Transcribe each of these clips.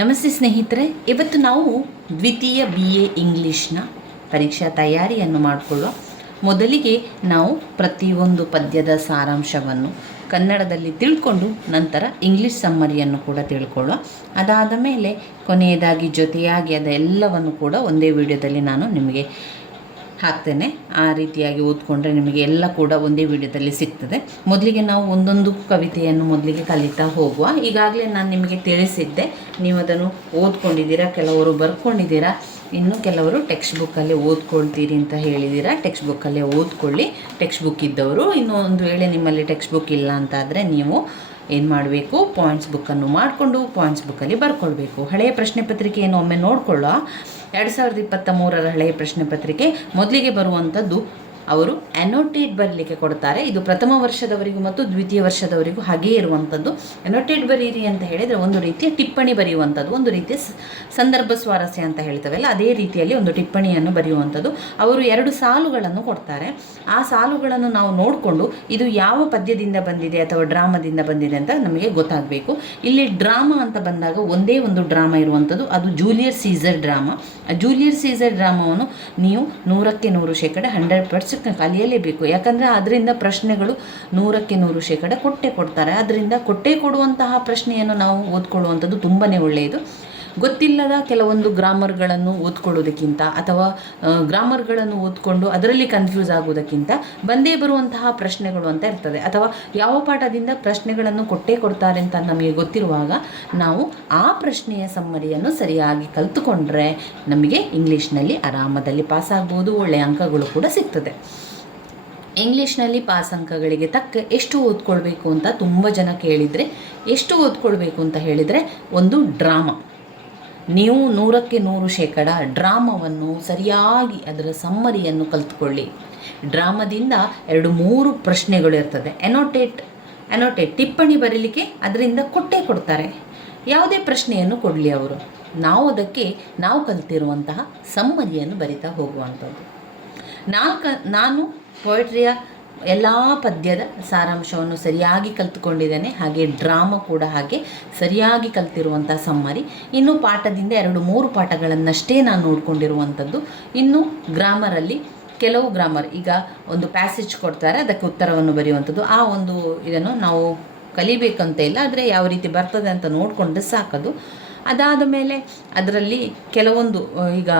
ನಮಸ್ತೆ ಸ್ನೇಹಿತರೆ, ಇವತ್ತು ನಾವು ದ್ವಿತೀಯ BA ಇಂಗ್ಲೀಷ್ನ ಪರೀಕ್ಷಾ ತಯಾರಿಯನ್ನು ಮಾಡಿಕೊಳ್ಳುವ ಮೊದಲಿಗೆ ನಾವು ಪ್ರತಿಯೊಂದು ಪದ್ಯದ ಸಾರಾಂಶವನ್ನು ಕನ್ನಡದಲ್ಲಿ ತಿಳ್ಕೊಂಡು ನಂತರ ಇಂಗ್ಲೀಷ್ ಸಮ್ಮರಿಯನ್ನು ಕೂಡ ತಿಳ್ಕೊಳ್ಳುವ. ಅದಾದ ಮೇಲೆ ಕೊನೆಯದಾಗಿ ಜೊತೆಯಾಗಿ ಅದೆಲ್ಲವನ್ನು ಕೂಡ ಒಂದೇ ವಿಡಿಯೋದಲ್ಲಿ ನಾನು ನಿಮಗೆ ಹಾಕ್ತೇನೆ. ಆ ರೀತಿಯಾಗಿ ಓದ್ಕೊಂಡ್ರೆ ನಿಮಗೆ ಎಲ್ಲ ಕೂಡ ಒಂದೇ ವಿಡಿಯೋದಲ್ಲಿ ಸಿಗ್ತದೆ. ಮೊದಲಿಗೆ ನಾವು ಒಂದೊಂದು ಕವಿತೆಯನ್ನು ಮೊದಲಿಗೆ ಕಲಿತಾ ಹೋಗುವ. ಈಗಾಗಲೇ ನಾನು ನಿಮಗೆ ತಿಳಿಸಿದ್ದೆ, ನೀವು ಅದನ್ನು ಓದ್ಕೊಂಡಿದ್ದೀರಾ, ಕೆಲವರು ಬರ್ಕೊಂಡಿದ್ದೀರಾ, ಇನ್ನು ಕೆಲವರು ಟೆಕ್ಸ್ಟ್ ಬುಕ್ಕಲ್ಲೇ ಓದ್ಕೊಳ್ತೀರಿ ಅಂತ ಹೇಳಿದ್ದೀರಾ. ಟೆಕ್ಸ್ಟ್ ಬುಕ್ಕಲ್ಲೇ ಓದ್ಕೊಳ್ಳಿ. ಟೆಕ್ಸ್ಟ್ ಬುಕ್ ಇದ್ದವರು, ಇನ್ನು ಒಂದು ವೇಳೆ ನಿಮ್ಮಲ್ಲಿ ಟೆಕ್ಸ್ಟ್ ಬುಕ್ ಇಲ್ಲ ಅಂತಾದರೆ ನೀವು ಏನು ಮಾಡಬೇಕು, ಪಾಯಿಂಟ್ಸ್ ಬುಕ್ಕನ್ನು ಮಾಡಿಕೊಂಡು ಪಾಯಿಂಟ್ಸ್ ಬುಕ್ಕಲ್ಲಿ ಬರ್ಕೊಳ್ಬೇಕು. ಹಳೆಯ ಪ್ರಶ್ನೆ ಪತ್ರಿಕೆಯನ್ನು ಒಮ್ಮೆ ನೋಡಿಕೊಳ್ಳೋ. 2023ರ ಹಳೆಯ ಪ್ರಶ್ನೆ ಪತ್ರಿಕೆ ಮೊದಲಿಗೆ ಬರುವಂಥದ್ದು ಅವರು ಅನೋಟೇಟ್ ಬರಲಿಕ್ಕೆ ಕೊಡ್ತಾರೆ. ಇದು ಪ್ರಥಮ ವರ್ಷದವರಿಗೂ ಮತ್ತು ದ್ವಿತೀಯ ವರ್ಷದವರಿಗೂ ಹಾಗೇ ಇರುವಂಥದ್ದು. ಅನೋಟೇಟ್ ಬರೀರಿ ಅಂತ ಹೇಳಿದರೆ ಒಂದು ರೀತಿಯ ಟಿಪ್ಪಣಿ ಬರೆಯುವಂಥದ್ದು, ಒಂದು ರೀತಿಯ ಸಂದರ್ಭ ಸ್ವಾರಸ್ಯ ಅಂತ ಹೇಳ್ತೇವಲ್ಲ, ಅದೇ ರೀತಿಯಲ್ಲಿ ಒಂದು ಟಿಪ್ಪಣಿಯನ್ನು ಬರೆಯುವಂಥದ್ದು. ಅವರು 2 ಸಾಲುಗಳನ್ನು ಕೊಡ್ತಾರೆ. ಆ ಸಾಲುಗಳನ್ನು ನಾವು ನೋಡಿಕೊಂಡು ಇದು ಯಾವ ಪದ್ಯದಿಂದ ಬಂದಿದೆ ಅಥವಾ ಡ್ರಾಮಾದಿಂದ ಬಂದಿದೆ ಅಂತ ನಮಗೆ ಗೊತ್ತಾಗಬೇಕು. ಇಲ್ಲಿ ಡ್ರಾಮಾ ಅಂತ ಬಂದಾಗ ಒಂದೇ ಒಂದು ಡ್ರಾಮಾ ಇರುವಂಥದ್ದು, ಅದು ಜೂಲಿಯಸ್ ಸೀಸರ್ ಡ್ರಾಮಾ. ಆ ಜೂಲಿಯಸ್ ಸೀಸರ್ ಡ್ರಾಮಾವನ್ನು ನೀವು 100ಕ್ಕೆ 100% 100% ಕಲಿಯಲೇಬೇಕು. ಯಾಕಂದರೆ ಅದರಿಂದ ಪ್ರಶ್ನೆಗಳು 100ಕ್ಕೆ 100% ಕೊಡ್ತಾರೆ. ಅದರಿಂದ ಕೊಡುವಂತಹ ಪ್ರಶ್ನೆಯನ್ನು ನಾವು ಓದ್ಕೊಳ್ಳುವಂಥದ್ದು ತುಂಬಾ ಒಳ್ಳೆಯದು. ಗೊತ್ತಿಲ್ಲದ ಕೆಲವೊಂದು ಗ್ರಾಮರ್ಗಳನ್ನು ಓದ್ಕೊಳ್ಳೋದಕ್ಕಿಂತ ಅಥವಾ ಗ್ರಾಮರ್ಗಳನ್ನು ಓದ್ಕೊಂಡು ಅದರಲ್ಲಿ ಕನ್ಫ್ಯೂಸ್ ಆಗೋದಕ್ಕಿಂತ ಬಂದೇ ಬರುವಂತಹ ಪ್ರಶ್ನೆಗಳು ಅಂತ ಇರ್ತದೆ, ಅಥವಾ ಯಾವ ಪಾಠದಿಂದ ಪ್ರಶ್ನೆಗಳನ್ನು ಕೊಡ್ತಾರೆ ಅಂತ ನಮಗೆ ಗೊತ್ತಿರುವಾಗ ನಾವು ಆ ಪ್ರಶ್ನೆಯ ಸಮ್ಮರಿಯನ್ನು ಸರಿಯಾಗಿ ಕಲಿತುಕೊಂಡ್ರೆ ನಮಗೆ ಇಂಗ್ಲೀಷ್ನಲ್ಲಿ ಆರಾಮದಲ್ಲಿ ಪಾಸಾಗ್ಬೋದು, ಒಳ್ಳೆಯ ಅಂಕಗಳು ಕೂಡ ಸಿಗ್ತದೆ. ಇಂಗ್ಲೀಷ್ನಲ್ಲಿ ಪಾಸ್ ಅಂಕಗಳಿಗೆ ತಕ್ಕ ಎಷ್ಟು ಓದ್ಕೊಳ್ಬೇಕು ಅಂತ ತುಂಬ ಜನ ಕೇಳಿದರೆ, ಎಷ್ಟು ಓದ್ಕೊಳ್ಬೇಕು ಅಂತ ಹೇಳಿದರೆ, ಒಂದು ಡ್ರಾಮಾ ನೀವು 100ಕ್ಕೆ 100% ಡ್ರಾಮಾವನ್ನು ಸರಿಯಾಗಿ ಅದರ ಸಮ್ಮರಿಯನ್ನು ಕಲಿತುಕೊಳ್ಳಿ. ಡ್ರಾಮಾದಿಂದ 2-3 ಪ್ರಶ್ನೆಗಳು ಇರ್ತದೆ. ಅನೋಟೇಟ್ ಟಿಪ್ಪಣಿ ಬರೀಲಿಕ್ಕೆ ಅದರಿಂದ ಕೊಡ್ತಾರೆ. ಯಾವುದೇ ಪ್ರಶ್ನೆಯನ್ನು ಕೊಡಲಿ ಅವರು, ನಾವು ಅದಕ್ಕೆ ನಾವು ಕಲಿತಿರುವಂತಹ ಸಮ್ಮರಿಯನ್ನು ಬರಿತಾ ಹೋಗುವಂಥದ್ದು. ನಾನು ಪೊಯಿಟ್ರಿಯ ಎಲ್ಲ ಪದ್ಯದ ಸಾರಾಂಶವನ್ನು ಸರಿಯಾಗಿ ಕಲಿತುಕೊಂಡಿದ್ದೇನೆ. ಹಾಗೆ ಡ್ರಾಮಾ ಕೂಡ ಹಾಗೆ ಸರಿಯಾಗಿ ಕಲಿತಿರುವಂಥ ಸಮ್ಮರಿ. ಇನ್ನು ಪಾಠದಿಂದ 2-3 ಪಾಠಗಳನ್ನಷ್ಟೇ ನಾನು ನೋಡಿಕೊಂಡಿರುವಂಥದ್ದು. ಇನ್ನು ಗ್ರಾಮರಲ್ಲಿ ಕೆಲವು ಗ್ರಾಮರ್, ಈಗ ಒಂದು ಪ್ಯಾಸೇಜ್ ಕೊಡ್ತಾರೆ, ಅದಕ್ಕೆ ಉತ್ತರವನ್ನು ಬರೆಯುವಂಥದ್ದು. ಆ ಒಂದು ಇದನ್ನು ನಾವು ಕಲಿಬೇಕಂತ ಇಲ್ಲ, ಆದರೆ ಯಾವ ರೀತಿ ಬರ್ತದೆ ಅಂತ ನೋಡಿಕೊಂಡ್ರೆ ಸಾಕದು. ಅದಾದ ಮೇಲೆ ಅದರಲ್ಲಿ ಕೆಲವೊಂದು, ಈಗ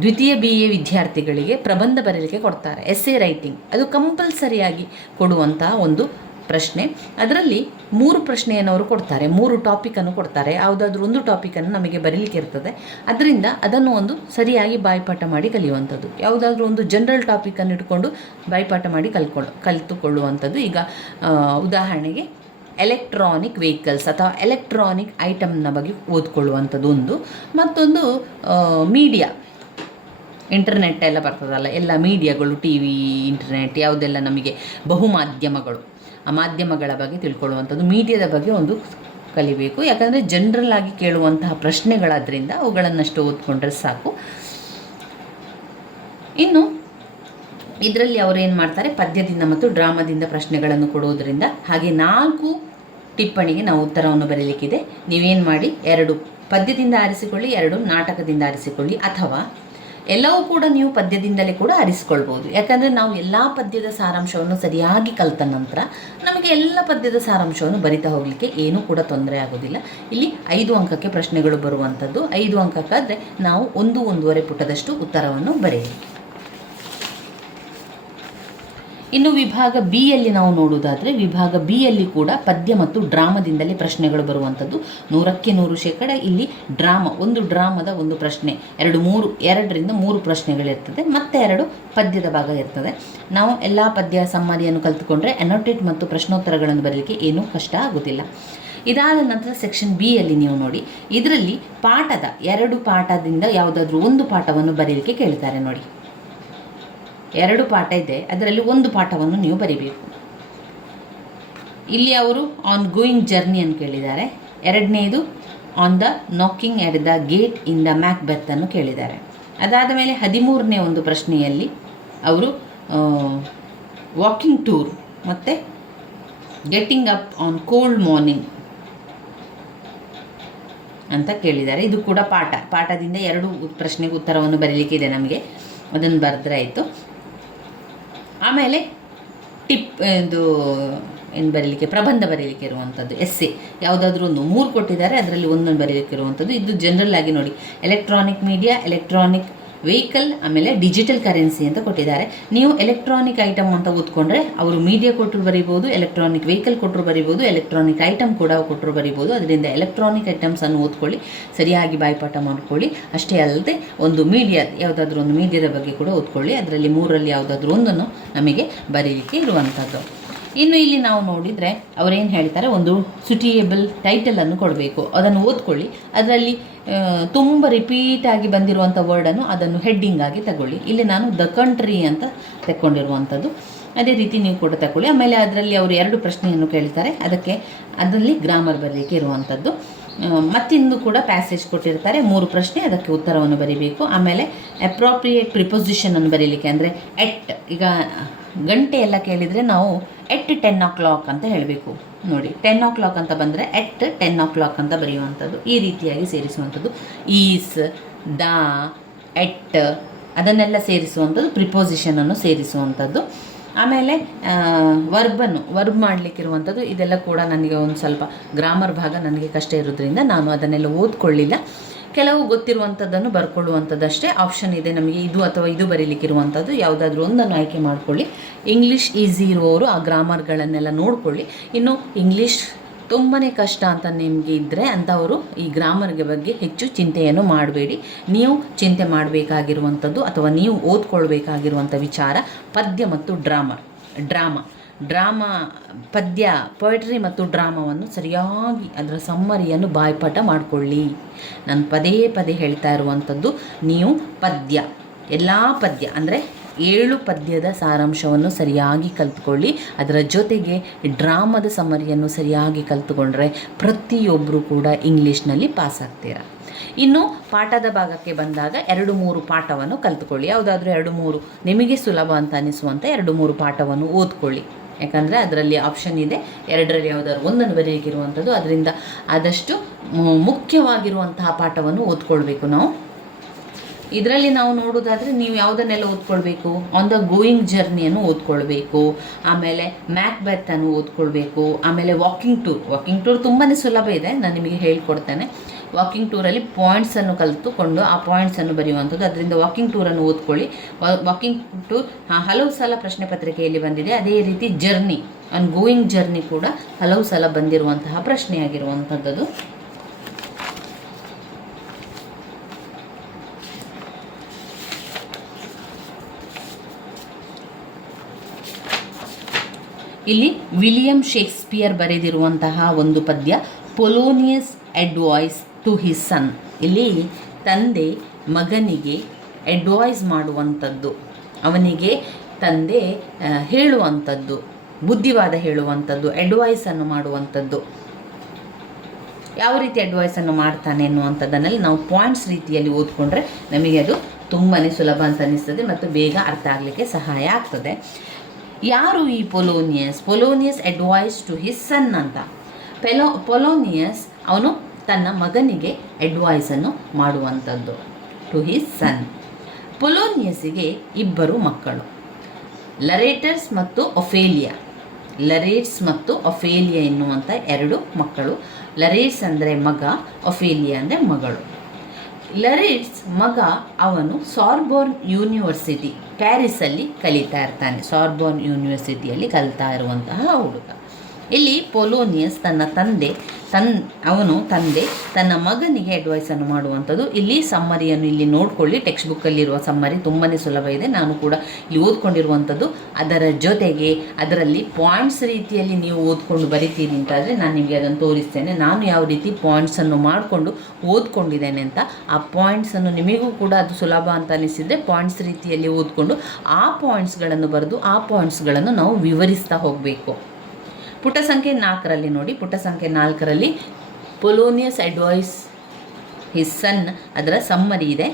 ದ್ವಿತೀಯ BA ವಿದ್ಯಾರ್ಥಿಗಳಿಗೆ ಪ್ರಬಂಧ ಬರೀಲಿಕ್ಕೆ ಕೊಡ್ತಾರೆ, ಎಸ್ಸೆ ರೈಟಿಂಗ್. ಅದು ಕಂಪಲ್ಸರಿಯಾಗಿ ಕೊಡುವಂಥ ಒಂದು ಪ್ರಶ್ನೆ. ಅದರಲ್ಲಿ 3 ಪ್ರಶ್ನೆಯನ್ನು ಅವರು ಕೊಡ್ತಾರೆ, 3 ಟಾಪಿಕನ್ನು ಕೊಡ್ತಾರೆ. ಯಾವುದಾದ್ರೂ ಒಂದು ಟಾಪಿಕನ್ನು ನಮಗೆ ಬರೀಲಿಕ್ಕೆ ಇರ್ತದೆ. ಅದರಿಂದ ಅದನ್ನು ಒಂದು ಸರಿಯಾಗಿ ಬಾಯ್ಪಾಠ ಮಾಡಿ ಕಲಿಯುವಂಥದ್ದು. ಯಾವುದಾದ್ರೂ ಒಂದು ಜನರಲ್ ಟಾಪಿಕನ್ನು ಇಟ್ಕೊಂಡು ಬಾಯ್ಪಾಠ ಮಾಡಿ ಕಲಿತುಕೊಳ್ಳುವಂಥದ್ದು. ಈಗ ಉದಾಹರಣೆಗೆ ಎಲೆಕ್ಟ್ರಾನಿಕ್ ವೆಹಿಕಲ್ಸ್ ಅಥವಾ ಎಲೆಕ್ಟ್ರಾನಿಕ್ ಐಟಮ್ನ ಬಗ್ಗೆ ಓದ್ಕೊಳ್ಳುವಂಥದ್ದು ಒಂದು. ಮತ್ತೊಂದು ಮೀಡಿಯಾ, ಇಂಟರ್ನೆಟ್ ಎಲ್ಲ ಬರ್ತದಲ್ಲ, ಎಲ್ಲ ಮೀಡಿಯಾಗಳು, TV, ಇಂಟರ್ನೆಟ್, ಯಾವುದೆಲ್ಲ ನಮಗೆ ಬಹುಮಾಧ್ಯಮಗಳು, ಆ ಮಾಧ್ಯಮಗಳ ಬಗ್ಗೆ ತಿಳ್ಕೊಳ್ಳುವಂಥದ್ದು. ಮೀಡಿಯಾದ ಬಗ್ಗೆ ಒಂದು ಕಲಿಬೇಕು. ಯಾಕಂದರೆ ಜನರಲ್ ಆಗಿ ಕೇಳುವಂತಹ ಪ್ರಶ್ನೆಗಳಾದ್ರಿಂದ ಅವುಗಳನ್ನಷ್ಟು ಓದ್ಕೊಂಡ್ರೆ ಸಾಕು. ಇನ್ನು ಇದರಲ್ಲಿ ಅವರು ಏನು ಮಾಡ್ತಾರೆ, ಪದ್ಯದಿಂದ ಮತ್ತು ಡ್ರಾಮಾದಿಂದ ಪ್ರಶ್ನೆಗಳನ್ನು ಕೊಡುವುದರಿಂದ, ಹಾಗೆ 4 ಟಿಪ್ಪಣಿಗೆ ನಾವು ಉತ್ತರವನ್ನು ಬರೀಲಿಕ್ಕಿದೆ. ನೀವೇನು ಮಾಡಿ, 2 ಪದ್ಯದಿಂದ ಆರಿಸಿಕೊಳ್ಳಿ, 2 ನಾಟಕದಿಂದ ಆರಿಸಿಕೊಳ್ಳಿ, ಅಥವಾ ಎಲ್ಲವೂ ಕೂಡ ನೀವು ಪದ್ಯದಿಂದಲೇ ಕೂಡ ಆರಿಸಿಕೊಳ್ಬೋದು. ಯಾಕಂದರೆ ನಾವು ಎಲ್ಲ ಪದ್ಯದ ಸಾರಾಂಶವನ್ನು ಸರಿಯಾಗಿ ಕಲಿತ ನಂತರ ನಮಗೆ ಎಲ್ಲ ಪದ್ಯದ ಸಾರಾಂಶವನ್ನು ಬರಿತಾ ಹೋಗಲಿಕ್ಕೆ ಏನೂ ಕೂಡ ತೊಂದರೆ ಆಗೋದಿಲ್ಲ. ಇಲ್ಲಿ 5 ಅಂಕಕ್ಕೆ ಪ್ರಶ್ನೆಗಳು ಬರುವಂಥದ್ದು. 5 ಅಂಕಕ್ಕಾದರೆ ನಾವು 1-1.5 ಪುಟದಷ್ಟು ಉತ್ತರವನ್ನು ಬರೆಯಲಿ. ಇನ್ನು ವಿಭಾಗ B ಯಲ್ಲಿ ನಾವು ನೋಡುವುದಾದರೆ, ವಿಭಾಗ B ಯಲ್ಲಿ ಕೂಡ ಪದ್ಯ ಮತ್ತು ಡ್ರಾಮಾದಿಂದಲೇ ಪ್ರಶ್ನೆಗಳು ಬರುವಂಥದ್ದು. 100ಕ್ಕೆ 100% ಇಲ್ಲಿ ಡ್ರಾಮಾ, ಒಂದು ಡ್ರಾಮಾದ ಒಂದು ಪ್ರಶ್ನೆ, 2ರಿಂದ 3 ಪ್ರಶ್ನೆಗಳಿರ್ತದೆ, ಮತ್ತೆ 2 ಪದ್ಯದ ಭಾಗ ಇರ್ತದೆ. ನಾವು ಎಲ್ಲ ಪದ್ಯ ಸಮ್ಮರಿಯನ್ನು ಕಲಿತುಕೊಂಡ್ರೆ ಅನೋಟೇಟ್ ಮತ್ತು ಪ್ರಶ್ನೋತ್ತರಗಳನ್ನು ಬರಲಿಕ್ಕೆ ಏನೂ ಕಷ್ಟ ಆಗೋದಿಲ್ಲ. ಇದಾದ ನಂತರ ಸೆಕ್ಷನ್ B ಯಲ್ಲಿ ನೀವು ನೋಡಿ, ಇದರಲ್ಲಿ ಪಾಠದ 2 ಪಾಠದಿಂದ ಯಾವುದಾದ್ರೂ ಒಂದು ಪಾಠವನ್ನು ಬರೀಲಿಕ್ಕೆ ಕೇಳ್ತಾರೆ. ನೋಡಿ, 2 ಪಾಠ ಇದೆ, ಅದರಲ್ಲಿ ಒಂದು ಪಾಠವನ್ನು ನೀವು ಬರಿಬೇಕು. ಇಲ್ಲಿ ಅವರು ಆನ್ ಗೋಯಿಂಗ್ ಜರ್ನಿ ಅಂತ ಕೇಳಿದ್ದಾರೆ. 2ನೇದು on the knocking at the gate in the Macbeth ಅನ್ನು ಕೇಳಿದ್ದಾರೆ. ಅದಾದ ಮೇಲೆ 13ನೇ ಒಂದು ಪ್ರಶ್ನೆಯಲ್ಲಿ ಅವರು ವಾಕಿಂಗ್ ಟೂರ್ ಮತ್ತು getting up on cold morning ಅಂತ ಕೇಳಿದ್ದಾರೆ. ಇದು ಕೂಡ ಪಾಠದಿಂದ 2 ಪ್ರಶ್ನೆಗೆ ಉತ್ತರವನ್ನು ಬರೀಲಿಕ್ಕೆ ಇದೆ ನಮಗೆ, ಅದನ್ನು ಬರೆದ್ರೆ ಆಯಿತು. ಆಮೇಲೆ ಇದು ಏನು ಬರೀಲಿಕ್ಕೆ, ಪ್ರಬಂಧ ಬರೀಲಿಕ್ಕೆ ಇರುವಂಥದ್ದು, ಎಸ್ಸೆ ಯಾವುದಾದ್ರೂ ಒಂದು 3 ಕೊಟ್ಟಿದ್ದಾರೆ, ಅದರಲ್ಲಿ ಒಂದೊಂದು ಬರೀಲಿಕ್ಕೆ ಇರುವಂಥದ್ದು. ಇದು ಜನರಲ್ ಆಗಿ ನೋಡಿ, ಎಲೆಕ್ಟ್ರಾನಿಕ್ ಮೀಡಿಯಾ, ಎಲೆಕ್ಟ್ರಾನಿಕ್ ವೆಹಿಕಲ್, ಆಮೇಲೆ ಡಿಜಿಟಲ್ ಕರೆನ್ಸಿ ಅಂತ ಕೊಟ್ಟಿದ್ದಾರೆ. ನೀವು ಎಲೆಕ್ಟ್ರಾನಿಕ್ ಐಟಮ್ ಅಂತ ಓದ್ಕೊಂಡ್ರೆ ಅವರು ಮೀಡಿಯಾ ಕೊಟ್ಟರು ಬರೀಬೋದು, ಎಲೆಕ್ಟ್ರಾನಿಕ್ ವೆಹಿಕಲ್ ಕೊಟ್ಟರು ಬರೀಬೋದು, ಎಲೆಕ್ಟ್ರಾನಿಕ್ ಐಟಮ್ ಕೂಡ ಕೊಟ್ಟರು ಬರೀಬೋದು. ಅದರಿಂದ ಎಲೆಕ್ಟ್ರಾನಿಕ್ ಐಟಮ್ಸನ್ನು ಓದ್ಕೊಳ್ಳಿ, ಸರಿಯಾಗಿ ಬಾಯ್ಪಾಠ ಮಾಡ್ಕೊಳ್ಳಿ. ಅಷ್ಟೇ ಅಲ್ಲದೆ ಒಂದು ಮೀಡಿಯಾ, ಯಾವುದಾದ್ರೂ ಒಂದು ಮೀಡಿಯಾದ ಬಗ್ಗೆ ಕೂಡ ಓದ್ಕೊಳ್ಳಿ. ಅದರಲ್ಲಿ 3ರಲ್ಲಿ ಯಾವುದಾದ್ರೂ ಒಂದನ್ನು ನಮಗೆ ಬರೀಲಿಕ್ಕೆ ಇರುವಂಥದ್ದು. ಇನ್ನು ಇಲ್ಲಿ ನಾವು ನೋಡಿದರೆ ಅವರೇನು ಹೇಳ್ತಾರೆ, ಒಂದು ಸುಟಿಯೇಬಲ್ ಟೈಟಲನ್ನು ಕೊಡಬೇಕು, ಅದನ್ನು ಓದ್ಕೊಳ್ಳಿ. ಅದರಲ್ಲಿ ತುಂಬ ರಿಪೀಟಾಗಿ ಬಂದಿರುವಂಥ ವರ್ಡನ್ನು ಅದನ್ನು ಹೆಡ್ಡಿಂಗ್ ಆಗಿ ತಗೊಳ್ಳಿ. ಇಲ್ಲಿ ನಾನು ದ ಕಂಟ್ರಿ ಅಂತ ತಗೊಂಡಿರುವಂಥದ್ದು, ಅದೇ ರೀತಿ ನೀವು ಕೂಡ ತಗೊಳ್ಳಿ. ಆಮೇಲೆ ಅದರಲ್ಲಿ ಅವರು 2 ಪ್ರಶ್ನೆಯನ್ನು ಕೇಳ್ತಾರೆ, ಅದರಲ್ಲಿ ಗ್ರಾಮರ್ ಬರಲಿಕ್ಕೆ ಇರುವಂಥದ್ದು. ಮತ್ತಿಂದು ಕೂಡ ಪ್ಯಾಸೇಜ್ ಕೊಟ್ಟಿರ್ತಾರೆ, 3 ಪ್ರಶ್ನೆ, ಅದಕ್ಕೆ ಉತ್ತರವನ್ನು ಬರೀಬೇಕು. ಆಮೇಲೆ ಅಪ್ರಾಪ್ರಿಯೇಟ್ ಪ್ರಿಪೊಸಿಷನನ್ನು ಬರೀಲಿಕ್ಕೆ, ಅಂದರೆ ಎಟ್, ಈಗ ಗಂಟೆ ಎಲ್ಲ ಕೇಳಿದರೆ ನಾವು ಎಟ್ 10 o'clock ಅಂತ ಹೇಳಬೇಕು. ನೋಡಿ 10 o'clock ಅಂತ ಬಂದರೆ ಎಟ್ 10 o'clock ಅಂತ ಬರೆಯುವಂಥದ್ದು, ಈ ರೀತಿಯಾಗಿ ಸೇರಿಸುವಂಥದ್ದು. ಈಸ್, ದ, ಎಟ್ ಅದನ್ನೆಲ್ಲ ಸೇರಿಸುವಂಥದ್ದು, ಪ್ರಿಪೊಸಿಷನನ್ನು ಸೇರಿಸುವಂಥದ್ದು. ಆಮೇಲೆ ವರ್ಬ್ ಮಾಡಲಿಕ್ಕಿರುವಂಥದ್ದು. ಇದೆಲ್ಲ ಕೂಡ ನನಗೆ ಒಂದು ಸ್ವಲ್ಪ ಗ್ರಾಮರ್ ಭಾಗ ನನಗೆ ಕಷ್ಟ ಇರೋದ್ರಿಂದ ನಾನು ಅದನ್ನೆಲ್ಲ ಓದ್ಕೊಳ್ಳಿಲ್ಲ. ಕೆಲವು ಗೊತ್ತಿರುವಂಥದ್ದನ್ನು ಬರ್ಕೊಳ್ಳುವಂಥದ್ದಷ್ಟೇ. ಆಪ್ಷನ್ ಇದೆ ನಮಗೆ, ಇದು ಅಥವಾ ಇದು ಬರೀಲಿಕ್ಕಿರುವಂಥದ್ದು, ಯಾವುದಾದ್ರೂ ಒಂದನ್ನು ಆಯ್ಕೆ ಮಾಡಿಕೊಳ್ಳಿ. ಇಂಗ್ಲೀಷ್ ಈಸಿ ಇರುವವರು ಆ ಗ್ರಾಮರ್ಗಳನ್ನೆಲ್ಲ ನೋಡಿಕೊಳ್ಳಿ. ಇನ್ನು ಇಂಗ್ಲೀಷ್ ತುಂಬಾ ಕಷ್ಟ ಅಂತ ನಿಮಗೆ ಇದ್ದರೆ ಅಂಥವರು ಈ ಗ್ರಾಮರ್ಗೆ ಬಗ್ಗೆ ಹೆಚ್ಚು ಚಿಂತೆಯನ್ನು ಮಾಡಬೇಡಿ. ನೀವು ಚಿಂತೆ ಮಾಡಬೇಕಾಗಿರುವಂಥದ್ದು ಅಥವಾ ನೀವು ಓದ್ಕೊಳ್ಬೇಕಾಗಿರುವಂಥ ವಿಚಾರ ಪದ್ಯ ಮತ್ತು ಡ್ರಾಮಾ, ಪದ್ಯ, ಪೊಯಟ್ರಿ ಮತ್ತು ಡ್ರಾಮಾವನ್ನು ಸರಿಯಾಗಿ ಅದರ ಸಮ್ಮರಿಯನ್ನು ಬಾಯ್ಪಾಠ ಮಾಡಿಕೊಳ್ಳಿ. ನಾನು ಪದೇ ಹೇಳ್ತಾ ಇರುವಂಥದ್ದು, ನೀವು ಎಲ್ಲ ಪದ್ಯ ಅಂದರೆ 7 ಪದ್ಯದ ಸಾರಾಂಶವನ್ನು ಸರಿಯಾಗಿ ಕಲ್ತ್ಕೊಳ್ಳಿ. ಅದರ ಜೊತೆಗೆ ಡ್ರಾಮದ ಸಮ್ಮರಿಯನ್ನು ಸರಿಯಾಗಿ ಕಲ್ತ್ಕೊಂಡ್ರೆ ಪ್ರತಿಯೊಬ್ಬರು ಕೂಡ ಇಂಗ್ಲೀಷ್ನಲ್ಲಿ ಪಾಸ್ ಆಗ್ತೀರ. ಇನ್ನು ಪಾಠದ ಭಾಗಕ್ಕೆ ಬಂದಾಗ 2-3 ಪಾಠವನ್ನು ಕಲ್ತ್ಕೊಳ್ಳಿ. ಯಾವುದಾದ್ರೂ 2-3 ನಿಮಗೆ ಸುಲಭ ಅಂತ ಅನಿಸುವಂಥ 2-3 ಪಾಠವನ್ನು ಓದ್ಕೊಳ್ಳಿ. ಯಾಕಂದರೆ ಅದರಲ್ಲಿ ಆಪ್ಷನ್ ಇದೆ, 2ರಲ್ಲಿ ಯಾವುದಾದ್ರು ಒಂದನ್ನು ಬರೆಯಲಿಕ್ಕಿರುವಂಥದ್ದು. ಅದರಿಂದ ಆದಷ್ಟು ಮುಖ್ಯವಾಗಿರುವಂತಹ ಪಾಠವನ್ನು ಓದ್ಕೊಳ್ಬೇಕು ನಾವು. ಇದರಲ್ಲಿ ನಾವು ನೋಡೋದಾದರೆ ನೀವು ಯಾವುದನ್ನೆಲ್ಲ ಓದ್ಕೊಳ್ಬೇಕು, ಆನ್ ದ ಗೋಯಿಂಗ್ ಜರ್ನಿಯನ್ನು ಓದ್ಕೊಳ್ಬೇಕು. ಆಮೇಲೆ ಮ್ಯಾಕ್ಬೆತ್ ಓದ್ಕೊಳ್ಬೇಕು. ಆಮೇಲೆ ವಾಕಿಂಗ್ ಟೂರ್ ತುಂಬಾ ಸುಲಭ ಇದೆ, ನಾನು ನಿಮಗೆ ಹೇಳ್ಕೊಡ್ತೇನೆ. ವಾಕಿಂಗ್ ಟೂರಲ್ಲಿ ಪಾಯಿಂಟ್ಸನ್ನು ಕಲಿತುಕೊಂಡು ಆ ಪಾಯಿಂಟ್ಸನ್ನು ಬರೆಯುವಂಥದ್ದು. ಅದರಿಂದ ವಾಕಿಂಗ್ ಟೂರನ್ನು ಓದ್ಕೊಳ್ಳಿ. ವಾಕಿಂಗ್ ಟೂರ್ ಹಲವು ಸಲ ಪ್ರಶ್ನೆ ಪತ್ರಿಕೆಯಲ್ಲಿ ಬಂದಿದೆ. ಅದೇ ರೀತಿ ಜರ್ನಿ, ಆನ್ ಗೋಯಿಂಗ್ ಜರ್ನಿ ಕೂಡ ಹಲವು ಸಲ ಬಂದಿರುವಂತಹ ಪ್ರಶ್ನೆಯಾಗಿರುವಂಥದ್ದು. ಇಲ್ಲಿ ವಿಲಿಯಂ ಶೇಕ್ಸ್ಪಿಯರ್ ಬರೆದಿರುವಂತಹ ಒಂದು ಪದ್ಯ, Polonius advice to his son. ಇಲ್ಲಿ ತಂದೆ ಮಗನಿಗೆ ಅಡ್ವೈಸ್ ಮಾಡುವಂಥದ್ದು, ಅವನಿಗೆ ತಂದೆ ಹೇಳುವಂಥದ್ದು, ಬುದ್ಧಿವಾದ ಹೇಳುವಂಥದ್ದು, ಅಡ್ವೈಸನ್ನು ಮಾಡುವಂಥದ್ದು. ಯಾವ ರೀತಿ ಅಡ್ವೈಸನ್ನು ಮಾಡ್ತಾನೆ ಅನ್ನುವಂಥದ್ದನ್ನಲ್ಲಿ ನಾವು ಪಾಯಿಂಟ್ಸ್ ರೀತಿಯಲ್ಲಿ ಓದ್ಕೊಂಡ್ರೆ ನಮಗೆ ಅದು ತುಂಬಾ ಸುಲಭ ಅಂತ ಅನ್ನಿಸ್ತದೆ ಮತ್ತು ಬೇಗ ಅರ್ಥ ಆಗಲಿಕ್ಕೆ ಸಹಾಯ ಆಗ್ತದೆ. ಯಾರು ಈ Polonius advice to his son ಅಂತ. ಪೊಲೋನಿಯಸ್ ಅವನು ತನ್ನ ಮಗನಿಗೆ ಅಡ್ವೈಸನ್ನು ಮಾಡುವಂಥದ್ದು, ಟು ಹಿಸ್ ಸನ್. ಪೊಲೋನಿಯಸ್ಸಿಗೆ 2 ಮಕ್ಕಳು, ಲರೇಟಸ್ ಮತ್ತು ಒಫೇಲಿಯಾ ಎನ್ನುವಂಥ 2 ಮಕ್ಕಳು. ಲರೇಟ್ಸ್ ಅಂದರೆ ಮಗ, ಒಫೇಲಿಯಾ ಅಂದರೆ ಮಗಳು. ಲರೇಟ್ಸ್ ಮಗ ಅವನು ಸಾರ್ಬೋರ್ನ್ ಯೂನಿವರ್ಸಿಟಿ ಪ್ಯಾರಿಸಲ್ಲಿ ಕಲಿತಾ ಇರ್ತಾನೆ. ಸಾರ್ಬೋರ್ನ್ ಯೂನಿವರ್ಸಿಟಿಯಲ್ಲಿ ಕಲಿತಾ ಇರುವಂತಹ ಹುಡುಗ. ಇಲ್ಲಿ ಪೊಲೋನಿಯಸ್ ತಂದೆ ತನ್ನ ಮಗನಿಗೆ ಅಡ್ವೈಸನ್ನು ಮಾಡುವಂಥದ್ದು. ಇಲ್ಲಿ ಸಮ್ಮರಿಯನ್ನು ಇಲ್ಲಿ ನೋಡ್ಕೊಳ್ಳಿ, ಟೆಕ್ಸ್ಟ್ ಬುಕ್ಕಲ್ಲಿರುವ ಸಮ್ಮರಿ ತುಂಬಾ ಸುಲಭ ಇದೆ, ನಾನು ಕೂಡ ಇಲ್ಲಿ ಓದ್ಕೊಂಡಿರುವಂಥದ್ದು. ಅದರ ಜೊತೆಗೆ ಅದರಲ್ಲಿ ಪಾಯಿಂಟ್ಸ್ ರೀತಿಯಲ್ಲಿ ನೀವು ಓದ್ಕೊಂಡು ಬರಿತೀರಿ ಅಂತಾದರೆ ನಾನು ನಿಮಗೆ ಅದನ್ನು ತೋರಿಸ್ತೇನೆ. ನಾನು ಯಾವ ರೀತಿ ಪಾಯಿಂಟ್ಸನ್ನು ಮಾಡಿಕೊಂಡು ಓದ್ಕೊಂಡಿದ್ದೇನೆ ಅಂತ. ಆ ಪಾಯಿಂಟ್ಸನ್ನು ನಿಮಗೂ ಕೂಡ ಅದು ಸುಲಭ ಅಂತ ಅನಿಸಿದರೆ ಪಾಯಿಂಟ್ಸ್ ರೀತಿಯಲ್ಲಿ ಓದ್ಕೊಂಡು ಆ ಪಾಯಿಂಟ್ಸ್ಗಳನ್ನು ಬರೆದು ಆ ಪಾಯಿಂಟ್ಸ್ಗಳನ್ನು ನಾವು ವಿವರಿಸ್ತಾ ಹೋಗಬೇಕು. ಪುಟ ಸಂಖ್ಯೆ 4ರಲ್ಲಿ ನೋಡಿ, ಪುಟ ಸಂಖ್ಯೆ 4ರಲ್ಲಿ ಪೊಲೋನಿಯಸ್ ಅಡ್ವೈಸ್ ಹಿಸ್ ಸನ್ ಅದರ ಸಮ್ಮರಿ ಇದೆ.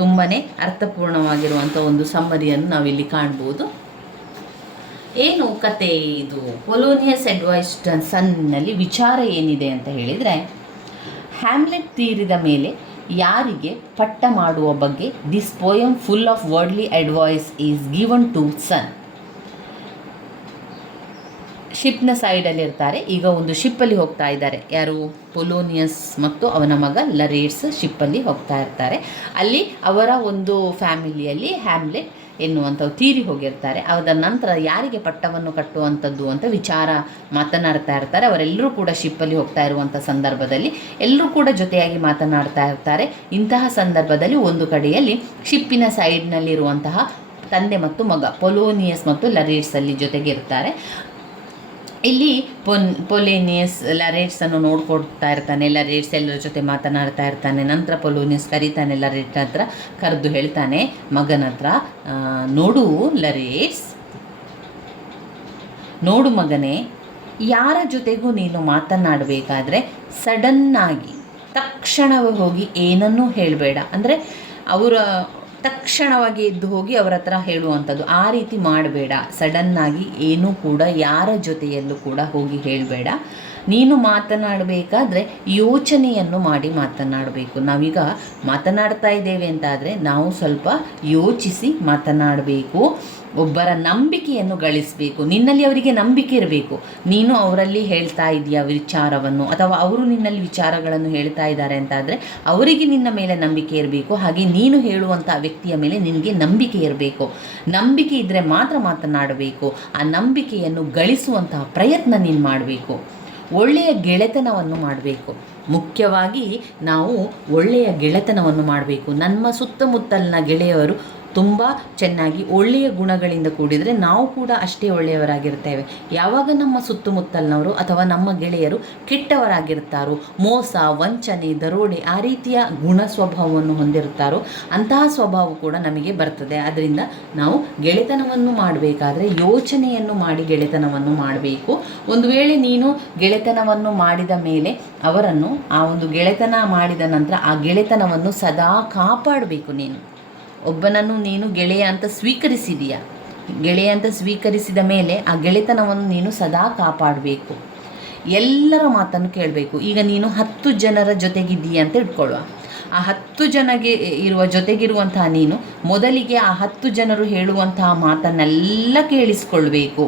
ತುಂಬಾ ಅರ್ಥಪೂರ್ಣವಾಗಿರುವಂಥ ಒಂದು ಸಮ್ಮರಿಯನ್ನು ನಾವಿಲ್ಲಿ ಕಾಣ್ಬೋದು. ಏನು ಕತೆ ಇದು? ಪೊಲೋನಿಯಸ್ ಅಡ್ವೈಸ್ ಸನ್ನಲ್ಲಿ ವಿಚಾರ ಏನಿದೆ ಅಂತ ಹೇಳಿದರೆ, ಹ್ಯಾಮ್ಲೆಟ್ ತೀರಿದ ಮೇಲೆ ಯಾರಿಗೆ ಪಟ್ಟ ಮಾಡುವ ಬಗ್ಗೆ this poem full of worldly advice is given to son. ಶಿಪ್ನ ಸೈಡಲ್ಲಿ ಇರ್ತಾರೆ. ಈಗ ಒಂದು ಶಿಪ್ಪಲ್ಲಿ ಹೋಗ್ತಾ ಇದ್ದಾರೆ. ಯಾರು? ಪೊಲೋನಿಯಸ್ ಮತ್ತು ಅವನ ಮಗ ಲರೇಟ್ಸ್ ಶಿಪ್ಪಲ್ಲಿ ಹೋಗ್ತಾ ಇರ್ತಾರೆ. ಅಲ್ಲಿ ಅವರ ಒಂದು ಫ್ಯಾಮಿಲಿಯಲ್ಲಿ ಹ್ಯಾಮ್ಲೆಟ್ ಎನ್ನುವಂಥವು ತೀರಿ ಹೋಗಿರ್ತಾರೆ. ಅದರ ನಂತರ ಯಾರಿಗೆ ಪಟ್ಟವನ್ನು ಕಟ್ಟುವಂಥದ್ದು ಅಂತ ವಿಚಾರ ಮಾತನಾಡ್ತಾ ಇರ್ತಾರೆ. ಅವರೆಲ್ಲರೂ ಕೂಡ ಶಿಪ್ಪಲ್ಲಿ ಹೋಗ್ತಾ ಇರುವಂಥ ಸಂದರ್ಭದಲ್ಲಿ ಎಲ್ಲರೂ ಕೂಡ ಜೊತೆಯಾಗಿ ಮಾತನಾಡ್ತಾ ಇರ್ತಾರೆ. ಇಂತಹ ಸಂದರ್ಭದಲ್ಲಿ ಒಂದು ಕಡೆಯಲ್ಲಿ ಶಿಪ್ಪಿನ ಸೈಡ್ನಲ್ಲಿರುವಂತಹ ತಂದೆ ಮತ್ತು ಮಗ ಪೊಲೋನಿಯಸ್ ಮತ್ತು ಲರೇಟ್ಸ್ ಅಲ್ಲಿ ಜೊತೆಗೆ ಇರ್ತಾರೆ. ಇಲ್ಲಿ ಪೊಲೋನಿಯಸ್ ಲರೇಟ್ಸನ್ನು ನೋಡ್ಕೊಡ್ತಾ ಇರ್ತಾನೆ. ಲರೇಟ್ಸ್ ಎಲ್ಲರ ಜೊತೆ ಮಾತನಾಡ್ತಾ ಇರ್ತಾನೆ. ನಂತರ ಪೊಲೋನಿಯಸ್ ಕರೀತಾನೆ ಲರೇಟ್ ಹತ್ರ, ಕರೆದು ಹೇಳ್ತಾನೆ ಮಗನ ಹತ್ರ, ನೋಡು ಲರೇಟ್ಸ್, ನೋಡು ಮಗನೇ, ಯಾರ ಜೊತೆಗೂ ನೀನು ಮಾತನಾಡಬೇಕಾದ್ರೆ ಸಡನ್ನಾಗಿ ತಕ್ಷಣವೇ ಹೋಗಿ ಏನನ್ನೂ ಹೇಳಬೇಡ. ಅಂದರೆ ಅವರ ತಕ್ಷಣವಾಗಿ ಎದ್ದು ಹೋಗಿ ಅವರ ಹತ್ರ ಹೇಳುವಂಥದ್ದು, ಆ ರೀತಿ ಮಾಡಬೇಡ. ಸಡನ್ನಾಗಿ ಏನೂ ಕೂಡ ಯಾರ ಜೊತೆಯಲ್ಲೂ ಕೂಡ ಹೋಗಿ ಹೇಳಬೇಡ. ನೀನು ಮಾತನಾಡಬೇಕಾದ್ರೆ ಯೋಚನೆಯನ್ನು ಮಾಡಿ ಮಾತನಾಡಬೇಕು. ನಾವೀಗ ಮಾತನಾಡ್ತಾ ಇದ್ದೇವೆ ಅಂತಾದರೆ ನಾವು ಸ್ವಲ್ಪ ಯೋಚಿಸಿ ಮಾತನಾಡಬೇಕು. ಒಬ್ಬರ ನಂಬಿಕೆಯನ್ನು ಗಳಿಸಬೇಕು. ನಿನ್ನಲ್ಲಿ ಅವರಿಗೆ ನಂಬಿಕೆ ಇರಬೇಕು. ನೀನು ಅವರಲ್ಲಿ ಹೇಳ್ತಾ ಇದೆಯಾ ವಿಚಾರವನ್ನು, ಅಥವಾ ಅವರು ನಿನ್ನಲ್ಲಿ ವಿಚಾರಗಳನ್ನು ಹೇಳ್ತಾ ಇದ್ದಾರೆ ಅಂತಾದರೆ ಅವರಿಗೆ ನಿನ್ನ ಮೇಲೆ ನಂಬಿಕೆ ಇರಬೇಕು. ಹಾಗೆ ನೀನು ಹೇಳುವಂಥ ವ್ಯಕ್ತಿಯ ಮೇಲೆ ನಿನಗೆ ನಂಬಿಕೆ ಇರಬೇಕು. ನಂಬಿಕೆ ಇದ್ದರೆ ಮಾತ್ರ ಮಾತನಾಡಬೇಕು. ಆ ನಂಬಿಕೆಯನ್ನು ಗಳಿಸುವಂತಹ ಪ್ರಯತ್ನ ನೀನು ಮಾಡಬೇಕು. ಒಳ್ಳೆಯ ಗೆಳೆತನವನ್ನು ಮಾಡಬೇಕು. ಮುಖ್ಯವಾಗಿ ನಾವು ಒಳ್ಳೆಯ ಗೆಳೆತನವನ್ನು ಮಾಡಬೇಕು. ನಮ್ಮ ಸುತ್ತಮುತ್ತಲಿನ ಗೆಳೆಯರು ತುಂಬ ಚೆನ್ನಾಗಿ ಒಳ್ಳೆಯ ಗುಣಗಳಿಂದ ಕೂಡಿದರೆ ನಾವು ಕೂಡ ಅಷ್ಟೇ ಒಳ್ಳೆಯವರಾಗಿರ್ತೇವೆ. ಯಾವಾಗ ನಮ್ಮ ಸುತ್ತಮುತ್ತಲಿನವರು ಅಥವಾ ನಮ್ಮ ಗೆಳೆಯರು ಕೆಟ್ಟವರಾಗಿರ್ತಾರೋ, ಮೋಸ, ವಂಚನೆ, ದರೋಡೆ ಆ ರೀತಿಯ ಗುಣ ಸ್ವಭಾವವನ್ನು ಹೊಂದಿರ್ತಾರೋ ಅಂತಹ ಸ್ವಭಾವ ಕೂಡ ನಮಗೆ ಬರ್ತದೆ. ಅದರಿಂದ ನಾವು ಗೆಳೆತನವನ್ನು ಮಾಡಬೇಕಾದ್ರೆ ಯೋಚನೆಯನ್ನು ಮಾಡಿ ಗೆಳೆತನವನ್ನು ಮಾಡಬೇಕು. ಒಂದು ವೇಳೆ ನೀನು ಗೆಳೆತನವನ್ನು ಮಾಡಿದ ಮೇಲೆ ಅವರನ್ನು ಆ ಒಂದು ಗೆಳೆತನ ಮಾಡಿದ ನಂತರ ಆ ಗೆಳೆತನವನ್ನು ಸದಾ ಕಾಪಾಡಬೇಕು. ಒಬ್ಬನನ್ನು ನೀನು ಗೆಳೆಯ ಅಂತ ಸ್ವೀಕರಿಸಿದೀಯಾ, ಗೆಳೆಯ ಅಂತ ಸ್ವೀಕರಿಸಿದ ಮೇಲೆ ಆ ಗೆಳೆತನವನ್ನು ನೀನು ಸದಾ ಕಾಪಾಡಬೇಕು. ಎಲ್ಲರ ಮಾತನ್ನು ಕೇಳಬೇಕು. ಈಗ ನೀನು 10 ಜನರ ಜೊತೆಗಿದ್ದೀಯ ಅಂತ ಇಟ್ಕೊಳ್ಳುವ. ಆ 10 ಜನಗೆ ಜೊತೆಗಿರುವಂತಹ ನೀನು ಮೊದಲಿಗೆ ಆ 10 ಜನರು ಹೇಳುವಂತಹ ಮಾತನ್ನೆಲ್ಲ ಕೇಳಿಸ್ಕೊಳ್ಬೇಕು.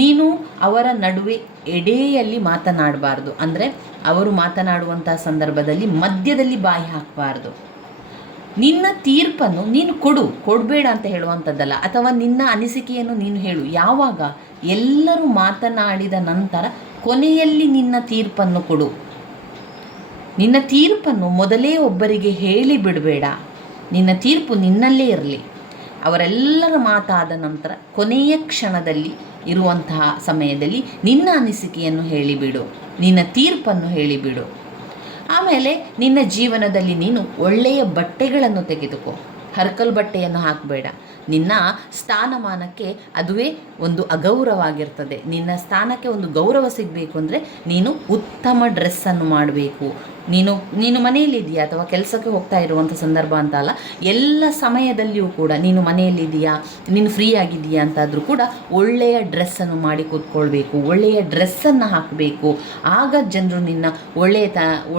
ನೀನು ಅವರ ನಡುವೆ ಎಡೆಯಲ್ಲಿ ಮಾತನಾಡಬಾರ್ದು. ಅಂದರೆ ಅವರು ಮಾತನಾಡುವಂತಹ ಸಂದರ್ಭದಲ್ಲಿ ಮಧ್ಯದಲ್ಲಿ ಬಾಯಿ ಹಾಕಬಾರ್ದು. ನಿನ್ನ ತೀರ್ಪನ್ನು ನೀನು ಕೊಡಬೇಡ ಅಂತ ಹೇಳುವಂಥದ್ದಲ್ಲ, ಅಥವಾ ನಿನ್ನ ಅನಿಸಿಕೆಯನ್ನು ನೀನು ಹೇಳು. ಯಾವಾಗ ಎಲ್ಲರೂ ಮಾತನಾಡಿದ ನಂತರ ಕೊನೆಯಲ್ಲಿ ನಿನ್ನ ತೀರ್ಪನ್ನು ಕೊಡು. ನಿನ್ನ ತೀರ್ಪನ್ನು ಮೊದಲೇ ಒಬ್ಬರಿಗೆ ಹೇಳಿ ಬಿಡಬೇಡ. ನಿನ್ನ ತೀರ್ಪು ನಿನ್ನಲ್ಲೇ ಇರಲಿ. ಅವರೆಲ್ಲರ ಮಾತಾದ ನಂತರ ಕೊನೆಯ ಕ್ಷಣದಲ್ಲಿ ಇರುವಂತಹ ಸಮಯದಲ್ಲಿ ನಿನ್ನ ಅನಿಸಿಕೆಯನ್ನು ಹೇಳಿಬಿಡು, ನಿನ್ನ ತೀರ್ಪನ್ನು ಹೇಳಿಬಿಡು. ಆಮೇಲೆ ನಿನ್ನ ಜೀವನದಲ್ಲಿ ನೀನು ಒಳ್ಳೆಯ ಬಟ್ಟೆಗಳನ್ನು ತೆಗೆದುಕೋ. ಹರ್ಕಲ್ ಬಟ್ಟೆಯನ್ನು ಹಾಕಬೇಡ. ನಿನ್ನ ಸ್ಥಾನಮಾನಕ್ಕೆ ಅದುವೇ ಒಂದು ಅಗೌರವ. ನಿನ್ನ ಸ್ಥಾನಕ್ಕೆ ಒಂದು ಗೌರವ ಸಿಗಬೇಕು ಅಂದರೆ ನೀನು ಉತ್ತಮ ಡ್ರೆಸ್ಸನ್ನು ಮಾಡಬೇಕು. ನೀನು ಮನೆಯಲ್ಲಿದೆಯಾ ಅಥವಾ ಕೆಲಸಕ್ಕೆ ಹೋಗ್ತಾ ಇರುವಂಥ ಸಂದರ್ಭ ಅಂತ ಅಲ್ಲ, ಎಲ್ಲ ಸಮಯದಲ್ಲಿಯೂ ಕೂಡ ನೀನು ಮನೆಯಲ್ಲಿದೆಯಾ, ನೀನು ಫ್ರೀ ಆಗಿದೆಯಾ ಅಂತಾದರೂ ಕೂಡ ಒಳ್ಳೆಯ ಡ್ರೆಸ್ಸನ್ನು ಮಾಡಿ ಕೂತ್ಕೊಳ್ಬೇಕು. ಒಳ್ಳೆಯ ಡ್ರೆಸ್ಸನ್ನು ಹಾಕಬೇಕು. ಆಗ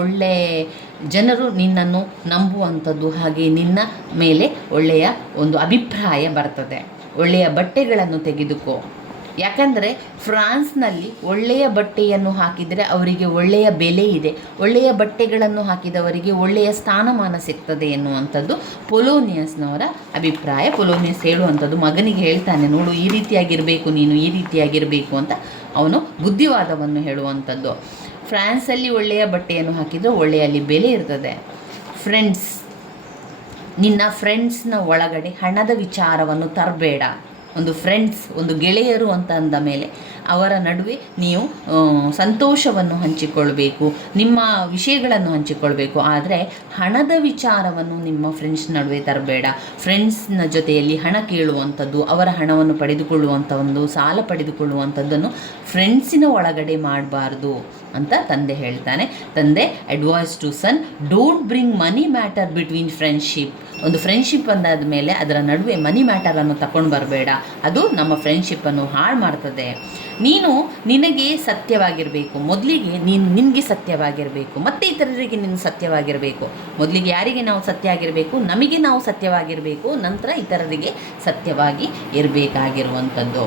ಒಳ್ಳೆಯ ಜನರು ನಿನ್ನನ್ನು ನಂಬುವಂಥದ್ದು, ಹಾಗೆ ನಿನ್ನ ಮೇಲೆ ಒಳ್ಳೆಯ ಒಂದು ಅಭಿಪ್ರಾಯ ಬರ್ತದೆ. ಒಳ್ಳೆಯ ಬಟ್ಟೆಗಳನ್ನು ತೆಗೆದುಕೋ. ಯಾಕಂದರೆ ಫ್ರಾನ್ಸ್ನಲ್ಲಿ ಒಳ್ಳೆಯ ಬಟ್ಟೆಯನ್ನು ಹಾಕಿದರೆ ಅವರಿಗೆ ಒಳ್ಳೆಯ ಬೆಲೆ ಇದೆ. ಒಳ್ಳೆಯ ಬಟ್ಟೆಗಳನ್ನು ಹಾಕಿದವರಿಗೆ ಒಳ್ಳೆಯ ಸ್ಥಾನಮಾನ ಸಿಗ್ತದೆ ಎನ್ನುವಂಥದ್ದು ಪೊಲೋನಿಯಸ್ನವರ ಅಭಿಪ್ರಾಯ. ಪೊಲೋನಿಯಸ್ ಹೇಳುವಂಥದ್ದು ಮಗನಿಗೆ ಹೇಳ್ತಾನೆ, ನೋಡು ಈ ರೀತಿಯಾಗಿರಬೇಕು, ನೀನು ಈ ರೀತಿಯಾಗಿರಬೇಕು ಅಂತ ಅವನು ಬುದ್ಧಿವಾದವನ್ನು ಹೇಳುವಂಥದ್ದು. ಫ್ರಾನ್ಸಲ್ಲಿ ಒಳ್ಳೆಯ ಬಟ್ಟೆಯನ್ನು ಹಾಕಿದರೆ ಒಳ್ಳೆಯಲ್ಲಿ ಬೆಲೆ ಇರ್ತದೆ. ನಿನ್ನ ಫ್ರೆಂಡ್ಸ್ನ ಒಳಗಡೆ ಹಣದ ವಿಚಾರವನ್ನು ತರಬೇಡ. ಒಂದು ಗೆಳೆಯರು ಅಂತ ಅಂದ ಮೇಲೆ ಅವರ ನಡುವೆ ನೀವು ಸಂತೋಷವನ್ನು ಹಂಚಿಕೊಳ್ಬೇಕು, ನಿಮ್ಮ ವಿಷಯಗಳನ್ನು ಹಂಚಿಕೊಳ್ಬೇಕು. ಆದರೆ ಹಣದ ವಿಚಾರವನ್ನು ನಿಮ್ಮ ಫ್ರೆಂಡ್ಸ್ ನಡುವೆ ತರಬೇಡ. ಫ್ರೆಂಡ್ಸ್ನ ಜೊತೆಯಲ್ಲಿ ಹಣ ಕೇಳುವಂಥದ್ದು, ಅವರ ಹಣವನ್ನು ಪಡೆದುಕೊಳ್ಳುವಂಥ ಒಂದು ಸಾಲ ಪಡೆದುಕೊಳ್ಳುವಂಥದ್ದನ್ನು ಫ್ರೆಂಡ್ಸಿನ ಒಳಗಡೆ ಮಾಡಬಾರ್ದು. ಅಂತ ತಂದೆ ಹೇಳ್ತಾನೆ. ತಂದೆ advice to son, don't bring money matter between friendship. ಒಂದು ಫ್ರೆಂಡ್ಶಿಪ್ ಅಂದಾದ ಮೇಲೆ ಅದರ ನಡುವೆ ಮನಿ ಮ್ಯಾಟರನ್ನು ತಗೊಂಡು ಬರಬೇಡ, ಅದು ನಮ್ಮ ಫ್ರೆಂಡ್ಶಿಪ್ಪನ್ನು ಹಾಳು ಮಾಡ್ತದೆ. ನೀನು ನಿನಗೆ ಸತ್ಯವಾಗಿರಬೇಕು, ಮೊದಲಿಗೆ ನೀನು ನಿನಗೆ ಸತ್ಯವಾಗಿರಬೇಕು, ಮತ್ತು ಇತರರಿಗೆ ನೀನು ಸತ್ಯವಾಗಿರಬೇಕು. ಮೊದಲಿಗೆ ಯಾರಿಗೆ ನಾವು ಸತ್ಯ ಆಗಿರಬೇಕು? ನಮಗೆ ನಾವು ಸತ್ಯವಾಗಿರಬೇಕು, ನಂತರ ಇತರರಿಗೆ ಸತ್ಯವಾಗಿ ಇರಬೇಕಾಗಿರುವಂಥದ್ದು.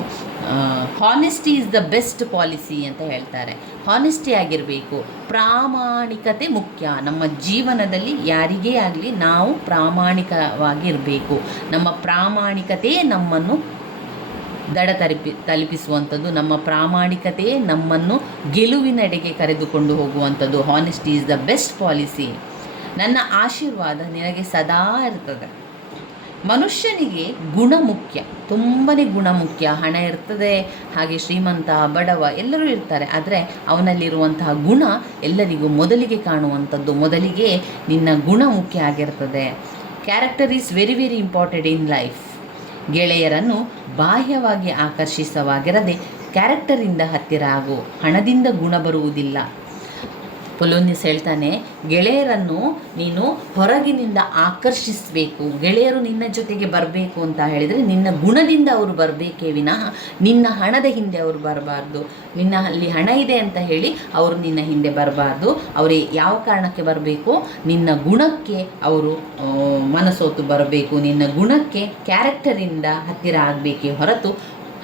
Honesty is the best policy ಅಂತ ಹೇಳ್ತಾರೆ. ಹಾನೆಸ್ಟಿ ಆಗಿರಬೇಕು, ಪ್ರಾಮಾಣಿಕತೆ ಮುಖ್ಯ. ನಮ್ಮ ಜೀವನದಲ್ಲಿ ಯಾರಿಗೇ ಆಗಲಿ ನಾವು ಪ್ರಾಮಾಣಿಕವಾಗಿರಬೇಕು. ನಮ್ಮ ಪ್ರಾಮಾಣಿಕತೆಯೇ ನಮ್ಮನ್ನು ತಲುಪಿಸುವಂಥದ್ದು. ನಮ್ಮ ಪ್ರಾಮಾಣಿಕತೆಯೇ ನಮ್ಮನ್ನು ಗೆಲುವಿನೆಡೆಗೆ ಕರೆದುಕೊಂಡು ಹೋಗುವಂಥದ್ದು. Honesty is the best policy. ನನ್ನ ಆಶೀರ್ವಾದ ನಿನಗೆ ಸದಾ ಇರ್ತದೆ. ಮನುಷ್ಯನಿಗೆ ಗುಣ ಮುಖ್ಯ, ತುಂಬಾ ಗುಣ ಮುಖ್ಯ. ಹಣ ಇರ್ತದೆ, ಹಾಗೆ ಶ್ರೀಮಂತ ಬಡವ ಎಲ್ಲರೂ ಇರ್ತಾರೆ, ಆದರೆ ಅವನಲ್ಲಿರುವಂತಹ ಗುಣ ಎಲ್ಲರಿಗೂ ಮೊದಲಿಗೆ ಕಾಣುವಂಥದ್ದು. ಮೊದಲಿಗೆ ನಿನ್ನ ಗುಣ ಮುಖ್ಯ ಆಗಿರ್ತದೆ. Character is very very important in life. ಗೆಳೆಯರನ್ನು ಬಾಹ್ಯವಾಗಿ ಆಕರ್ಷಿಸವಾಗಿರದೆ ಕ್ಯಾರೆಕ್ಟರಿಂದ ಹತ್ತಿರ ಆಗು, ಹಣದಿಂದ ಗುಣ ಬರುವುದಿಲ್ಲ. ಪೊಲೋನಿಯಸ್ ಹೇಳ್ತಾನೆ, ಗೆಳೆಯರನ್ನು ನೀನು ಹೊರಗಿನಿಂದ ಆಕರ್ಷಿಸಬೇಕು. ಗೆಳೆಯರು ನಿನ್ನ ಜೊತೆಗೆ ಬರಬೇಕು ಅಂತ ಹೇಳಿದರೆ ನಿನ್ನ ಗುಣದಿಂದ ಅವರು ಬರಬೇಕೇ ವಿನಃ ನಿನ್ನ ಹಣದ ಹಿಂದೆ ಅವರು ಬರಬಾರ್ದು. ನಿನ್ನ ಅಲ್ಲಿ ಹಣ ಇದೆ ಅಂತ ಹೇಳಿ ಅವರು ನಿನ್ನ ಹಿಂದೆ ಬರಬಾರ್ದು. ಅವರು ಯಾವ ಕಾರಣಕ್ಕೆ ಬರಬೇಕು? ನಿನ್ನ ಗುಣಕ್ಕೆ ಅವರು ಮನಸೋತು ಬರಬೇಕು. ನಿನ್ನ ಗುಣಕ್ಕೆ ಕ್ಯಾರೆಕ್ಟರಿಂದ ಹತ್ತಿರ ಆಗಬೇಕೇ ಹೊರತು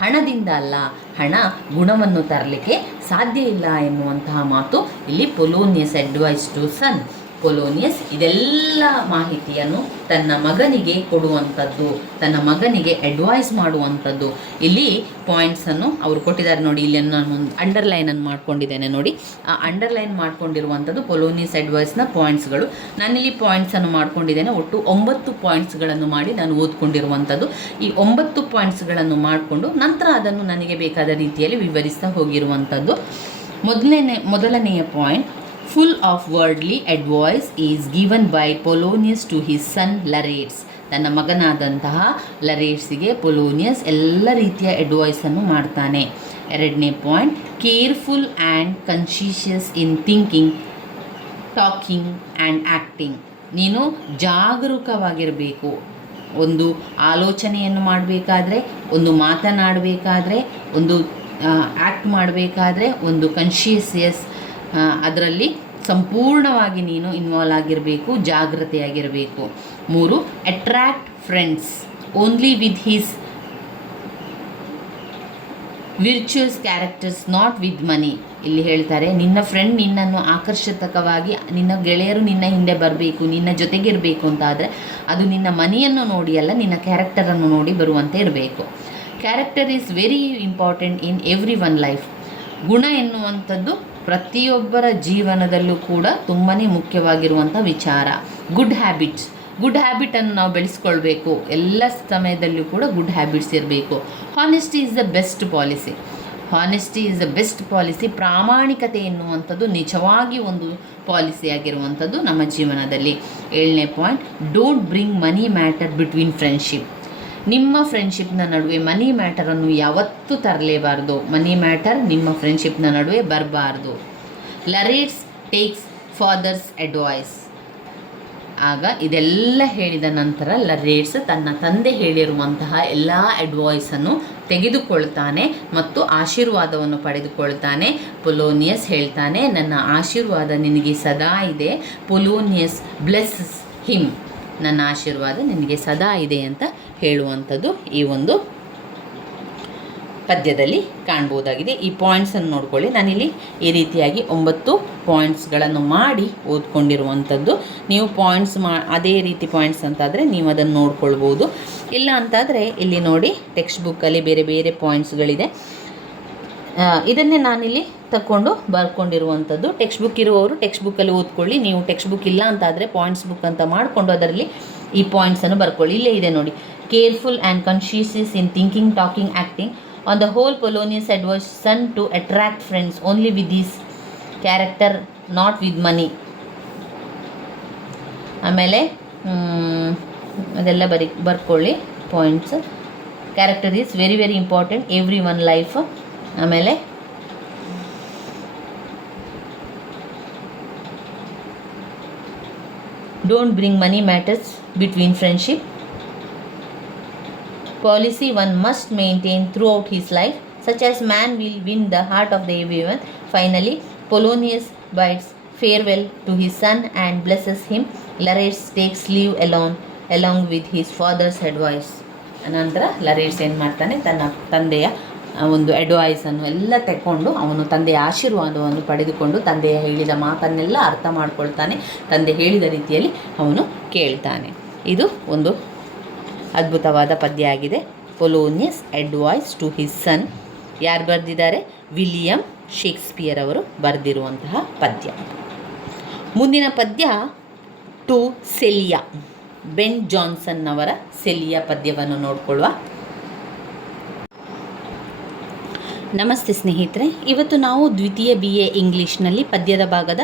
ಹಣದಿಂದ ಅಲ್ಲ. ಹಣ ಗುಣವನ್ನು ತರಲಿಕ್ಕೆ ಸಾಧ್ಯ ಇಲ್ಲ ಎನ್ನುವಂತಹ ಮಾತು ಇಲ್ಲಿ Polonius advice to son. Polonius ಇದೆಲ್ಲ ಮಾಹಿತಿಯನ್ನು ತನ್ನ ಮಗನಿಗೆ ಕೊಡುವಂಥದ್ದು, ತನ್ನ ಮಗನಿಗೆ ಅಡ್ವೈಸ್ ಮಾಡುವಂಥದ್ದು. ಇಲ್ಲಿ ಪಾಯಿಂಟ್ಸನ್ನು ಅವರು ಕೊಟ್ಟಿದ್ದಾರೆ ನೋಡಿ. ಇಲ್ಲಿ ನಾನು ಒಂದು ಅಂಡರ್ಲೈನನ್ನು ಮಾಡ್ಕೊಂಡಿದ್ದೇನೆ ನೋಡಿ. ಆ ಅಂಡರ್ಲೈನ್ ಮಾಡ್ಕೊಂಡಿರುವಂಥದ್ದು ಪೊಲೋನಿಯಸ್ ಅಡ್ವೈಸ್ನ ಪಾಯಿಂಟ್ಸ್ಗಳು. ನಾನಿಲ್ಲಿ ಪಾಯಿಂಟ್ಸನ್ನು ಮಾಡ್ಕೊಂಡಿದ್ದೇನೆ. ಒಟ್ಟು 9 ಪಾಯಿಂಟ್ಸ್ಗಳನ್ನು ಮಾಡಿ ನಾನು ಓದ್ಕೊಂಡಿರುವಂಥದ್ದು. ಈ 9 ಪಾಯಿಂಟ್ಸ್ಗಳನ್ನು ಮಾಡಿಕೊಂಡು ನಂತರ ಅದನ್ನು ನನಗೆ ಬೇಕಾದ ರೀತಿಯಲ್ಲಿ ವಿವರಿಸ್ತಾ ಹೋಗಿರುವಂಥದ್ದು. ಮೊದಲನೆಯ point, full of worldly advice is given by Polonius to his son Laertes. ತನ್ನ ಮಗನಾದಂತಹ ಲರೇಟ್ಸಿಗೆ ಪೊಲೋನಿಯಸ್ ಎಲ್ಲ ರೀತಿಯ ಅಡ್ವೈಸನ್ನು ಮಾಡ್ತಾನೆ. ಎರಡನೇ point, careful and conscious in thinking, talking and acting. ನೀನು ಜಾಗರೂಕವಾಗಿರಬೇಕು. ಒಂದು ಆಲೋಚನೆಯನ್ನು ಮಾಡಬೇಕಾದ್ರೆ, ಒಂದು ಮಾತನಾಡಬೇಕಾದ್ರೆ, ಒಂದು ಆ್ಯಕ್ಟ್ ಮಾಡಬೇಕಾದ್ರೆ, ಒಂದು ಕನ್ಶಿಯಸ್ ಅದರಲ್ಲಿ ಸಂಪೂರ್ಣವಾಗಿ ನೀನು ಇನ್ವಾಲ್ವ್ ಆಗಿರಬೇಕು, ಜಾಗೃತೆಯಾಗಿರಬೇಕು. 3, attract friends only with his virtuous characters, not with money. ಇಲ್ಲಿ ಹೇಳ್ತಾರೆ, ನಿನ್ನ ಫ್ರೆಂಡ್ ನಿನ್ನನ್ನು ಆಕರ್ಷಕವಾಗಿ, ನಿನ್ನ ಗೆಳೆಯರು ನಿನ್ನ ಹಿಂದೆ ಬರಬೇಕು, ನಿನ್ನ ಜೊತೆಗಿರಬೇಕು ಅಂತ ಆದರೆ ಅದು ನಿನ್ನ ಮನಿಯನ್ನು ನೋಡಿ ಅಲ್ಲ, ನಿನ್ನ ಕ್ಯಾರೆಕ್ಟರನ್ನು ನೋಡಿ ಬರುವಂತೆ ಇರಬೇಕು. Character is very important in every one life. ಗುಣ ಎನ್ನುವಂಥದ್ದು ಪ್ರತಿಯೊಬ್ಬರ ಜೀವನದಲ್ಲೂ ಕೂಡ ತುಂಬಾ ಮುಖ್ಯವಾಗಿರುವಂಥ ವಿಚಾರ. ಗುಡ್ ಹ್ಯಾಬಿಟನ್ನು ನಾವು ಬೆಳೆಸ್ಕೊಳ್ಬೇಕು. ಎಲ್ಲ ಸಮಯದಲ್ಲೂ ಕೂಡ ಗುಡ್ ಹ್ಯಾಬಿಟ್ಸ್ ಇರಬೇಕು. Honesty is the best policy. ಪ್ರಾಮಾಣಿಕತೆ ಎನ್ನುವಂಥದ್ದು ನಿಜವಾಗಿ ಒಂದು ಪಾಲಿಸಿ ಆಗಿರುವಂಥದ್ದು ನಮ್ಮ ಜೀವನದಲ್ಲಿ. 7ನೇ point, don't bring money matter between friendship. ನಿಮ್ಮ ಫ್ರೆಂಡ್ಶಿಪ್ನ ನಡುವೆ ಮನಿ ಮ್ಯಾಟರನ್ನು ಯಾವತ್ತೂ ತರಲೇಬಾರ್ದು. ಮನಿ ಮ್ಯಾಟರ್ ನಿಮ್ಮ ಫ್ರೆಂಡ್ಶಿಪ್ನ ನಡುವೆ ಬರಬಾರ್ದು. ಲರೇಟ್ಸ್ ಟೇಕ್ಸ್ ಫಾದರ್ಸ್ ಅಡ್ವೈಸ್. ಆಗ ಇದೆಲ್ಲ ಹೇಳಿದ ನಂತರ ಲರೇಟ್ಸ್ ತನ್ನ ತಂದೆ ಹೇಳಿರುವಂತಹ ಎಲ್ಲ ಅಡ್ವೈಸನ್ನು ತೆಗೆದುಕೊಳ್ತಾನೆ ಮತ್ತು ಆಶೀರ್ವಾದವನ್ನು ಪಡೆದುಕೊಳ್ತಾನೆ. ಪೊಲೋನಿಯಸ್ ಹೇಳ್ತಾನೆ, ನನ್ನ ಆಶೀರ್ವಾದ ನಿನಗೆ ಸದಾ ಇದೆ. Polonius blesses him. ನನ್ನ ಆಶೀರ್ವಾದ ನಿನಗೆ ಸದಾ ಇದೆ ಅಂತ ಹೇಳುವಂಥದ್ದು ಈ ಒಂದು ಪದ್ಯದಲ್ಲಿ ಕಾಣ್ಬೋದಾಗಿದೆ. ಈ ಪಾಯಿಂಟ್ಸನ್ನು ನೋಡ್ಕೊಳ್ಳಿ. ನಾನಿಲ್ಲಿ ಈ ರೀತಿಯಾಗಿ 9 ಪಾಯಿಂಟ್ಸ್ಗಳನ್ನು ಮಾಡಿ ಓದ್ಕೊಂಡಿರುವಂಥದ್ದು. ನೀವು ಪಾಯಿಂಟ್ಸ್ ಅದೇ ರೀತಿ ಪಾಯಿಂಟ್ಸ್ ಅಂತಾದರೆ ನೀವು ಅದನ್ನು ನೋಡ್ಕೊಳ್ಬೋದು. ಇಲ್ಲ ಅಂತಾದರೆ ಇಲ್ಲಿ ನೋಡಿ, ಟೆಕ್ಸ್ಟ್ ಬುಕ್ಕಲ್ಲಿ ಬೇರೆ ಬೇರೆ ಪಾಯಿಂಟ್ಸ್ಗಳಿದೆ. ಇದನ್ನೇ ನಾನಿಲ್ಲಿ ತಗೊಂಡು ಬರ್ಕೊಂಡಿರುವಂಥದ್ದು. ಟೆಕ್ಸ್ಟ್ ಬುಕ್ ಇರುವವರು ಟೆಕ್ಸ್ಟ್ ಬುಕ್ಕಲ್ಲಿ ಓದ್ಕೊಳ್ಳಿ. ನೀವು ಟೆಕ್ಸ್ಟ್ ಬುಕ್ ಇಲ್ಲ ಅಂತಾದರೆ ಪಾಯಿಂಟ್ಸ್ ಬುಕ್ ಅಂತ ಮಾಡಿಕೊಂಡು ಅದರಲ್ಲಿ ಈ ಪಾಯಿಂಟ್ಸನ್ನು ಬರ್ಕೊಳ್ಳಿ. ಇಲ್ಲೇ ಇದೆ ನೋಡಿ, careful and conscious in thinking, talking, acting. On the whole, Polonius advised son to attract friends only with his character, not with money. ಆಮೇಲೆ ಅದೆಲ್ಲ ಬರ್ಕೊಳ್ಳಿ points. Character is very very important every one life. ಆಮೇಲೆ Don't bring money matters between friendship. Policy one must maintain throughout his life, such as man will win the heart of the everyone. Finally, Polonius bids farewell to his son and blesses him. Lares takes leave along with his father's advice. ಅನಂತರ ಲರೇಟ್ಸ್ ಏನು ಮಾಡ್ತಾನೆ, ತನ್ನ ತಂದೆಯ ಒಂದು ಅಡ್ವೈಸನ್ನು ಎಲ್ಲ ತಗೊಂಡು ಅವನು ತಂದೆಯ ಆಶೀರ್ವಾದವನ್ನು ಪಡೆದುಕೊಂಡು ತಂದೆಯ ಹೇಳಿದ ಮಾತನ್ನೆಲ್ಲ ಅರ್ಥ ಮಾಡ್ಕೊಳ್ತಾನೆ. ತಂದೆ ಹೇಳಿದ ರೀತಿಯಲ್ಲಿ ಅವನು ಕೇಳ್ತಾನೆ. ಇದು ಒಂದು ಅದ್ಭುತವಾದ ಪದ್ಯ ಆಗಿದೆ. Polonius advice to his son. ಯಾರು ಬರೆದಿದ್ದಾರೆ? ವಿಲಿಯಂ ಶೇಕ್ಸ್ಪಿಯರ್ ಅವರು ಬರೆದಿರುವಂತಹ ಪದ್ಯ. ಮುಂದಿನ ಪದ್ಯ ಟು ಸೆಲಿಯಾ. ಬೆನ್ ಜಾನ್ಸನ್ ಅವರ ಸೆಲಿಯಾ ಪದ್ಯವನ್ನು ನೋಡಿಕೊಳ್ಳುವ. ನಮಸ್ತೆ ಸ್ನೇಹಿತರೆ, ಇವತ್ತು ನಾವು ದ್ವಿತೀಯ BA ಇಂಗ್ಲೀಷ್ನಲ್ಲಿ ಪದ್ಯದ ಭಾಗದ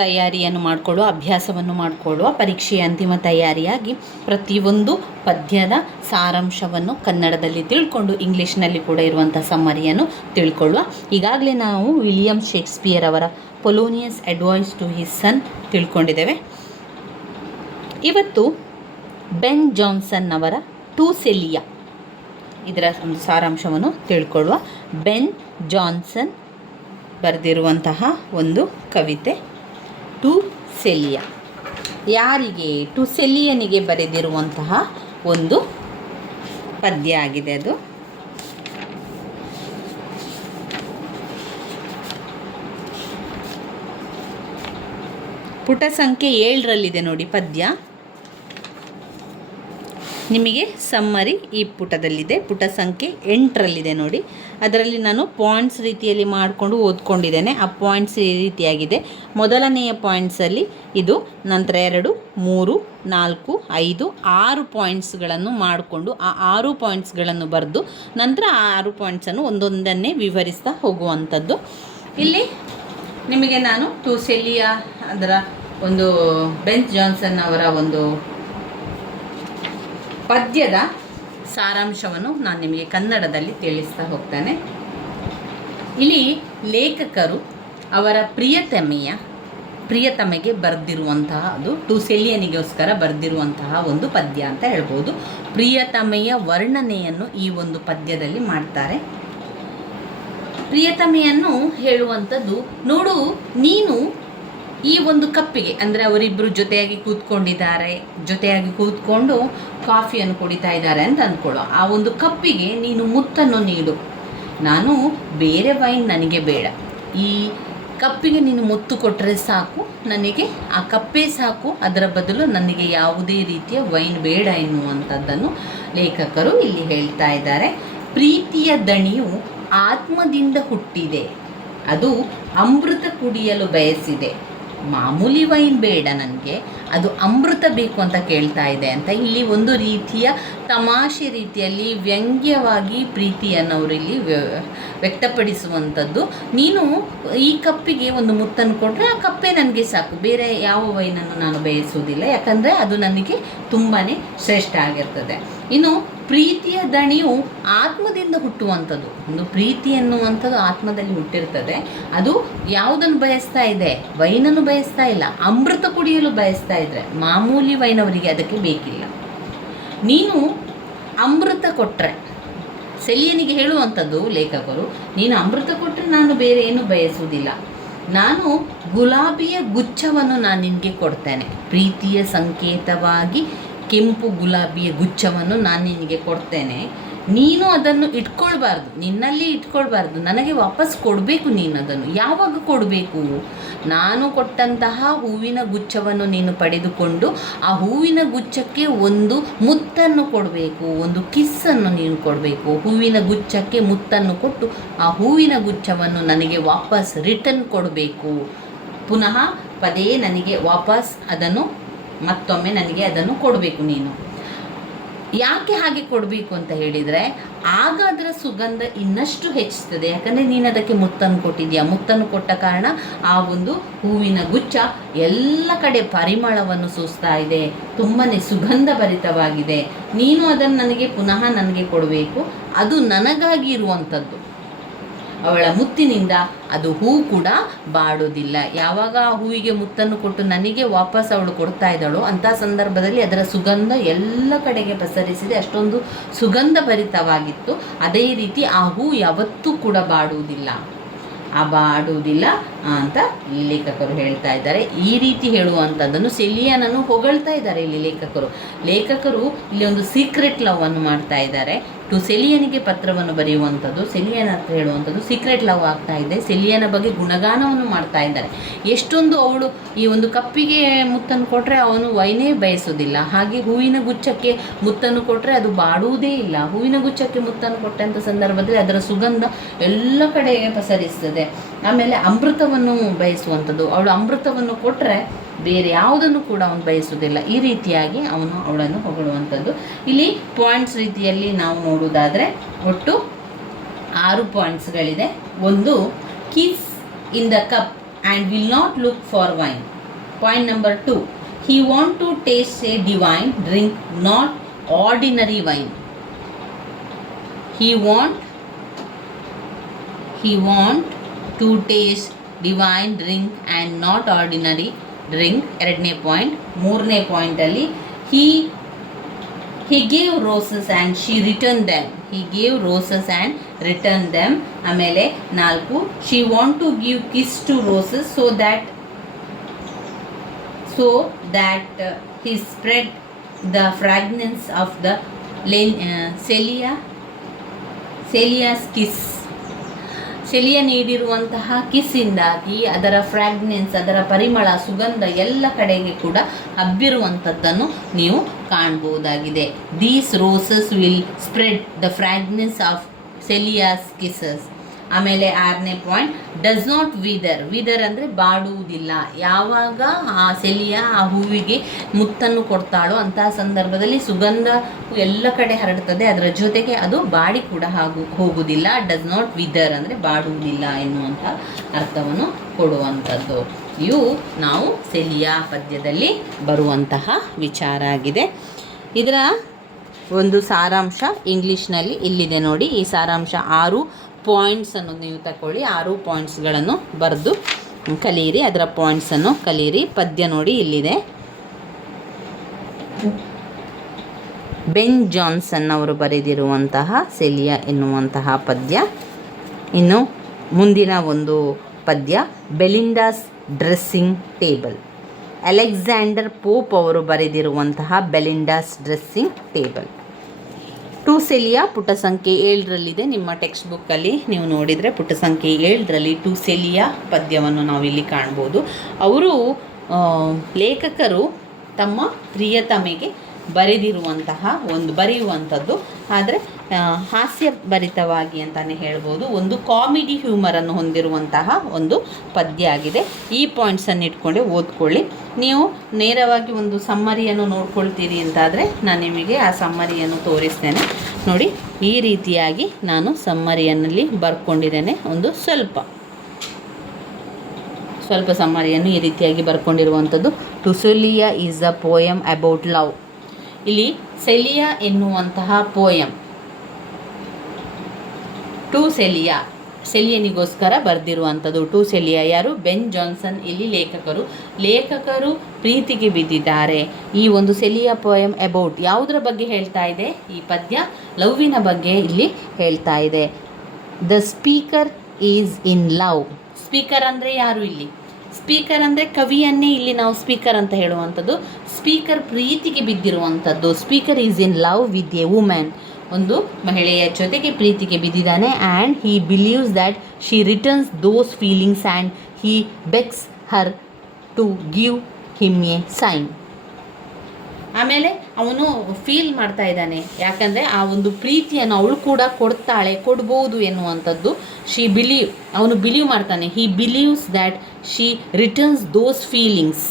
ತಯಾರಿಯನ್ನು ಮಾಡಿಕೊಳ್ಳುವ, ಅಭ್ಯಾಸವನ್ನು ಮಾಡಿಕೊಳ್ಳುವ, ಪರೀಕ್ಷೆಯ ಅಂತಿಮ ತಯಾರಿಯಾಗಿ ಪ್ರತಿಯೊಂದು ಪದ್ಯದ ಸಾರಾಂಶವನ್ನು ಕನ್ನಡದಲ್ಲಿ ತಿಳ್ಕೊಂಡು ಇಂಗ್ಲೀಷ್ನಲ್ಲಿ ಕೂಡ ಇರುವಂಥ ಸಮ್ಮರಿಯನ್ನು ತಿಳ್ಕೊಳ್ಳುವ. ಈಗಾಗಲೇ ನಾವು ವಿಲಿಯಂ ಶೇಕ್ಸ್ಪಿಯರ್ ಅವರ Polonius advice to his son ತಿಳ್ಕೊಂಡಿದ್ದೇವೆ. ಇವತ್ತು ಬೆನ್ ಜಾನ್ಸನ್ ಅವರ ಟು ಸೆಲಿಯಾ ಇದರ ಒಂದು ಸಾರಾಂಶವನ್ನು ತಿಳ್ಕೊಳ್ಳುವ. ಬೆನ್ ಜಾನ್ಸನ್ ಬರೆದಿರುವಂತಹ ಒಂದು ಕವಿತೆ ಟು ಸೆಲಿಯಾ. ಯಾರಿಗೆ? ಟು ಸೆಲಿಯನಿಗೆ ಬರೆದಿರುವಂತಹ ಒಂದು ಪದ್ಯ ಆಗಿದೆ ಅದು. ಪುಟ ಸಂಖ್ಯೆ 7ರಲ್ಲಿದೆ ನೋಡಿ ಪದ್ಯ. ನಿಮಗೆ ಸಮ್ಮರಿ ಈ ಪುಟದಲ್ಲಿದೆ. ಪುಟ ಸಂಖ್ಯೆ 8ರಲ್ಲಿದೆ ನೋಡಿ. ಅದರಲ್ಲಿ ನಾನು ಪಾಯಿಂಟ್ಸ್ ರೀತಿಯಲ್ಲಿ ಮಾಡಿಕೊಂಡು ಓದ್ಕೊಂಡಿದ್ದೇನೆ. ಆ ಪಾಯಿಂಟ್ಸ್ ಈ ರೀತಿಯಾಗಿದೆ. ಮೊದಲನೆಯ ಪಾಯಿಂಟ್ಸಲ್ಲಿ ಇದು, ನಂತರ 2, 3, 4, 5, 6 ಪಾಯಿಂಟ್ಸ್ಗಳನ್ನು ಮಾಡಿಕೊಂಡು ಆ 6 ಪಾಯಿಂಟ್ಸ್ಗಳನ್ನು ಬರೆದು ನಂತರ ಆ 6 ಪಾಯಿಂಟ್ಸನ್ನು ಒಂದೊಂದನ್ನೇ ವಿವರಿಸ್ತಾ ಹೋಗುವಂಥದ್ದು. ಇಲ್ಲಿ ನಿಮಗೆ ನಾನು ಟು ಸೆಲಿಯಾ ಅದರ ಒಂದು ಬೆನ್ ಜಾನ್ಸನ್ ಅವರ ಒಂದು ಪದ್ಯದ ಸಾರಾಂಶವನ್ನು ನಾನು ನಿಮಗೆ ಕನ್ನಡದಲ್ಲಿ ತಿಳಿಸ್ತಾ ಹೋಗ್ತೇನೆ. ಇಲ್ಲಿ ಲೇಖಕರು ಅವರ ಪ್ರಿಯತಮೆಗೆ ಬರೆದಿರುವಂತಹ, ಅದು ಟು ಸೆಲಿಯನಿಗೋಸ್ಕರ ಬರೆದಿರುವಂತಹ ಒಂದು ಪದ್ಯ ಅಂತ ಹೇಳ್ಬೋದು. ಪ್ರಿಯತಮೆಯ ವರ್ಣನೆಯನ್ನು ಈ ಒಂದು ಪದ್ಯದಲ್ಲಿ ಮಾಡ್ತಾರೆ. ಪ್ರಿಯತಮೆಯನ್ನು ಹೇಳುವಂಥದ್ದು, ನೋಡು ನೀನು ಈ ಒಂದು ಕಪ್ಪಿಗೆ, ಅಂದರೆ ಅವರಿಬ್ಬರು ಜೊತೆಯಾಗಿ ಕೂತ್ಕೊಂಡು ಕಾಫಿಯನ್ನು ಕುಡಿತಾ ಇದ್ದಾರೆ ಅಂತ ಅಂದ್ಕೊಳ್ಳೋ. ಆ ಒಂದು ಕಪ್ಪಿಗೆ ನೀನು ಮುತ್ತನ್ನು ನೀಡು. ನಾನು ಬೇರೆ ವೈನ್ ನನಗೆ ಬೇಡ, ಈ ಕಪ್ಪಿಗೆ ನೀನು ಮುತ್ತು ಕೊಟ್ಟರೆ ಸಾಕು, ನನಗೆ ಆ ಕಪ್ಪೇ ಸಾಕು, ಅದರ ಬದಲು ನನಗೆ ಯಾವುದೇ ರೀತಿಯ ವೈನ್ ಬೇಡ ಎನ್ನುವಂಥದ್ದನ್ನು ಲೇಖಕರು ಇಲ್ಲಿ ಹೇಳ್ತಾ ಇದ್ದಾರೆ. ಪ್ರೀತಿಯ ದಣಿಯು ಆತ್ಮದಿಂದ ಹುಟ್ಟಿದೆ, ಅದು ಅಮೃತ ಕುಡಿಯಲು ಬಯಸಿದೆ. ಮಾಮೂಲಿ ವೈನ್ ಬೇಡ ನನಗೆ, ಅದು ಅಮೃತ ಬೇಕು ಅಂತ ಕೇಳ್ತಾ ಇದೆ ಅಂತ ಇಲ್ಲಿ ಒಂದು ರೀತಿಯ ತಮಾಷೆ ರೀತಿಯಲ್ಲಿ ವ್ಯಂಗ್ಯವಾಗಿ ಪ್ರೀತಿಯನ್ನು ಅವರಿಲ್ಲಿ ವ್ಯಕ್ತಪಡಿಸುವಂಥದ್ದು. ನೀನು ಈ ಕಪ್ಪಿಗೆ ಒಂದು ಮುತ್ತನ್ನು ಕೊಟ್ಟರೆ ಆ ಕಪ್ಪೇ ನನಗೆ ಸಾಕು, ಬೇರೆ ಯಾವ ವೈನನ್ನು ನಾನು ಬಯಸುವುದಿಲ್ಲ, ಯಾಕಂದರೆ ಅದು ನನಗೆ ತುಂಬಾ ಶ್ರೇಷ್ಠ ಆಗಿರ್ತದೆ. ಇನ್ನು ಪ್ರೀತಿಯ ದಣಿಯು ಆತ್ಮದಿಂದ ಹುಟ್ಟುವಂಥದ್ದು. ಒಂದು ಪ್ರೀತಿ ಎನ್ನುವಂಥದ್ದು ಆತ್ಮದಲ್ಲಿ ಹುಟ್ಟಿರ್ತದೆ. ಅದು ಯಾವುದನ್ನು ಬಯಸ್ತಾ ಇದೆ? ವೈನನ್ನು ಬಯಸ್ತಾ ಇಲ್ಲ, ಅಮೃತ ಕುಡಿಯಲು ಬಯಸ್ತಾ ಇದ್ರೆ. ಮಾಮೂಲಿ ವೈನ್ ಅವರಿಗೆ ಅದಕ್ಕೆ ಬೇಕಿಲ್ಲ. ನೀನು ಅಮೃತ ಕೊಟ್ಟರೆ, ಸೆಲಿಯನಿಗೆ ಹೇಳುವಂಥದ್ದು ಲೇಖಕರು, ನೀನು ಅಮೃತ ಕೊಟ್ಟರೆ ನಾನು ಬೇರೆ ಏನು ಬಯಸುವುದಿಲ್ಲ, ನಾನು ಗುಲಾಬಿಯ ಗುಚ್ಛವನ್ನು ನಾನು ನಿನಗೆ ಕೊಡ್ತೇನೆ. ಪ್ರೀತಿಯ ಸಂಕೇತವಾಗಿ ಕೆಂಪು ಗುಲಾಬಿಯ ಗುಚ್ಛವನ್ನು ನಾನು ನಿನಗೆ ಕೊಡ್ತೇನೆ. ನೀನು ಅದನ್ನು ಇಟ್ಕೊಳ್ಬಾರ್ದು, ನಿನ್ನಲ್ಲಿ ಇಟ್ಕೊಳ್ಬಾರ್ದು, ನನಗೆ ವಾಪಸ್ ಕೊಡಬೇಕು. ನೀನು ಅದನ್ನು ಯಾವಾಗ ಕೊಡಬೇಕು? ನಾನು ಕೊಟ್ಟಂತಹ ಹೂವಿನ ಗುಚ್ಛವನ್ನು ನೀನು ಪಡೆದುಕೊಂಡು ಆ ಹೂವಿನ ಗುಚ್ಛಕ್ಕೆ ಒಂದು ಮುತ್ತನ್ನು ಕೊಡಬೇಕು, ಒಂದು ಕಿಸ್ಸನ್ನು ನೀನು ಕೊಡಬೇಕು. ಹೂವಿನ ಗುಚ್ಛಕ್ಕೆ ಮುತ್ತನ್ನು ಕೊಟ್ಟು ಆ ಹೂವಿನ ಗುಚ್ಛವನ್ನು ನನಗೆ ವಾಪಸ್ ರಿಟರ್ನ್ ಕೊಡಬೇಕು. ಪುನಃ ಪದೇ ನನಗೆ ವಾಪಸ್ ಅದನ್ನು ಮತ್ತೊಮ್ಮೆ ನನಗೆ ಅದನ್ನು ಕೊಡಬೇಕು. ನೀನು ಯಾಕೆ ಹಾಗೆ ಕೊಡಬೇಕು ಅಂತ ಹೇಳಿದರೆ, ಆಗ ಅದರ ಸುಗಂಧ ಇನ್ನಷ್ಟು ಹೆಚ್ಚುತ್ತದೆ. ಯಾಕಂದರೆ ನೀನು ಅದಕ್ಕೆ ಮುತ್ತನ್ನು ಕೊಟ್ಟಿದ್ದೀಯಾ. ಮುತ್ತನ್ನು ಕೊಟ್ಟ ಕಾರಣ ಆ ಒಂದು ಹೂವಿನ ಗುಚ್ಛ ಎಲ್ಲ ಕಡೆ ಪರಿಮಳವನ್ನು ಸೂಸ್ತಾ ಇದೆ, ತುಂಬಾ ಸುಗಂಧ ಭರಿತವಾಗಿದೆ. ನೀನು ಅದನ್ನು ನನಗೆ ಪುನಃ ನನಗೆ ಕೊಡಬೇಕು. ಅದು ನನಗಾಗಿ ಇರುವಂಥದ್ದು. ಅವಳ ಮುತ್ತಿನಿಂದ ಅದು ಹೂ ಕೂಡ ಬಾಡುವುದಿಲ್ಲ. ಯಾವಾಗ ಆ ಹೂವಿಗೆ ಮುತ್ತನ್ನು ಕೊಟ್ಟು ನನಗೆ ವಾಪಸ್ ಅವಳು ಕೊಡ್ತಾ ಇದ್ದಳು, ಅಂಥ ಸಂದರ್ಭದಲ್ಲಿ ಅದರ ಸುಗಂಧ ಎಲ್ಲ ಕಡೆಗೆ ಪಸರಿಸಿದೆ, ಅಷ್ಟೊಂದು ಸುಗಂಧ ಭರಿತವಾಗಿತ್ತು. ಅದೇ ರೀತಿ ಆ ಹೂ ಯಾವತ್ತೂ ಕೂಡ ಬಾಡುವುದಿಲ್ಲ ಅಂತ ಈ ಲೇಖಕರು ಹೇಳ್ತಾ ಇದ್ದಾರೆ. ಈ ರೀತಿ ಹೇಳುವಂಥದ್ದನ್ನು ಸೆಲಿಯನನ್ನು ಹೊಗಳ್ತಾ ಇದ್ದಾರೆ ಇಲ್ಲಿ ಲೇಖಕರು ಇಲ್ಲಿ ಒಂದು ಸೀಕ್ರೆಟ್ ಲವ್ ಅನ್ನು ಮಾಡ್ತಾ ಇದ್ದಾರೆ. ಸೆಲಿಯನಿಗೆ ಪತ್ರವನ್ನು ಬರೆಯುವಂಥದ್ದು, ಸೆಲಿಯನ್ ಅಂತ ಹೇಳುವಂಥದ್ದು ಸೀಕ್ರೆಟ್ ಲವ್ ಆಗ್ತಾ ಇದೆ. ಸೆಲಿಯನ ಬಗ್ಗೆ ಗುಣಗಾನವನ್ನು ಮಾಡ್ತಾ ಇದ್ದಾರೆ. ಎಷ್ಟೊಂದು ಅವಳು ಈ ಒಂದು ಕಪ್ಪಿಗೆ ಮುತ್ತನ್ನು ಕೊಟ್ಟರೆ ಅವನು ವೈನೇ ಬಯಸೋದಿಲ್ಲ, ಹಾಗೆ ಹೂವಿನ ಗುಚ್ಛಕ್ಕೆ ಮುತ್ತನ್ನು ಕೊಟ್ಟರೆ ಅದು ಬಾಡುವುದೇ ಇಲ್ಲ. ಹೂವಿನ ಗುಚ್ಛಕ್ಕೆ ಮುತ್ತನ್ನು ಕೊಟ್ಟಂಥ ಸಂದರ್ಭದಲ್ಲಿ ಅದರ ಸುಗಂಧ ಎಲ್ಲ ಕಡೆ ಪಸರಿಸ್ತದೆ. ಆಮೇಲೆ ಅಮೃತವನ್ನು ಬಯಸುವಂಥದ್ದು, ಅವಳು ಅಮೃತವನ್ನು ಕೊಟ್ಟರೆ ಬೇರೆ ಯಾವುದನ್ನು ಕೂಡ ಅವನು ಬಯಸುವುದಿಲ್ಲ. ಈ ರೀತಿಯಾಗಿ ಅವಳನ್ನು ಹೊಗಳುವಂಥದ್ದು. ಇಲ್ಲಿ ಪಾಯಿಂಟ್ಸ್ ರೀತಿಯಲ್ಲಿ ನಾವು ನೋಡುವುದಾದರೆ ಒಟ್ಟು 6 ಪಾಯಿಂಟ್ಸ್ಗಳಿದೆ. ಒಂದು, kiss in the cup and will not look for wine. Point number 2, he want to taste a divine drink, not ordinary wine. He want to taste divine drink and not ordinary drink. 2ನೇ point. 3ನೇ ಪಾಯಿಂಟಲ್ಲಿ he gave roses and she returned them. ಆಮೇಲೆ 4, she want to give kiss to roses so that he spread the fragrance of the Celia's kiss. ಸೆಲಿಯ ನೀಡಿರುವಂತಹ ಕಿಸ್ಸಿಂದಾಗಿ ಅದರ fragrance, ಅದರ ಪರಿಮಳ, ಸುಗಂಧ ಎಲ್ಲ ಕಡೆಗೆ ಕೂಡ ಹಬ್ಬಿರುವಂಥದ್ದನ್ನು ನೀವು ಕಾಣ್ಬೋದಾಗಿದೆ. These roses will spread the fragrance of Celia's kisses. ಆಮೇಲೆ 6ನೇ ಪಾಯಿಂಟ್, ಡಸ್ ನಾಟ್ ವಿದರ್ ಅಂದರೆ ಬಾಡುವುದಿಲ್ಲ. ಯಾವಾಗ ಆ ಸೆಲಿಯ ಆ ಹೂವಿಗೆ ಮುತ್ತನ್ನು ಕೊಡ್ತಾಳೋ ಅಂತಹ ಸಂದರ್ಭದಲ್ಲಿ ಸುಗಂಧ ಎಲ್ಲ ಕಡೆ ಹರಡ್ತದೆ, ಅದರ ಜೊತೆಗೆ ಅದು ಬಾಡಿ ಕೂಡ ಹೋಗುವುದಿಲ್ಲ. ಡಸ್ ನಾಟ್ ವಿದರ್ ಅಂದರೆ ಬಾಡುವುದಿಲ್ಲ ಎನ್ನುವಂಥ ಅರ್ಥವನ್ನು ಕೊಡುವಂಥದ್ದು. ಇವು ನಾವು ಸೆಲಿಯ ಪದ್ಯದಲ್ಲಿ ಬರುವಂತಹ ವಿಚಾರ ಆಗಿದೆ. ಇದರ ಒಂದು ಸಾರಾಂಶ ಇಂಗ್ಲೀಷ್ನಲ್ಲಿ ಇಲ್ಲಿದೆ ನೋಡಿ. ಈ ಸಾರಾಂಶ 6 ಪಾಯಿಂಟ್ಸನ್ನು ನೀವು ತಗೊಳ್ಳಿ. 6 ಪಾಯಿಂಟ್ಸ್ಗಳನ್ನು ಬರೆದು ಕಲಿಯಿರಿ, ಅದರ ಪಾಯಿಂಟ್ಸನ್ನು ಕಲಿಯಿರಿ. ಪದ್ಯ ನೋಡಿ ಇಲ್ಲಿದೆ. ಬೆನ್ ಜಾನ್ಸನ್ ಅವರು ಬರೆದಿರುವಂತಹ ಸೆಲಿಯ ಎನ್ನುವಂತಹ ಪದ್ಯ. ಇನ್ನು ಮುಂದಿನ ಒಂದು ಪದ್ಯ ಬೆಲಿಂಡಾಸ್ ಡ್ರೆಸ್ಸಿಂಗ್ ಟೇಬಲ್. ಅಲೆಕ್ಸಾಂಡರ್ ಪೋಪ್ ಅವರು ಬರೆದಿರುವಂತಹ ಬೆಲಿಂಡಾಸ್ ಡ್ರೆಸ್ಸಿಂಗ್ ಟೇಬಲ್. ಟು ಸೆಲಿಯಾ ಪುಟ ಸಂಖ್ಯೆ 7ರಲ್ಲಿದೆ. ನಿಮ್ಮ ಟೆಕ್ಸ್ಟ್ ಬುಕ್ಕಲ್ಲಿ ನೀವು ನೋಡಿದರೆ ಪುಟ ಸಂಖ್ಯೆ 7ರಲ್ಲಿ ಟು ಸೆಲಿಯಾ ಪದ್ಯವನ್ನು ನಾವಿಲ್ಲಿ ಕಾಣ್ಬೋದು. ಅವರು ಲೇಖಕರು ತಮ್ಮ ಪ್ರಿಯತಮೆಗೆ ಬರೆಯುವಂಥದ್ದು, ಆದರೆ ಹಾಸ್ಯಭರಿತವಾಗಿ ಅಂತಲೇ ಹೇಳ್ಬೋದು. ಒಂದು ಕಾಮಿಡಿ ಹ್ಯೂಮರನ್ನು ಹೊಂದಿರುವಂತಹ ಒಂದು ಪದ್ಯ ಆಗಿದೆ. ಈ ಪಾಯಿಂಟ್ಸನ್ನು ಇಟ್ಕೊಂಡೆ ಓದ್ಕೊಳ್ಳಿ. ನೀವು ನೇರವಾಗಿ ಒಂದು ಸಮ್ಮರಿಯನ್ನು ನೋಡ್ಕೊಳ್ತೀರಿ ಅಂತಾದರೆ ನಾನು ನಿಮಗೆ ಆ ಸಮ್ಮರಿಯನ್ನು ತೋರಿಸ್ತೇನೆ ನೋಡಿ. ಈ ರೀತಿಯಾಗಿ ನಾನು ಸಮ್ಮರಿಯಲ್ಲಿ ಬರ್ಕೊಂಡಿದ್ದೇನೆ. ಒಂದು ಸ್ವಲ್ಪ ಸಮ್ಮರಿಯನ್ನು ಈ ರೀತಿಯಾಗಿ ಬರ್ಕೊಂಡಿರುವಂಥದ್ದು. To Celia is a poem about love. ಇಲ್ಲಿ ಸೆಲಿಯಾ ಎನ್ನುವಂತಹ ಪೋಯಮ್ ಟು ಸೆಲಿಯನಿಗೋಸ್ಕರ ಬರೆದಿರುವಂಥದ್ದು. ಟು ಸೆಲಿಯಾ ಯಾರು? ಬೆನ್ ಜಾನ್ಸನ್ ಇಲ್ಲಿ ಲೇಖಕರು ಪ್ರೀತಿಗೆ ಬಿದ್ದಿದ್ದಾರೆ. ಈ ಒಂದು ಸೆಲಿಯಾ ಪೋಯಮ್ ಅಬೌಟ್ ಯಾವುದರ ಬಗ್ಗೆ ಹೇಳ್ತಾ ಇದೆ? ಈ ಪದ್ಯ ಲವ್ವಿನ ಬಗ್ಗೆ ಇಲ್ಲಿ ಹೇಳ್ತಾ ಇದೆ. The speaker is in love. Speaker ಅಂದರೆ ಯಾರು? ಇಲ್ಲಿ ಸ್ಪೀಕರ್ ಅಂದರೆ ಕವಿಯನ್ನೇ ಇಲ್ಲಿ ನಾವು ಸ್ಪೀಕರ್ ಅಂತ ಹೇಳುವಂಥದ್ದು. ಸ್ಪೀಕರ್ ಪ್ರೀತಿಗೆ ಬಿದ್ದಿರುವಂಥದ್ದು. Speaker is in love with a women. ಒಂದು ಮಹಿಳೆಯ ಜೊತೆಗೆ ಪ್ರೀತಿಗೆ ಬಿದ್ದಿದ್ದಾನೆ. And he believes that she returns those feelings and he begs her to give him a sign. ಆಮೇಲೆ ಅವನು ಫೀಲ್ ಮಾಡ್ತಾ ಇದ್ದಾನೆ, ಯಾಕಂದರೆ ಆ ಒಂದು ಪ್ರೀತಿಯನ್ನು ಅವಳು ಕೂಡ ಕೊಡ್ಬೋದು ಎನ್ನುವಂಥದ್ದು. ಅವನು ಬಿಲೀವ್ ಮಾಡ್ತಾನೆ. ಹಿ believes that she returns those feelings.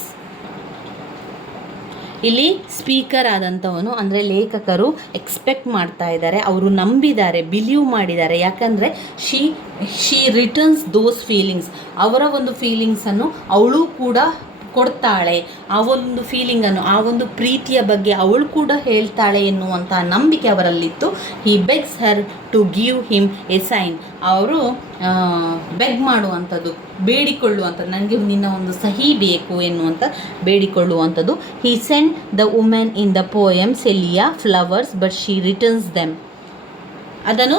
ಇಲ್ಲಿ ಸ್ಪೀಕರ್ ಆದಂಥವನು ಅಂದರೆ ಲೇಖಕರು ಎಕ್ಸ್ಪೆಕ್ಟ್ ಮಾಡ್ತಾ ಇದ್ದಾರೆ, ಅವರು ನಂಬಿದ್ದಾರೆ, ಬಿಲೀವ್ ಮಾಡಿದ್ದಾರೆ. ಯಾಕಂದರೆ ಶಿ ರಿಟರ್ನ್ಸ್ ದೋಸ್ ಫೀಲಿಂಗ್ಸ್, ಅವರ ಒಂದು ಫೀಲಿಂಗ್ಸನ್ನು ಅವಳು ಕೂಡ ಕೊಡ್ತಾಳೆ, ಆ ಒಂದು ಫೀಲಿಂಗನ್ನು, ಆ ಒಂದು ಪ್ರೀತಿಯ ಬಗ್ಗೆ ಅವಳು ಕೂಡ ಹೇಳ್ತಾಳೆ ಎನ್ನುವಂಥ ನಂಬಿಕೆ ಅವರಲ್ಲಿತ್ತು. He begs her to give him a sign. ಅವರು ಬೆಗ್ ಮಾಡುವಂಥದ್ದು, ಬೇಡಿಕೊಳ್ಳುವಂಥದ್ದು, ನನಗೆ ನಿನ್ನ ಒಂದು ಸಹಿ ಬೇಕು ಎನ್ನುವಂಥ ಬೇಡಿಕೊಳ್ಳುವಂಥದ್ದು. He send the women in the poem Celia flowers but she returns them. ಅದನ್ನು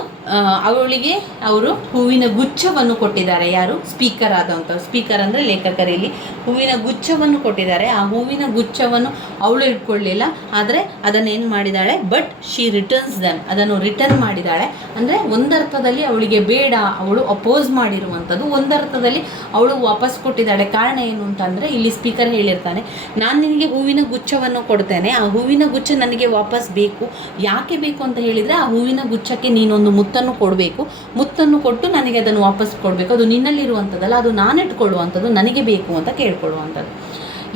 ಅವಳಿಗೆ ಅವರು ಹೂವಿನ ಗುಚ್ಛವನ್ನು ಕೊಟ್ಟಿದ್ದಾರೆ. ಯಾರು? ಸ್ಪೀಕರ್ ಆದಂಥವ್ರು. ಸ್ಪೀಕರ್ ಅಂದರೆ ಲೇಖಕರಲ್ಲಿ ಹೂವಿನ ಗುಚ್ಛವನ್ನು ಕೊಟ್ಟಿದ್ದಾರೆ. ಆ ಹೂವಿನ ಗುಚ್ಛವನ್ನು ಅವಳು ಇಟ್ಕೊಳ್ಳಿಲ್ಲ, ಆದರೆ ಅದನ್ನೇನು ಮಾಡಿದ್ದಾಳೆ? ಬಟ್ ಶಿ ರಿಟರ್ನ್ಸ್ ದೆಮ್, ಅದನ್ನು ರಿಟರ್ನ್ ಮಾಡಿದ್ದಾಳೆ. ಅಂದರೆ ಒಂದರ್ಥದಲ್ಲಿ ಅವಳಿಗೆ ಬೇಡ, ಅವಳು ಅಪೋಸ್ ಮಾಡಿರುವಂಥದ್ದು, ಒಂದರ್ಥದಲ್ಲಿ ಅವಳು ವಾಪಸ್ ಕೊಟ್ಟಿದ್ದಾಳೆ. ಕಾರಣ ಏನು ಅಂತಂದರೆ, ಇಲ್ಲಿ ಸ್ಪೀಕರ್ ಹೇಳಿರ್ತಾನೆ, ನಾನು ನಿನಗೆ ಹೂವಿನ ಗುಚ್ಛವನ್ನು ಕೊಡ್ತೇನೆ, ಆ ಹೂವಿನ ಗುಚ್ಛ ನನಗೆ ವಾಪಸ್ ಬೇಕು. ಯಾಕೆ ಬೇಕು ಅಂತ ಹೇಳಿದರೆ, ಆ ಹೂವಿನ ಗುಚ್ಛಕ್ಕೆ ನೀನೊಂದು ಮುತ್ತನ್ನು ಕೊಡಬೇಕು, ಮುತ್ತನ್ನು ಕೊಟ್ಟು ನನಗೆ ಅದನ್ನು ವಾಪಸ್ ಕೊಡಬೇಕು. ಅದು ನಿನ್ನಲ್ಲಿರುವಂಥದ್ದಲ್ಲ, ಅದು ನಾನು ಇಟ್ಕೊಳ್ಳುವಂಥದ್ದು, ನನಗೆ ಬೇಕು ಅಂತ ಕೇಳ್ಕೊಳ್ಳುವಂಥದ್ದು.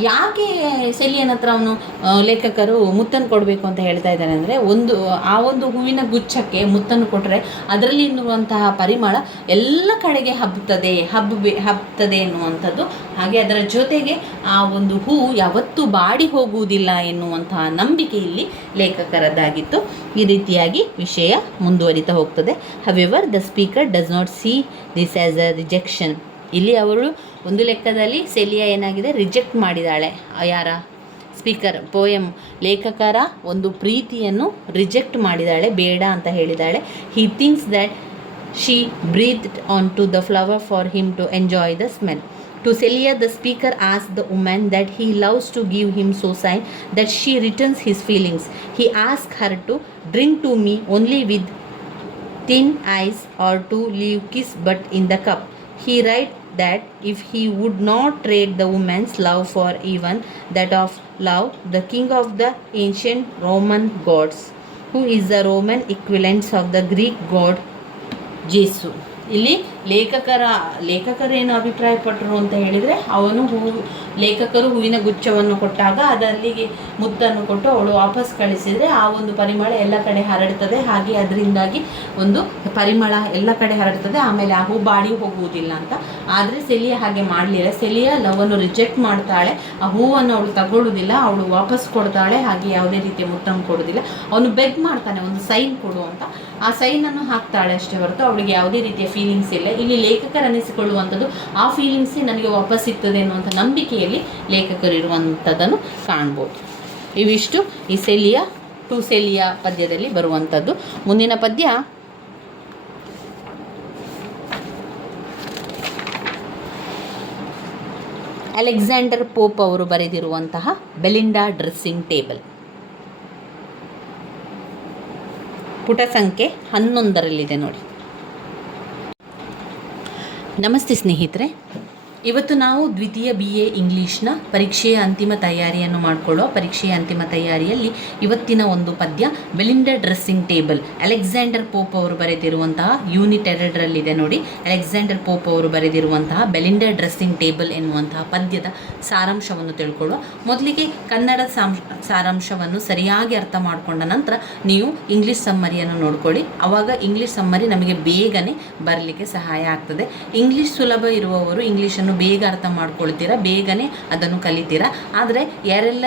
ಯಾಕೆ ಸೆಲಿಯನ ಹತ್ರ ಅವನು ಲೇಖಕರು ಮುತ್ತನ್ನು ಕೊಡಬೇಕು ಅಂತ ಹೇಳ್ತಾ ಇದ್ದಾನೆ ಅಂದರೆ, ಆ ಒಂದು ಹೂವಿನ ಗುಚ್ಛಕ್ಕೆ ಮುತ್ತನ್ನು ಕೊಟ್ಟರೆ ಅದರಲ್ಲಿ ಇರುವಂತಹ ಪರಿಮಳ ಎಲ್ಲ ಕಡೆಗೆ ಹಬ್ಬುತ್ತದೆ ಎನ್ನುವಂಥದ್ದು. ಹಾಗೆ ಅದರ ಜೊತೆಗೆ ಆ ಒಂದು ಹೂ ಯಾವತ್ತೂ ಬಾಡಿ ಹೋಗುವುದಿಲ್ಲ ಎನ್ನುವಂತಹ ನಂಬಿಕೆ ಇಲ್ಲಿ ಲೇಖಕರದ್ದಾಗಿತ್ತು. ಈ ರೀತಿಯಾಗಿ ವಿಷಯ ಮುಂದುವರಿತಾ ಹೋಗ್ತದೆ. However the speaker does not see this as a rejection. ಇಲ್ಲಿ ಅವಳು ಒಂದು ಲೆಕ್ಕದಲ್ಲಿ ಸೆಲಿಯಾ ಏನಾಗಿದೆ, ರಿಜೆಕ್ಟ್ ಮಾಡಿದ್ದಾಳೆ. ಯಾರ? ಸ್ಪೀಕರ್, ಪೋಯಮ್ ಲೇಖಕರ ಒಂದು ಪ್ರೀತಿಯನ್ನು ರಿಜೆಕ್ಟ್ ಮಾಡಿದ್ದಾಳೆ, ಬೇಡ ಅಂತ ಹೇಳಿದ್ದಾಳೆ. He thinks that she breathed on to the flower for him to enjoy the smell. To Celia, the speaker asked the woman that he loves to give him so sign that she returns his feelings. He asked her to drink to me only with thin eyes or to leave kiss but in the cup. He write that if he would not trade the woman's love for even that of love, the king of the ancient Roman gods, who is the Roman equivalent of the Greek god Jesu. ಇಲ್ಲಿ ಲೇಖಕರೇನು ಅಭಿಪ್ರಾಯಪಟ್ಟರು ಅಂತ ಹೇಳಿದರೆ, ಲೇಖಕರು ಹೂವಿನ ಗುಚ್ಛವನ್ನು ಕೊಟ್ಟಾಗ ಅದಲ್ಲಿಗೆ ಮುತ್ತನ್ನು ಕೊಟ್ಟು ಅವಳು ವಾಪಸ್ ಕಳಿಸಿದರೆ ಆ ಒಂದು ಪರಿಮಳ ಎಲ್ಲ ಕಡೆ ಹರಡ್ತದೆ. ಹಾಗೆ ಅದರಿಂದಾಗಿ ಒಂದು ಪರಿಮಳ ಎಲ್ಲ ಕಡೆ ಹರಡ್ತದೆ, ಆಮೇಲೆ ಆ ಹೂ ಬಾಡಿ ಹೋಗುವುದಿಲ್ಲ ಅಂತ. ಆದರೆ ಸೆಲಿಯಾ ಹಾಗೆ ಮಾಡಲಿಲ್ಲ. ಸೆಲಿಯಾ ಲವನ್ನು ರಿಜೆಕ್ಟ್ ಮಾಡ್ತಾಳೆ, ಆ ಹೂವನ್ನು ಅವಳು ತಗೊಳ್ಳೋದಿಲ್ಲ, ಅವಳು ವಾಪಸ್ ಕೊಡ್ತಾಳೆ, ಹಾಗೆ ಯಾವುದೇ ರೀತಿಯ ಮುತ್ತನ್ನು ಕೊಡೋದಿಲ್ಲ. ಅವನು ಬೆಗ್ ಮಾಡ್ತಾನೆ, ಒಂದು ಸೈನ್ ಕೊಡು ಅಂತ. ಆ ಸೈನನ್ನು ಹಾಕ್ತಾಳೆ ಅಷ್ಟೇ ಹೊರತು ಅವಳಿಗೆ ಯಾವುದೇ ರೀತಿಯ ಫೀಲಿಂಗ್ಸ್ ಇಲ್ಲ. ಇಲ್ಲಿ ಲೇಖಕರು ಅನ್ನಿಸಿಕೊಳ್ಳುವಂಥದ್ದು ಆ ಫೀಲಿಂಗ್ಸೇ ನನಗೆ ವಾಪಸ್ ಸಿಗ್ತದೆ ಅನ್ನುವಂಥ ನಂಬಿಕೆಯಲ್ಲಿ ಲೇಖಕರು ಇರುವಂಥದ್ದನ್ನು ಕಾಣ್ಬೋದು. ಇವಿಷ್ಟು ಈ ಸೆಲಿಯಾ ಟು ಸೆಲಿಯಾ ಪದ್ಯದಲ್ಲಿ ಬರುವಂಥದ್ದು. ಮುಂದಿನ ಪದ್ಯ ಅಲೆಕ್ಸಾಂಡರ್ ಪೋಪ್ ಅವರು ಬರೆದಿರುವಂತಹ ಬೆಲಿಂಡಾ ಡ್ರೆಸ್ಸಿಂಗ್ ಟೇಬಲ್. ಪುಟ ಸಂಖ್ಯೆ 11ರಲ್ಲಿದೆ ನೋಡಿ. ನಮಸ್ತೆ ಸ್ನೇಹಿತರೆ, ಇವತ್ತು ನಾವು ದ್ವಿತೀಯ BA ಇಂಗ್ಲೀಷ್ನ ಪರೀಕ್ಷೆಯ ಅಂತಿಮ ತಯಾರಿಯನ್ನು ಮಾಡಿಕೊಳ್ಳೋ ಪರೀಕ್ಷೆಯ ಅಂತಿಮ ತಯಾರಿಯಲ್ಲಿ ಇವತ್ತಿನ ಒಂದು ಪದ್ಯ ಬೆಲಿಂಡಾ ಡ್ರೆಸ್ಸಿಂಗ್ ಟೇಬಲ್, ಅಲೆಕ್ಸಾಂಡರ್ ಪೋಪ್ ಅವರು ಬರೆದಿರುವಂತಹ ಯೂನಿಟ್ 2ರಲ್ಲಿದೆ ನೋಡಿ. ಅಲೆಕ್ಸಾಂಡರ್ ಪೋಪ್ ಅವರು ಬರೆದಿರುವಂತಹ ಬೆಲಿಂಡಾ ಡ್ರೆಸ್ಸಿಂಗ್ ಟೇಬಲ್ ಎನ್ನುವಂತಹ ಪದ್ಯದ ಸಾರಾಂಶವನ್ನು ತಿಳ್ಕೊಳ್ಳುವ. ಮೊದಲಿಗೆ ಕನ್ನಡ ಸಾರಾಂಶವನ್ನು ಸರಿಯಾಗಿ ಅರ್ಥ ಮಾಡಿಕೊಂಡ ನಂತರ ನೀವು ಇಂಗ್ಲೀಷ್ ಸಮ್ಮರಿಯನ್ನು ನೋಡ್ಕೊಳ್ಳಿ. ಆವಾಗ ಇಂಗ್ಲೀಷ್ ಸಮ್ಮರಿ ನಮಗೆ ಬೇಗನೆ ಬರಲಿಕ್ಕೆ ಸಹಾಯ ಆಗ್ತದೆ. ಇಂಗ್ಲೀಷ್ ಸುಲಭ ಇರುವವರು ಇಂಗ್ಲೀಷನ್ನು ಬೇಗ ಅರ್ಥ ಮಾಡ್ಕೊಳ್ತೀರಾ, ಬೇಗನೆ ಅದನ್ನು ಕಲಿತೀರಾ. ಆದರೆ ಯಾರೆಲ್ಲ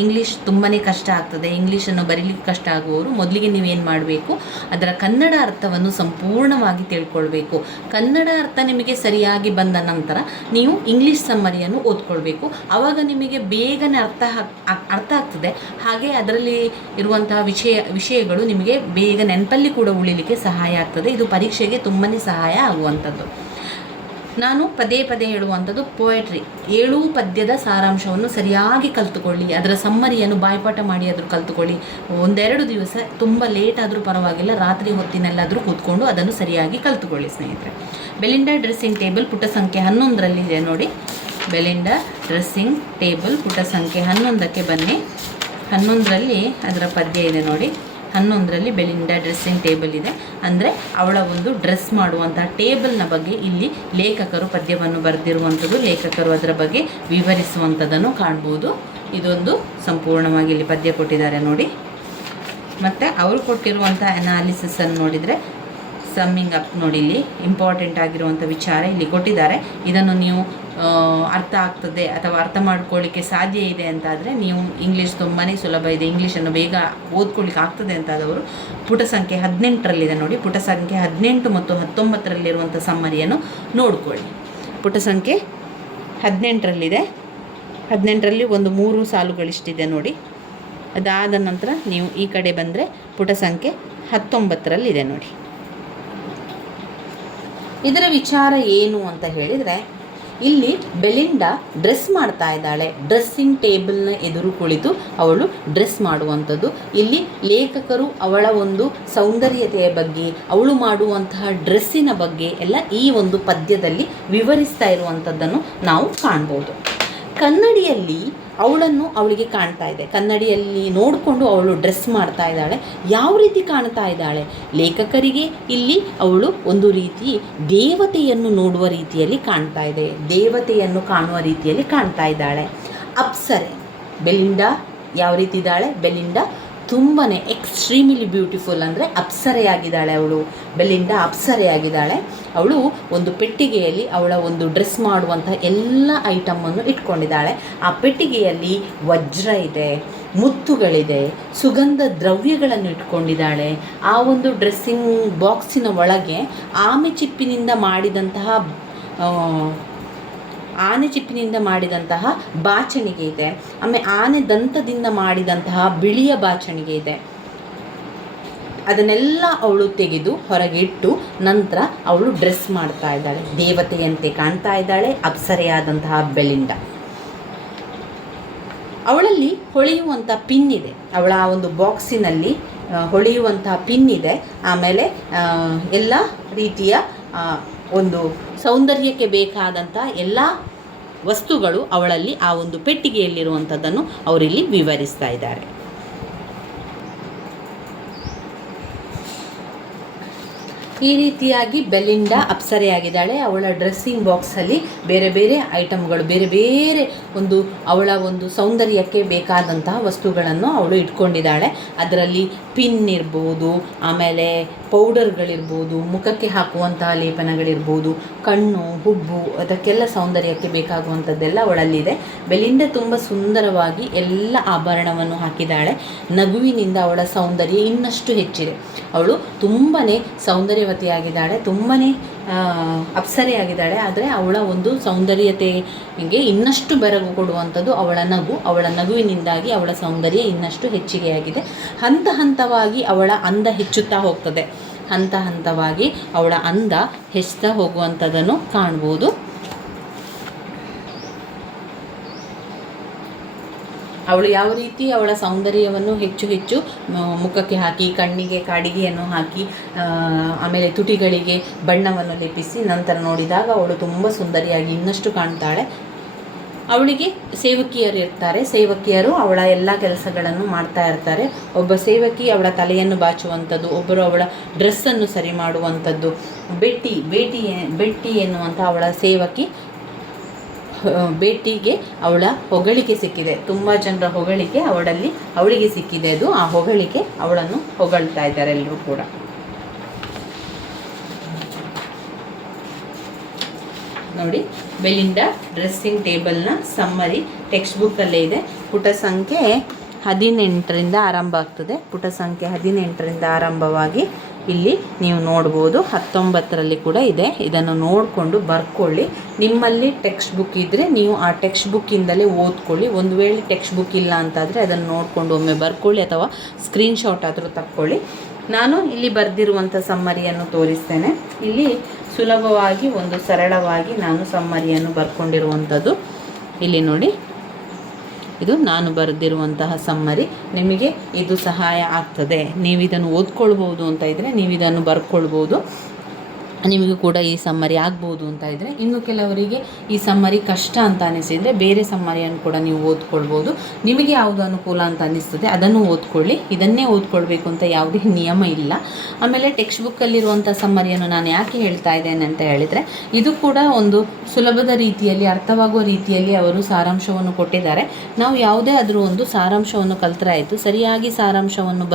ಇಂಗ್ಲೀಷ್ ತುಂಬಾ ಕಷ್ಟ ಆಗ್ತದೆ, ಇಂಗ್ಲೀಷನ್ನು ಬರೀಲಿಕ್ಕೆ ಕಷ್ಟ ಆಗುವವರು ಮೊದಲಿಗೆ ನೀವೇನು ಮಾಡಬೇಕು, ಅದರ ಕನ್ನಡ ಅರ್ಥವನ್ನು ಸಂಪೂರ್ಣವಾಗಿ ತಿಳ್ಕೊಳ್ಬೇಕು. ಕನ್ನಡ ಅರ್ಥ ನಿಮಗೆ ಸರಿಯಾಗಿ ಬಂದ ನಂತರ ನೀವು ಇಂಗ್ಲೀಷ್ ಸಮ್ಮರಿಯನ್ನು ಓದ್ಕೊಳ್ಬೇಕು. ಆವಾಗ ನಿಮಗೆ ಬೇಗನೆ ಅರ್ಥ ಆಗ್ತದೆ. ಹಾಗೆ ಅದರಲ್ಲಿ ಇರುವಂತಹ ವಿಷಯಗಳು ನಿಮಗೆ ಬೇಗ ನೆನಪಲ್ಲಿ ಕೂಡ ಉಳಿಲಿಕ್ಕೆ ಸಹಾಯ ಆಗ್ತದೆ. ಇದು ಪರೀಕ್ಷೆಗೆ ತುಂಬಾ ಸಹಾಯ ಆಗುವಂಥದ್ದು. ನಾನು ಪದೇ ಹೇಳುವಂಥದ್ದು, ಪೋಯಟ್ರಿ 7 ಪದ್ಯದ ಸಾರಾಂಶವನ್ನು ಸರಿಯಾಗಿ ಕಲ್ತುಕೊಳ್ಳಿ. ಅದರ ಸಮ್ಮರಿಯನ್ನು ಬಾಯ್ಪಾಠ ಮಾಡಿ ಆದರೂ ಕಲ್ತುಕೊಳ್ಳಿ. 1-2 ದಿವಸ ತುಂಬ ಲೇಟ್ ಆದರೂ ಪರವಾಗಿಲ್ಲ, ರಾತ್ರಿ ಹೊತ್ತಿನಲ್ಲಾದರೂ ಕೂತ್ಕೊಂಡು ಅದನ್ನು ಸರಿಯಾಗಿ ಕಲ್ತುಕೊಳ್ಳಿ ಸ್ನೇಹಿತರೆ. ಬೆಲಿಂಡಾ ಡ್ರೆಸ್ಸಿಂಗ್ ಟೇಬಲ್ ಪುಟ ಸಂಖ್ಯೆ 11ರಲ್ಲಿದೆ ನೋಡಿ. ಬೆಲಿಂಡಾ ಡ್ರೆಸ್ಸಿಂಗ್ ಟೇಬಲ್ ಪುಟ ಸಂಖ್ಯೆ 11ಕ್ಕೆ ಬನ್ನಿ. 11ರಲ್ಲಿ ಅದರ ಪದ್ಯ ಇದೆ ನೋಡಿ. 11ರಲ್ಲಿ ಬೆಲಿಂಡಾ ಡ್ರೆಸ್ಸಿಂಗ್ ಟೇಬಲ್ ಇದೆ. ಅಂದರೆ ಅವಳ ಒಂದು ಡ್ರೆಸ್ ಮಾಡುವಂಥ ಟೇಬಲ್ನ ಬಗ್ಗೆ ಇಲ್ಲಿ ಲೇಖಕರು ಪದ್ಯವನ್ನು ಬರೆದಿರುವಂಥದ್ದು, ಲೇಖಕರು ಅದರ ಬಗ್ಗೆ ವಿವರಿಸುವಂಥದ್ದನ್ನು ಕಾಣ್ಬೋದು. ಇದೊಂದು ಸಂಪೂರ್ಣವಾಗಿ ಇಲ್ಲಿ ಪದ್ಯ ಕೊಟ್ಟಿದ್ದಾರೆ ನೋಡಿ. ಮತ್ತು ಅವರು ಕೊಟ್ಟಿರುವಂಥ ಅನಾಲಿಸಿಸನ್ನು ನೋಡಿದರೆ ಸಮ್ಮಿಂಗ್ ಅಪ್ ನೋಡಿ, ಇಲ್ಲಿ ಇಂಪಾರ್ಟೆಂಟ್ ಆಗಿರುವಂಥ ವಿಚಾರ ಇಲ್ಲಿ ಕೊಟ್ಟಿದ್ದಾರೆ. ಇದನ್ನು ನೀವು ಅರ್ಥ ಆಗ್ತದೆ ಅಥವಾ ಅರ್ಥ ಮಾಡ್ಕೊಳ್ಳಿಕ್ಕೆ ಸಾಧ್ಯ ಇದೆ ಅಂತಾದರೆ, ನೀವು ಇಂಗ್ಲೀಷ್ ತುಂಬಾ ಸುಲಭ ಇದೆ, ಇಂಗ್ಲೀಷನ್ನು ಬೇಗ ಓದ್ಕೊಳ್ಳಿಕ್ಕೆ ಆಗ್ತದೆ ಅಂತಾದವರು ಪುಟ ಸಂಖ್ಯೆ 18ರಲ್ಲಿದೆ ನೋಡಿ. ಪುಟ ಸಂಖ್ಯೆ 18 ಮತ್ತು 19ರಲ್ಲಿರುವಂಥ ಸಮ್ಮರಿಯನ್ನು ನೋಡ್ಕೊಳ್ಳಿ. ಪುಟ ಸಂಖ್ಯೆ 18ರಲ್ಲಿದೆ. 18ರಲ್ಲಿ ಒಂದು 3 ಸಾಲುಗಳಿಷ್ಟಿದೆ ನೋಡಿ. ಅದಾದ ನಂತರ ನೀವು ಈ ಕಡೆ ಬಂದರೆ ಪುಟ ಸಂಖ್ಯೆ 19ರಲ್ಲಿದೆ ನೋಡಿ. ಇದರ ವಿಚಾರ ಏನು ಅಂತ ಹೇಳಿದರೆ, ಇಲ್ಲಿ ಬೆಲಿಂಡಾ ಡ್ರೆಸ್ ಮಾಡ್ತಾ ಇದ್ದಾಳೆ. ಡ್ರೆಸ್ಸಿಂಗ್ ಟೇಬಲ್ನ ಎದುರು ಕುಳಿತು ಅವಳು ಡ್ರೆಸ್ ಮಾಡುವಂಥದ್ದು. ಇಲ್ಲಿ ಲೇಖಕರು ಅವಳ ಒಂದು ಸೌಂದರ್ಯತೆಯ ಬಗ್ಗೆ, ಅವಳು ಮಾಡುವಂತಹ ಡ್ರೆಸ್ಸಿನ ಬಗ್ಗೆ ಎಲ್ಲ ಈ ಒಂದು ಪದ್ಯದಲ್ಲಿ ವಿವರಿಸ್ತಾ ಇರುವಂಥದ್ದನ್ನು ನಾವು ಕಾಣ್ಬೋದು. ಕನ್ನಡಿಯಲ್ಲಿ ಅವಳಿಗೆ ಕಾಣ್ತಾ ಇದೆ. ಕನ್ನಡಿಯಲ್ಲಿ ನೋಡಿಕೊಂಡು ಅವಳು ಡ್ರೆಸ್ ಮಾಡ್ತಾ ಇದ್ದಾಳೆ. ಯಾವ ರೀತಿ ಕಾಣ್ತಾ ಇದ್ದಾಳೆ? ಲೇಖಕರಿಗೆ ಇಲ್ಲಿ ಅವಳು ಒಂದು ರೀತಿ ದೇವತೆಯನ್ನು ನೋಡುವ ರೀತಿಯಲ್ಲಿ ಕಾಣ್ತಾ ಇದೆ, ದೇವತೆಯನ್ನು ಕಾಣುವ ರೀತಿಯಲ್ಲಿ ಕಾಣ್ತಾ ಇದ್ದಾಳೆ. ಅಪ್ಸರೆ ಬೆಲಿಂಡಾ ಯಾವ ರೀತಿ ಇದ್ದಾಳೆ? ಬೆಲಿಂಡಾ ತುಂಬಾ ಎಕ್ಸ್ಟ್ರೀಮ್ಲಿ ಬ್ಯೂಟಿಫುಲ್, ಅಂದರೆ ಅಪ್ಸರೆಯಾಗಿದ್ದಾಳೆ ಅವಳು. ಬೆಲಿಂಡಾ ಅಪ್ಸರೆಯಾಗಿದ್ದಾಳೆ. ಅವಳು ಒಂದು ಪೆಟ್ಟಿಗೆಯಲ್ಲಿ ಅವಳ ಒಂದು ಡ್ರೆಸ್ ಮಾಡುವಂಥ ಎಲ್ಲ ಐಟಮನ್ನು ಇಟ್ಕೊಂಡಿದ್ದಾಳೆ. ಆ ಪೆಟ್ಟಿಗೆಯಲ್ಲಿ ವಜ್ರ ಇದೆ, ಮುತ್ತುಗಳಿದೆ, ಸುಗಂಧ ದ್ರವ್ಯಗಳನ್ನು ಇಟ್ಕೊಂಡಿದ್ದಾಳೆ. ಆ ಒಂದು ಡ್ರೆಸ್ಸಿಂಗ್ ಬಾಕ್ಸಿನ ಒಳಗೆ ಆಮೆ ಚಿಪ್ಪಿನಿಂದ ಮಾಡಿದಂತಹ ಬಾಚಣಿಗೆ ಇದೆ. ಆಮೇಲೆ ಆನೆ ದಂತದಿಂದ ಮಾಡಿದಂತಹ ಬಿಳಿಯ ಬಾಚಣಿಗೆ ಇದೆ. ಅದನ್ನೆಲ್ಲ ಅವಳು ತೆಗೆದು ಹೊರಗೆ ಇಟ್ಟು ನಂತರ ಅವಳು ಡ್ರೆಸ್ ಮಾಡ್ತಾ ಇದ್ದಾಳೆ. ದೇವತೆಯಂತೆ ಕಾಣ್ತಾ ಇದ್ದಾಳೆ ಅಪ್ಸರೆಯಾದಂತಹ ಬೆಲಿಂಡಾ. ಅವಳಲ್ಲಿ ಹೊಳೆಯುವಂಥ ಪಿನ್ ಇದೆ. ಅವಳ ಆ ಒಂದು ಬಾಕ್ಸಿನಲ್ಲಿ ಹೊಳೆಯುವಂತಹ ಪಿನ್ ಇದೆ. ಆಮೇಲೆ ಎಲ್ಲ ರೀತಿಯ ಒಂದು ಸೌಂದರ್ಯಕ್ಕೆ ಬೇಕಾದಂಥ ಎಲ್ಲ ವಸ್ತುಗಳು ಅವಳಲ್ಲಿ ಆ ಒಂದು ಪೆಟ್ಟಿಗೆಯಲ್ಲಿರುವಂಥದ್ದನ್ನು ಅವರಿಲ್ಲಿ ವಿವರಿಸ್ತಾ ಇದ್ದಾರೆ. ಈ ರೀತಿಯಾಗಿ ಬೆಲಿಂಡಾ ಅಪ್ಸರೆಯಾಗಿದ್ದಾಳೆ. ಅವಳ ಡ್ರೆಸ್ಸಿಂಗ್ ಬಾಕ್ಸಲ್ಲಿ ಬೇರೆ ಬೇರೆ ಐಟಮ್ಗಳು, ಬೇರೆ ಬೇರೆ ಒಂದು ಅವಳ ಒಂದು ಸೌಂದರ್ಯಕ್ಕೆ ಬೇಕಾದಂತಹ ವಸ್ತುಗಳನ್ನು ಅವಳು ಇಟ್ಕೊಂಡಿದ್ದಾಳೆ. ಅದರಲ್ಲಿ ಪಿನ್ ಇರ್ಬೋದು, ಆಮೇಲೆ ಪೌಡರ್ಗಳಿರ್ಬೋದು, ಮುಖಕ್ಕೆ ಹಾಕುವಂತಹ ಲೇಪನಗಳಿರ್ಬೋದು, ಕಣ್ಣು, ಹುಬ್ಬು, ಅದಕ್ಕೆಲ್ಲ ಸೌಂದರ್ಯಕ್ಕೆ ಬೇಕಾಗುವಂಥದ್ದೆಲ್ಲ ಅವಳಲ್ಲಿದೆ. ಬೆಲಿಂಡಾ ತುಂಬ ಸುಂದರವಾಗಿ ಎಲ್ಲ ಆಭರಣವನ್ನು ಹಾಕಿದ್ದಾಳೆ. ನಗುವಿನಿಂದ ಅವಳ ಸೌಂದರ್ಯ ಇನ್ನಷ್ಟು ಹೆಚ್ಚಿದೆ. ಅವಳು ತುಂಬಾ ಸೌಂದರ್ಯವತಿಯಾಗಿದ್ದಾಳೆ, ತುಂಬಾ ಅಪ್ಸರೆಯಾಗಿದ್ದಾಳೆ. ಆದರೆ ಅವಳ ಒಂದು ಸೌಂದರ್ಯತೆಗೆ ಇನ್ನಷ್ಟು ಬೆರಗು ಕೊಡುವಂಥದ್ದು ಅವಳ ನಗು. ಅವಳ ನಗುವಿನಿಂದಾಗಿ ಅವಳ ಸೌಂದರ್ಯ ಇನ್ನಷ್ಟು ಹೆಚ್ಚಿಗೆಯಾಗಿದೆ. ಹಂತ ಹಂತವಾಗಿ ಅವಳ ಅಂದ ಹೆಚ್ಚುತ್ತಾ ಹೋಗ್ತದೆ. ಹಂತ ಹಂತವಾಗಿ ಅವಳ ಅಂದ ಹೆಚ್ಚುತ್ತಾ ಹೋಗುವಂಥದ್ದನ್ನು ಕಾಣ್ಬೋದು. ಅವಳು ಯಾವ ರೀತಿ ಅವಳ ಸೌಂದರ್ಯವನ್ನು ಹೆಚ್ಚು ಹೆಚ್ಚು ಮುಖಕ್ಕೆ ಹಾಕಿ, ಕಣ್ಣಿಗೆ ಕಾಡಿಗೆಯನ್ನು ಹಾಕಿ, ಆಮೇಲೆ ತುಟಿಗಳಿಗೆ ಬಣ್ಣವನ್ನು ಲೇಪಿಸಿ ನಂತರ ನೋಡಿದಾಗ ಅವಳು ತುಂಬ ಸುಂದರಿಯಾಗಿ ಇನ್ನಷ್ಟು ಕಾಣ್ತಾಳೆ. ಅವಳಿಗೆ ಸೇವಕಿಯರು ಇರ್ತಾರೆ. ಸೇವಕಿಯರು ಅವಳ ಎಲ್ಲ ಕೆಲಸಗಳನ್ನು ಮಾಡ್ತಾ ಇರ್ತಾರೆ. ಒಬ್ಬ ಸೇವಕಿ ಅವಳ ತಲೆಯನ್ನು ಬಾಚುವಂಥದ್ದು, ಒಬ್ಬರು ಅವಳ ಡ್ರೆಸ್ಸನ್ನು ಸರಿ ಮಾಡುವಂಥದ್ದು. ಬೆಟ್ಟಿ ಎನ್ನುವಂಥ ಅವಳ ಸೇವಕಿ, ಬೇಟಿಗೆ ಅವಳ ಹೊಗಳಿಕೆ ಸಿಕ್ಕಿದೆ. ತುಂಬ ಜನರ ಹೊಗಳಿಕೆ ಅವಳಿಗೆ ಸಿಕ್ಕಿದೆ. ಅದು ಆ ಹೊಗಳಿಕೆ ಅವಳನ್ನು ಹೊಗಳ್ತಾ ಇದ್ದಾರೆ ಎಲ್ಲರೂ ಕೂಡ. ನೋಡಿ, ಬೆಲಿಂಡಾ ಡ್ರೆಸ್ಸಿಂಗ್ ಟೇಬಲ್ನ ಸಮ್ಮರಿ ಟೆಕ್ಸ್ಟ್ ಬುಕ್ಕಲ್ಲೇ ಇದೆ. ಪುಟ ಸಂಖ್ಯೆ 18ರಿಂದ ಆರಂಭ ಆಗ್ತದೆ. ಪುಟ ಸಂಖ್ಯೆ 18ರಿಂದ ಆರಂಭವಾಗಿ ಇಲ್ಲಿ ನೀವು ನೋಡ್ಬೋದು. 19ರಲ್ಲಿ ಕೂಡ ಇದೆ. ಇದನ್ನು ನೋಡಿಕೊಂಡು ಬರ್ಕೊಳ್ಳಿ. ನಿಮ್ಮಲ್ಲಿ ಟೆಕ್ಸ್ಟ್ ಬುಕ್ ಇದ್ದರೆ ನೀವು ಆ ಟೆಕ್ಸ್ಟ್ ಬುಕ್ಕಿಂದಲೇ ಓದ್ಕೊಳ್ಳಿ. ಒಂದು ವೇಳೆ ಟೆಕ್ಸ್ಟ್ ಬುಕ್ ಇಲ್ಲ ಅಂತಾದರೆ ಅದನ್ನು ನೋಡಿಕೊಂಡು ಒಮ್ಮೆ ಬರ್ಕೊಳ್ಳಿ ಅಥವಾ ಸ್ಕ್ರೀನ್ಶಾಟ್ ಆದರೂ ತಕ್ಕೊಳ್ಳಿ. ನಾನು ಇಲ್ಲಿ ಬರೆದಿರುವಂಥ ಸಮ್ಮರಿಯನ್ನು ತೋರಿಸ್ತೇನೆ. ಇಲ್ಲಿ ಸುಲಭವಾಗಿ ಒಂದು ಸರಳವಾಗಿ ನಾನು ಸಮ್ಮರಿಯನ್ನು ಬರ್ಕೊಂಡಿರುವಂಥದ್ದು ಇಲ್ಲಿ ನೋಡಿ. ಇದು ನಾನು ಬರೆದಿರುವಂತಹ ಸಮ್ಮರಿ. ನಿಮಗೆ ಇದು ಸಹಾಯ ಆಗ್ತದೆ. ನೀವು ಇದನ್ನು ಓದ್ಕೊಳ್ಬೋದು ಅಂತ ಇದ್ದರೆ ನೀವು ಇದನ್ನು ಬರ್ಕೊಳ್ಬೋದು. ನಿಮಗೂ ಕೂಡ ಈ ಸಮ್ಮರಿ ಆಗ್ಬೋದು ಅಂತ ಇದ್ದರೆ. ಇನ್ನು ಕೆಲವರಿಗೆ ಈ ಸಮ್ಮರಿ ಕಷ್ಟ ಅಂತ ಅನಿಸಿದರೆ ಬೇರೆ ಸಮ್ಮರಿಯನ್ನು ಕೂಡ ನೀವು ಓದ್ಕೊಳ್ಬೋದು. ನಿಮಗೆ ಯಾವುದು ಅನುಕೂಲ ಅಂತ ಅನ್ನಿಸ್ತದೆ ಅದನ್ನು ಓದ್ಕೊಳ್ಳಿ. ಇದನ್ನೇ ಓದ್ಕೊಳ್ಬೇಕು ಅಂತ ಯಾವುದೇ ನಿಯಮ ಇಲ್ಲ. ಆಮೇಲೆ ಟೆಕ್ಸ್ಟ್ ಬುಕ್ಕಲ್ಲಿರುವಂಥ ಸಮ್ಮರಿಯನ್ನು ನಾನು ಯಾಕೆ ಹೇಳ್ತಾ ಇದ್ದೇನೆ ಅಂತ ಹೇಳಿದರೆ, ಇದು ಕೂಡ ಒಂದು ಸುಲಭದ ರೀತಿಯಲ್ಲಿ, ಅರ್ಥವಾಗುವ ರೀತಿಯಲ್ಲಿ ಅವರು ಸಾರಾಂಶವನ್ನು ಕೊಟ್ಟಿದ್ದಾರೆ. ನಾವು ಯಾವುದೇ ಆದರೂ ಒಂದು ಸಾರಾಂಶವನ್ನು ಕಲ್ತ್ರೆ ಆಯಿತು. ಸರಿಯಾಗಿ ಸಾರಾಂಶವನ್ನು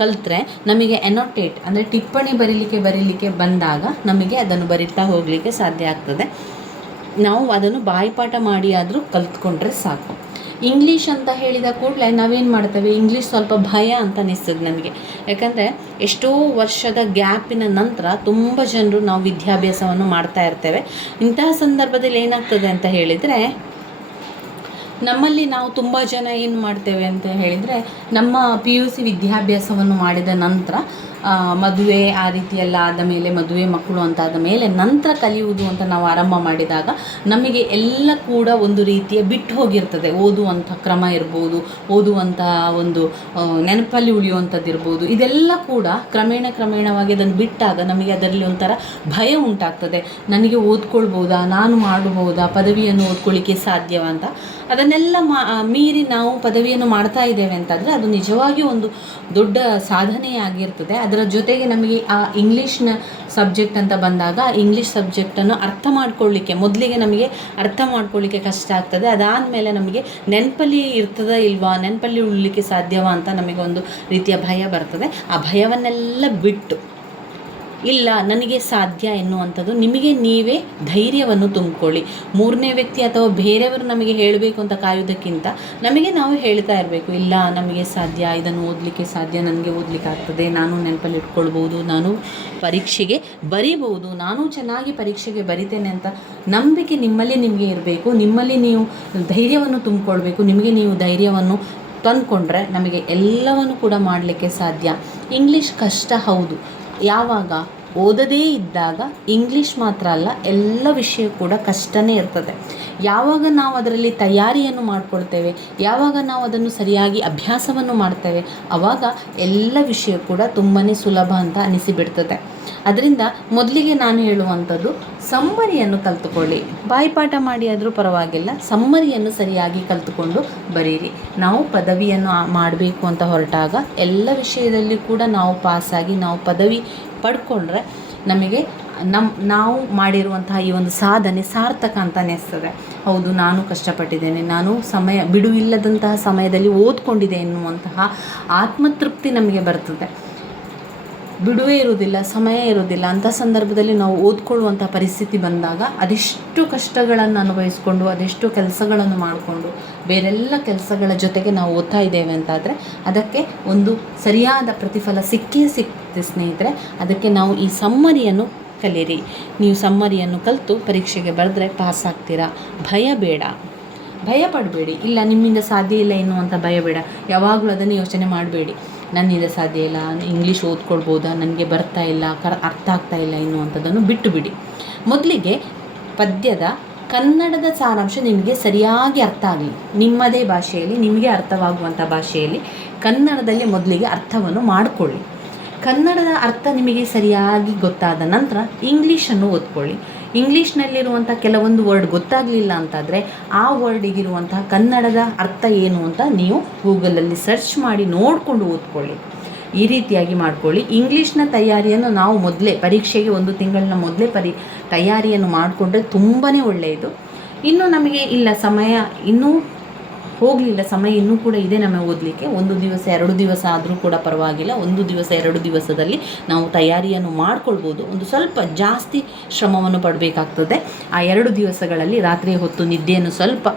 ಕಲ್ತ್ರೆ ನಮಗೆ ಎನೋಟೇಟ್ ಅಂದರೆ ಟಿಪ್ಪಣಿ ಬರೀಲಿಕ್ಕೆ ಬಂದಾಗ ನಮಗೆ ಅದನ್ನು ಬರಿತಾ ಹೋಗಲಿಕ್ಕೆ ಸಾಧ್ಯ ಆಗ್ತದೆ. ನಾವು ಅದನ್ನು ಬಾಯಿಪಾಠ ಮಾಡಿ ಆದರೂ ಕಲ್ತ್ಕೊಂಡ್ರೆ ಸಾಕು. ಇಂಗ್ಲೀಷ್ ಅಂತ ಹೇಳಿದ ಕೂಡಲೇ ನಾವೇನು ಮಾಡ್ತೇವೆ, ಇಂಗ್ಲೀಷ್ ಸ್ವಲ್ಪ ಭಯ ಅಂತ ಅನಿಸ್ತದೆ ನಮಗೆ. ಯಾಕಂದರೆ ಎಷ್ಟೋ ವರ್ಷದ ಗ್ಯಾಪಿನ ನಂತರ ತುಂಬ ಜನರು ನಾವು ವಿದ್ಯಾಭ್ಯಾಸವನ್ನು ಮಾಡ್ತಾ ಇರ್ತೇವೆ. ಇಂತಹ ಸಂದರ್ಭದಲ್ಲಿ ಏನಾಗ್ತದೆ ಅಂತ ಹೇಳಿದರೆ, ನಮ್ಮಲ್ಲಿ ನಾವು ತುಂಬ ಜನ ಏನು ಮಾಡ್ತೇವೆ ಅಂತ ಹೇಳಿದರೆ, ನಮ್ಮ PUC ವಿದ್ಯಾಭ್ಯಾಸವನ್ನು ಮಾಡಿದ ನಂತರ ಮದುವೆ ಆ ರೀತಿಯೆಲ್ಲ ಆದ ಮೇಲೆ, ಮದುವೆ ಮಕ್ಕಳು ಅಂತಾದ ಮೇಲೆ ನಂತರ ಕಲಿಯುವುದು ಅಂತ ನಾವು ಆರಂಭ ಮಾಡಿದಾಗ ನಮಗೆ ಎಲ್ಲ ಕೂಡ ಒಂದು ರೀತಿಯ ಬಿಟ್ಟು ಹೋಗಿರ್ತದೆ. ಓದುವಂಥ ಕ್ರಮ ಇರ್ಬೋದು, ಓದುವಂಥ ಒಂದು ನೆನಪಲ್ಲಿ ಉಳಿಯುವಂಥದ್ದು ಇರ್ಬೋದು, ಇದೆಲ್ಲ ಕೂಡ ಕ್ರಮೇಣವಾಗಿ ಅದನ್ನು ಬಿಟ್ಟಾಗ ನಮಗೆ ಅದರಲ್ಲಿ ಒಂಥರ ಭಯ ಉಂಟಾಗ್ತದೆ. ನನಗೆ ಓದ್ಕೊಳ್ಬೋದಾ, ನಾನು ಮಾಡಬಹುದಾ, ಪದವಿಯನ್ನು ಓದ್ಕೊಳ್ಳಿಕ್ಕೆ ಸಾಧ್ಯವ ಅಂತ. ಅದನ್ನೆಲ್ಲ ಮೀರಿ ನಾವು ಪದವಿಯನ್ನು ಮಾಡ್ತಾ ಇದ್ದೇವೆ ಅಂತಂದರೆ ಅದು ನಿಜವಾಗಿಯೂ ಒಂದು ದೊಡ್ಡ ಸಾಧನೆಯಾಗಿರ್ತದೆ. ಅದರ ಜೊತೆಗೆ ನಮಗೆ ಆ ಇಂಗ್ಲೀಷ್ನ ಸಬ್ಜೆಕ್ಟ್ ಅಂತ ಬಂದಾಗ ಇಂಗ್ಲೀಷ್ ಸಬ್ಜೆಕ್ಟನ್ನು ಅರ್ಥ ಮಾಡ್ಕೊಳ್ಳಿಕ್ಕೆ ಮೊದಲಿಗೆ ನಮಗೆ ಅರ್ಥ ಮಾಡ್ಕೊಳ್ಳಿಕ್ಕೆ ಕಷ್ಟ ಆಗ್ತದೆ. ಅದಾದಮೇಲೆ ನಮಗೆ ನೆನಪಲ್ಲಿ ಇರ್ತದ ಇಲ್ವಾ, ನೆನಪಲ್ಲಿ ಉಳಿಲಿಕ್ಕೆ ಸಾಧ್ಯವಾ ಅಂತ ನಮಗೆ ಒಂದು ರೀತಿಯ ಭಯ ಬರ್ತದೆ. ಆ ಭಯವನ್ನೆಲ್ಲ ಬಿಟ್ಟು ಇಲ್ಲ ನನಗೆ ಸಾಧ್ಯ ಎನ್ನುವಂಥದ್ದು ನಿಮಗೆ ನೀವೇ ಧೈರ್ಯವನ್ನು ತುಂಬಿಕೊಳ್ಳಿ. ಮೂರನೇ ವ್ಯಕ್ತಿ ಅಥವಾ ಬೇರೆಯವರು ನಮಗೆ ಹೇಳಬೇಕು ಅಂತ ಕಾಯುವುದಕ್ಕಿಂತ ನಮಗೆ ನಾವು ಹೇಳ್ತಾ ಇರಬೇಕು, ಇಲ್ಲ ನಮಗೆ ಸಾಧ್ಯ, ಇದನ್ನು ಓದಲಿಕ್ಕೆ ಸಾಧ್ಯ, ನನಗೆ ಓದಲಿಕ್ಕೆ ಆಗ್ತದೆ, ನಾನು ನೆನಪಲ್ಲಿ ಇಟ್ಕೊಳ್ಬೋದು, ನಾನು ಪರೀಕ್ಷೆಗೆ ಬರೀಬಹುದು, ನಾನು ಚೆನ್ನಾಗಿ ಪರೀಕ್ಷೆಗೆ ಬರಿತೇನೆ ಅಂತ ನಂಬಿಕೆ ನಿಮಗೆ ಇರಬೇಕು. ನಿಮ್ಮಲ್ಲಿ ನೀವು ಧೈರ್ಯವನ್ನು ತುಂಬಿಕೊಳ್ಬೇಕು. ನಿಮಗೆ ನೀವು ಧೈರ್ಯವನ್ನು ತಂದುಕೊಂಡ್ರೆ ನಮಗೆ ಎಲ್ಲವನ್ನು ಕೂಡ ಮಾಡಲಿಕ್ಕೆ ಸಾಧ್ಯ. ಇಂಗ್ಲೀಷ್ ಕಷ್ಟ ಹೌದು. ಯಾವಾಗ ಓದದೇ ಇದ್ದಾಗ ಇಂಗ್ಲೀಷ್ ಮಾತ್ರ ಅಲ್ಲ, ಎಲ್ಲ ವಿಷಯ ಕೂಡ ಕಷ್ಟನೇ ಇರ್ತದೆ. ಯಾವಾಗ ನಾವು ಅದರಲ್ಲಿ ತಯಾರಿಯನ್ನು ಮಾಡಿಕೊಳ್ತೇವೆ, ಯಾವಾಗ ನಾವು ಅದನ್ನು ಸರಿಯಾಗಿ ಅಭ್ಯಾಸವನ್ನು ಮಾಡ್ತೇವೆ, ಆವಾಗ ಎಲ್ಲ ವಿಷಯ ಕೂಡ ತುಂಬಾ ಸುಲಭ ಅಂತ ಅನಿಸಿಬಿಡ್ತದೆ. ಅದರಿಂದ ಮೊದಲಿಗೆ ನಾನು ಹೇಳುವಂಥದ್ದು, ಸಮ್ಮರಿಯನ್ನು ಕಲಿತುಕೊಳ್ಳಿ. ಬಾಯಿಪಾಠ ಮಾಡಿ ಆದರೂ ಪರವಾಗಿಲ್ಲ, ಸಮ್ಮರಿಯನ್ನು ಸರಿಯಾಗಿ ಕಲಿತುಕೊಂಡು ಬರೀರಿ. ನಾವು ಪದವಿಯನ್ನು ಮಾಡಬೇಕು ಅಂತ ಹೊರಟಾಗ ಎಲ್ಲ ವಿಷಯದಲ್ಲಿ ಕೂಡ ನಾವು ಪಾಸಾಗಿ ನಾವು ಪದವಿ ಪಡ್ಕೊಂಡ್ರೆ ನಮಗೆ ನಾವು ಮಾಡಿರುವಂತಹ ಈ ಒಂದು ಸಾಧನೆ ಸಾರ್ಥಕ ಅಂತ ಅನಿಸ್ತದೆ. ಹೌದು, ನಾನು ಕಷ್ಟಪಟ್ಟಿದ್ದೇನೆ, ನಾನು ಬಿಡುವಿಲ್ಲದಂತಹ ಸಮಯದಲ್ಲಿ ಓದ್ಕೊಂಡಿದ್ದೆ ಎನ್ನುವಂತಹ ಆತ್ಮತೃಪ್ತಿ ನಮಗೆ ಬರ್ತದೆ. ಬಿಡುವೇ ಇರುವುದಿಲ್ಲ, ಸಮಯ ಇರುವುದಿಲ್ಲ ಅಂಥ ಸಂದರ್ಭದಲ್ಲಿ ನಾವು ಓದ್ಕೊಳ್ಳುವಂಥ ಪರಿಸ್ಥಿತಿ ಬಂದಾಗ ಅದೆಷ್ಟು ಕಷ್ಟಗಳನ್ನು ಅನುಭವಿಸ್ಕೊಂಡು, ಅದೆಷ್ಟು ಕೆಲಸಗಳನ್ನು ಮಾಡಿಕೊಂಡು, ಬೇರೆಲ್ಲ ಕೆಲಸಗಳ ಜೊತೆಗೆ ನಾವು ಓದ್ತಾ ಇದ್ದೇವೆ ಅಂತಾದರೆ ಅದಕ್ಕೆ ಒಂದು ಸರಿಯಾದ ಪ್ರತಿಫಲ ಸಿಗ್ತದೆ ಸ್ನೇಹಿತರೆ. ಅದಕ್ಕೆ ನಾವು ಈ ಸಮ್ಮರಿಯನ್ನು ಕಲೀರಿ. ನೀವು ಸಮ್ಮರಿಯನ್ನು ಕಲಿತು ಪರೀಕ್ಷೆಗೆ ಬರೆದ್ರೆ ಪಾಸ್ ಆಗ್ತೀರಾ. ಭಯ ಪಡಬೇಡಿ. ಇಲ್ಲ ನಿಮ್ಮಿಂದ ಸಾಧ್ಯ ಇಲ್ಲ ಎನ್ನುವಂಥ ಭಯ ಬೇಡ. ಯಾವಾಗಲೂ ಅದನ್ನು ಯೋಚನೆ ಮಾಡಬೇಡಿ, ನನ್ನಿಂದ ಸಾಧ್ಯ ಇಲ್ಲ, ಇಂಗ್ಲೀಷ್ ಓದ್ಕೊಳ್ಬೋದಾ, ನನಗೆ ಬರ್ತಾ ಇಲ್ಲ, ಅರ್ಥ ಆಗ್ತಾ ಇಲ್ಲ ಎನ್ನುವಂಥದ್ದನ್ನು ಬಿಟ್ಟು ಬಿಡಿ. ಮೊದಲಿಗೆ ಪದ್ಯದ ಕನ್ನಡದ ಸಾರಾಂಶ ನಿಮಗೆ ಸರಿಯಾಗಿ ಅರ್ಥ ಆಗಲಿ. ನಿಮ್ಮದೇ ಭಾಷೆಯಲ್ಲಿ, ನಿಮಗೆ ಅರ್ಥವಾಗುವಂಥ ಭಾಷೆಯಲ್ಲಿ ಕನ್ನಡದಲ್ಲಿ ಮೊದಲಿಗೆ ಅರ್ಥವನ್ನು ಮಾಡಿಕೊಳ್ಳಿ. ಕನ್ನಡದ ಅರ್ಥ ನಿಮಗೆ ಸರಿಯಾಗಿ ಗೊತ್ತಾದ ನಂತರ ಇಂಗ್ಲೀಷನ್ನು ಓದ್ಕೊಳ್ಳಿ. ಇಂಗ್ಲೀಷ್ನಲ್ಲಿರುವಂಥ ಕೆಲವೊಂದು ವರ್ಡ್ ಗೊತ್ತಾಗಲಿಲ್ಲ ಅಂತಾದರೆ ಆ ವರ್ಡಿಗಿರುವಂತಹ ಕನ್ನಡದ ಅರ್ಥ ಏನು ಅಂತ ನೀವು ಗೂಗಲಲ್ಲಿ ಸರ್ಚ್ ಮಾಡಿ ನೋಡಿಕೊಂಡು ಓದ್ಕೊಳ್ಳಿ. ಈ ರೀತಿಯಾಗಿ ಮಾಡ್ಕೊಳ್ಳಿ. ಇಂಗ್ಲೀಷ್ನ ತಯಾರಿಯನ್ನು ನಾವು ಮೊದಲೇ ಪರೀಕ್ಷೆಗೆ 1 ತಿಂಗಳಿನ ಮೊದಲೇ ತಯಾರಿಯನ್ನು ಮಾಡಿಕೊಂಡ್ರೆ ತುಂಬಾ ಒಳ್ಳೆಯದು. ಇನ್ನು ನಮಗೆ ಇಲ್ಲ, ಸಮಯ ಇನ್ನೂ ಹೋಗಲಿಲ್ಲ, ಸಮಯ ಇನ್ನೂ ಕೂಡ ಇದೆ ನಮಗೆ ಓದಲಿಕ್ಕೆ, 1 ದಿವಸ 2 ದಿವಸ ಆದರೂ ಕೂಡ ಪರವಾಗಿಲ್ಲ. 1 ದಿವಸ 2 ದಿವಸದಲ್ಲಿ ನಾವು ತಯಾರಿಯನ್ನು ಮಾಡ್ಕೊಳ್ಬೋದು. ಒಂದು ಸ್ವಲ್ಪ ಜಾಸ್ತಿ ಶ್ರಮವನ್ನು ಪಡಬೇಕಾಗ್ತದೆ. ಆ 2 ದಿವಸಗಳಲ್ಲಿ ರಾತ್ರಿ ಹೊತ್ತು ನಿದ್ದೆಯನ್ನು ಸ್ವಲ್ಪ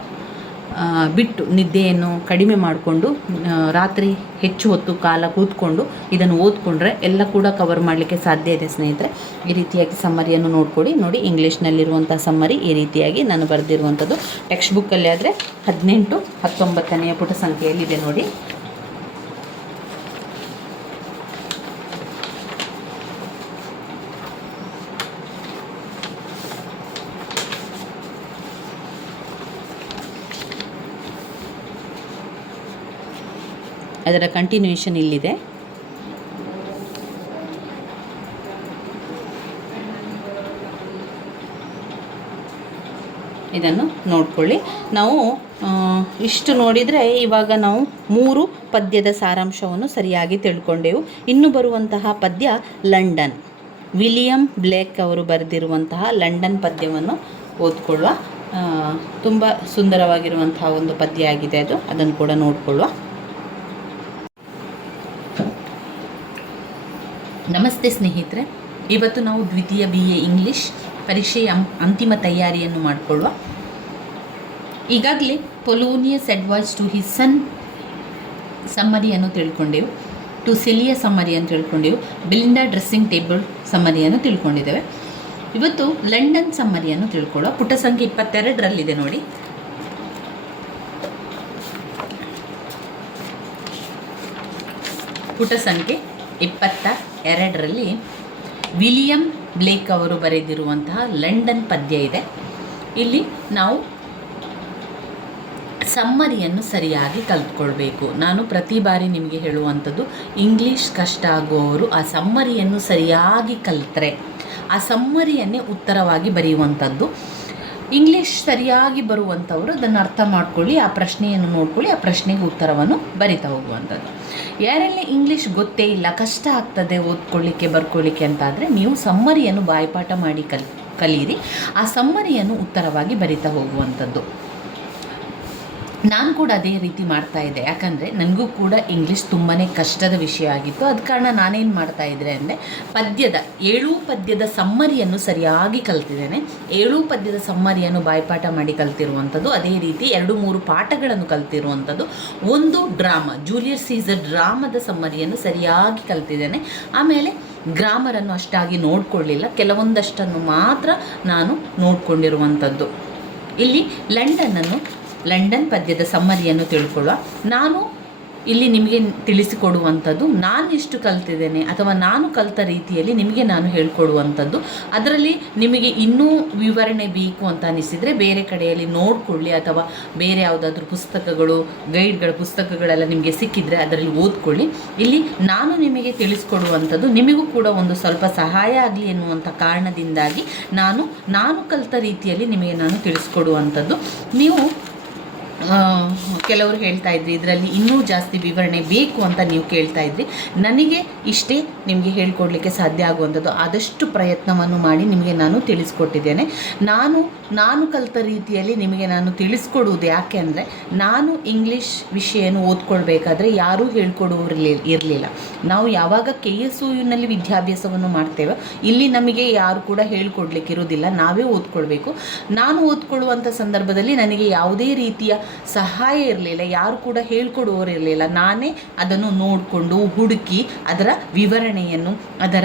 ಬಿಟ್ಟು, ನಿದ್ದೆಯನ್ನು ಕಡಿಮೆ ಮಾಡಿಕೊಂಡು ರಾತ್ರಿ ಹೆಚ್ಚು ಹೊತ್ತು ಕಾಲ ಕೂತ್ಕೊಂಡು ಇದನ್ನು ಓದ್ಕೊಂಡ್ರೆ ಎಲ್ಲ ಕೂಡ ಕವರ್ ಮಾಡಲಿಕ್ಕೆ ಸಾಧ್ಯ ಇದೆ ಸ್ನೇಹಿತರೆ. ಈ ರೀತಿಯಾಗಿ ಸಮ್ಮರಿಯನ್ನು ನೋಡಿ. ಇಂಗ್ಲೀಷ್ನಲ್ಲಿರುವಂಥ ಸಮ್ಮರಿ ಈ ರೀತಿಯಾಗಿ ನಾನು ಬರೆದಿರುವಂಥದ್ದು. ಟೆಕ್ಸ್ಟ್ ಬುಕ್ಕಲ್ಲಿ ಆದರೆ 18, 19ನೇ ಪುಟ ಸಂಖ್ಯೆಯಲ್ಲಿದೆ ನೋಡಿ. ಅದರ ಕಂಟಿನ್ಯೂಷನ್ ಇಲ್ಲಿದೆ. ಇದನ್ನು ನೋಡ್ಕೊಳ್ಳಿ. ನಾವು ಇಷ್ಟು ನೋಡಿದರೆ ಇವಾಗ ನಾವು 3 ಪದ್ಯದ ಸಾರಾಂಶವನ್ನು ಸರಿಯಾಗಿ ತಿಳ್ಕೊಂಡೆವು. ಇನ್ನು ಬರುವಂತಹ ಪದ್ಯ ಲಂಡನ್. ವಿಲಿಯಂ ಬ್ಲೇಕ್ ಅವರು ಬರೆದಿರುವಂತಹ ಲಂಡನ್ ಪದ್ಯವನ್ನು ಓದ್ಕೊಳ್ಳುವ. ತುಂಬ ಸುಂದರವಾಗಿರುವಂತಹ ಒಂದು ಪದ್ಯ ಆಗಿದೆ ಅದು. ಅದನ್ನು ಕೂಡ ನೋಡ್ಕೊಳ್ಳುವ. ನಮಸ್ತೆ ಸ್ನೇಹಿತರೆ, ಇವತ್ತು ನಾವು ದ್ವಿತೀಯ BA ಇಂಗ್ಲೀಷ್ ಪರೀಕ್ಷೆಯ ಅಂತಿಮ ತಯಾರಿಯನ್ನು ಮಾಡಿಕೊಳ್ಳುವ. ಈಗಾಗಲೇ Polonius advice to his son ಸಮ್ಮರಿಯನ್ನು ತಿಳ್ಕೊಂಡೆವು, ಟು ಸಿಲಿಯ ಸಮ್ಮರಿಯನ್ನು ತಿಳ್ಕೊಂಡೆವು, ಬಿಲಿಂಡಾ ಡ್ರೆಸ್ಸಿಂಗ್ ಟೇಬಲ್ ಸಮ್ಮರಿಯನ್ನು ತಿಳ್ಕೊಂಡಿದ್ದೇವೆ. ಇವತ್ತು ಲಂಡನ್ ಸಮ್ಮರಿಯನ್ನು ತಿಳ್ಕೊಳ್ಳುವ. ಪುಟ ಸಂಖ್ಯೆ 22ರಲ್ಲಿದೆ ನೋಡಿ. ಪುಟ ಸಂಖ್ಯೆ 22ರಲ್ಲಿ ವಿಲಿಯಂ ಬ್ಲೇಕ್ ಅವರು ಬರೆದಿರುವಂತಹ ಲಂಡನ್ ಪದ್ಯ ಇದೆ. ಇಲ್ಲಿ ನಾವು ಸಮ್ಮರಿಯನ್ನು ಸರಿಯಾಗಿ ಕಲ್ತ್ಕೊಳ್ಬೇಕು. ನಾನು ಪ್ರತಿ ಬಾರಿ ನಿಮಗೆ ಹೇಳುವಂಥದ್ದು, ಇಂಗ್ಲೀಷ್ ಕಷ್ಟ ಆಗುವವರು ಆ ಸಮ್ಮರಿಯನ್ನು ಸರಿಯಾಗಿ ಕಲಿತರೆ ಆ ಸಮ್ಮರಿಯನ್ನೇ ಉತ್ತರವಾಗಿ ಬರೆಯುವಂಥದ್ದು. ಇಂಗ್ಲೀಷ್ ಸರಿಯಾಗಿ ಬರುವಂಥವರು ಅದನ್ನು ಅರ್ಥ ಮಾಡ್ಕೊಳ್ಳಿ, ಆ ಪ್ರಶ್ನೆಯನ್ನು ನೋಡ್ಕೊಳ್ಳಿ, ಆ ಪ್ರಶ್ನೆಗೆ ಉತ್ತರವನ್ನು ಬರಿತಾ ಹೋಗುವಂಥದ್ದು. ಯಾರೆಲ್ಲ ಇಂಗ್ಲೀಷ್ ಗೊತ್ತೇ ಇಲ್ಲ, ಕಷ್ಟ ಆಗ್ತದೆ ಓದ್ಕೊಳ್ಳಿಕ್ಕೆ ಬರ್ಕೊಳ್ಳಿಕ್ಕೆ ಅಂತಾದರೆ ನೀವು ಸಮ್ಮರಿಯನ್ನು ಬಾಯ್ಪಾಠ ಮಾಡಿ ಕಲೀರಿ, ಆ ಸಮ್ಮರಿಯನ್ನು ಉತ್ತರವಾಗಿ ಬರಿತಾ ಹೋಗುವಂಥದ್ದು. ನಾನು ಕೂಡ ಅದೇ ರೀತಿ ಮಾಡ್ತಾಯಿದ್ದೆ. ಯಾಕಂದರೆ ನನಗೂ ಕೂಡ ಇಂಗ್ಲೀಷ್ ತುಂಬಾ ಕಷ್ಟದ ವಿಷಯ ಆಗಿತ್ತು. ಅದ ಕಾರಣ ನಾನೇನು ಮಾಡ್ತಾಯಿದ್ದೆ ಅಂದರೆ ಪದ್ಯದ 7 ಪದ್ಯದ ಸಮ್ಮರಿಯನ್ನು ಸರಿಯಾಗಿ ಕಲ್ತಿದ್ದೇನೆ. 7 ಪದ್ಯದ ಸಮ್ಮರಿಯನ್ನು ಬಾಯ್ಪಾಠ ಮಾಡಿ ಕಲ್ತಿರುವಂಥದ್ದು. ಅದೇ ರೀತಿ 2-3 ಪಾಠಗಳನ್ನು ಕಲ್ತಿರುವಂಥದ್ದು. ಒಂದು ಡ್ರಾಮಾ, ಜೂಲಿಯಸ್ ಸೀಸರ್ ಡ್ರಾಮದ ಸಮ್ಮರಿಯನ್ನು ಸರಿಯಾಗಿ ಕಲ್ತಿದ್ದೇನೆ. ಆಮೇಲೆ ಗ್ರಾಮರನ್ನು ಅಷ್ಟಾಗಿ ನೋಡಿಕೊಳ್ಳಿಲ್ಲ, ಕೆಲವೊಂದಷ್ಟನ್ನು ಮಾತ್ರ ನಾನು ನೋಡಿಕೊಂಡಿರುವಂಥದ್ದು. ಇಲ್ಲಿ ಲಂಡನ್ ಪದ್ಯದ ಸಮ್ಮರಿಯನ್ನು ತಿಳ್ಕೊಳ್ಳುವ. ನಾನು ಇಲ್ಲಿ ನಿಮಗೆ ತಿಳಿಸಿಕೊಡುವಂಥದ್ದು ನಾನು ಎಷ್ಟು ಕಲ್ತಿದ್ದೇನೆ ಅಥವಾ ನಾನು ಕಲಿತ ರೀತಿಯಲ್ಲಿ ನಿಮಗೆ ನಾನು ಹೇಳ್ಕೊಡುವಂಥದ್ದು. ಅದರಲ್ಲಿ ನಿಮಗೆ ಇನ್ನೂ ವಿವರಣೆ ಬೇಕು ಅಂತ ಅನಿಸಿದರೆ ಬೇರೆ ಕಡೆಯಲ್ಲಿ ನೋಡಿಕೊಳ್ಳಿ, ಅಥವಾ ಬೇರೆ ಯಾವುದಾದ್ರೂ ಪುಸ್ತಕಗಳು, ಗೈಡ್ಗಳ ಪುಸ್ತಕಗಳೆಲ್ಲ ನಿಮಗೆ ಸಿಕ್ಕಿದರೆ ಅದರಲ್ಲಿ ಓದ್ಕೊಳ್ಳಿ. ಇಲ್ಲಿ ನಾನು ನಿಮಗೆ ತಿಳಿಸ್ಕೊಡುವಂಥದ್ದು ನಿಮಗೂ ಕೂಡ ಒಂದು ಸ್ವಲ್ಪ ಸಹಾಯ ಆಗಲಿ ಎನ್ನುವಂಥ ಕಾರಣದಿಂದಾಗಿ ನಾನು ಕಲಿತ ರೀತಿಯಲ್ಲಿ ನಿಮಗೆ ನಾನು ತಿಳಿಸ್ಕೊಡುವಂಥದ್ದು. ನೀವು ಕೆಲವರು ಹೇಳ್ತಾ ಇದ್ರಿ ಇದರಲ್ಲಿ ಇನ್ನೂ ಜಾಸ್ತಿ ವಿವರಣೆ ಬೇಕು ಅಂತ ನೀವು ಕೇಳ್ತಾ ಇದ್ರಿ. ನನಗೆ ಇಷ್ಟೇ ನಿಮಗೆ ಹೇಳ್ಕೊಡ್ಲಿಕ್ಕೆ ಸಾಧ್ಯ ಆಗುವಂಥದ್ದು. ಆದಷ್ಟು ಪ್ರಯತ್ನವನ್ನು ಮಾಡಿ ನಿಮಗೆ ನಾನು ತಿಳಿಸ್ಕೊಟ್ಟಿದ್ದೇನೆ. ನಾನು ಕಲಿತ ರೀತಿಯಲ್ಲಿ ನಿಮಗೆ ನಾನು ತಿಳಿಸ್ಕೊಡುವುದು ಯಾಕೆ ಅಂದರೆ, ನಾನು ಇಂಗ್ಲೀಷ್ ವಿಷಯನ ಓದ್ಕೊಳ್ಬೇಕಾದ್ರೆ ಯಾರೂ ಹೇಳ್ಕೊಡುವರು ಇರಲಿಲ್ಲ. ನಾವು ಯಾವಾಗ KSUನಲ್ಲಿ ವಿದ್ಯಾಭ್ಯಾಸವನ್ನು ಮಾಡ್ತೇವೆ, ಇಲ್ಲಿ ನಮಗೆ ಯಾರು ಕೂಡ ಹೇಳ್ಕೊಡ್ಲಿಕ್ಕೆ ಇರೋದಿಲ್ಲ, ನಾವೇ ಓದ್ಕೊಳ್ಬೇಕು. ನಾನು ಓದ್ಕೊಳ್ಳುವಂಥ ಸಂದರ್ಭದಲ್ಲಿ ನನಗೆ ಯಾವುದೇ ರೀತಿಯ ಸಹಾಯ ಇರಲಿಲ್ಲ, ಯಾರು ಕೂಡ ಹೇಳ್ಕೊಡುವವರು ಇರಲಿಲ್ಲ. ನಾನೇ ಅದನ್ನು ನೋಡಿಕೊಂಡು ಹುಡುಕಿ ಅದರ ವಿವರಣೆಯನ್ನು, ಅದರ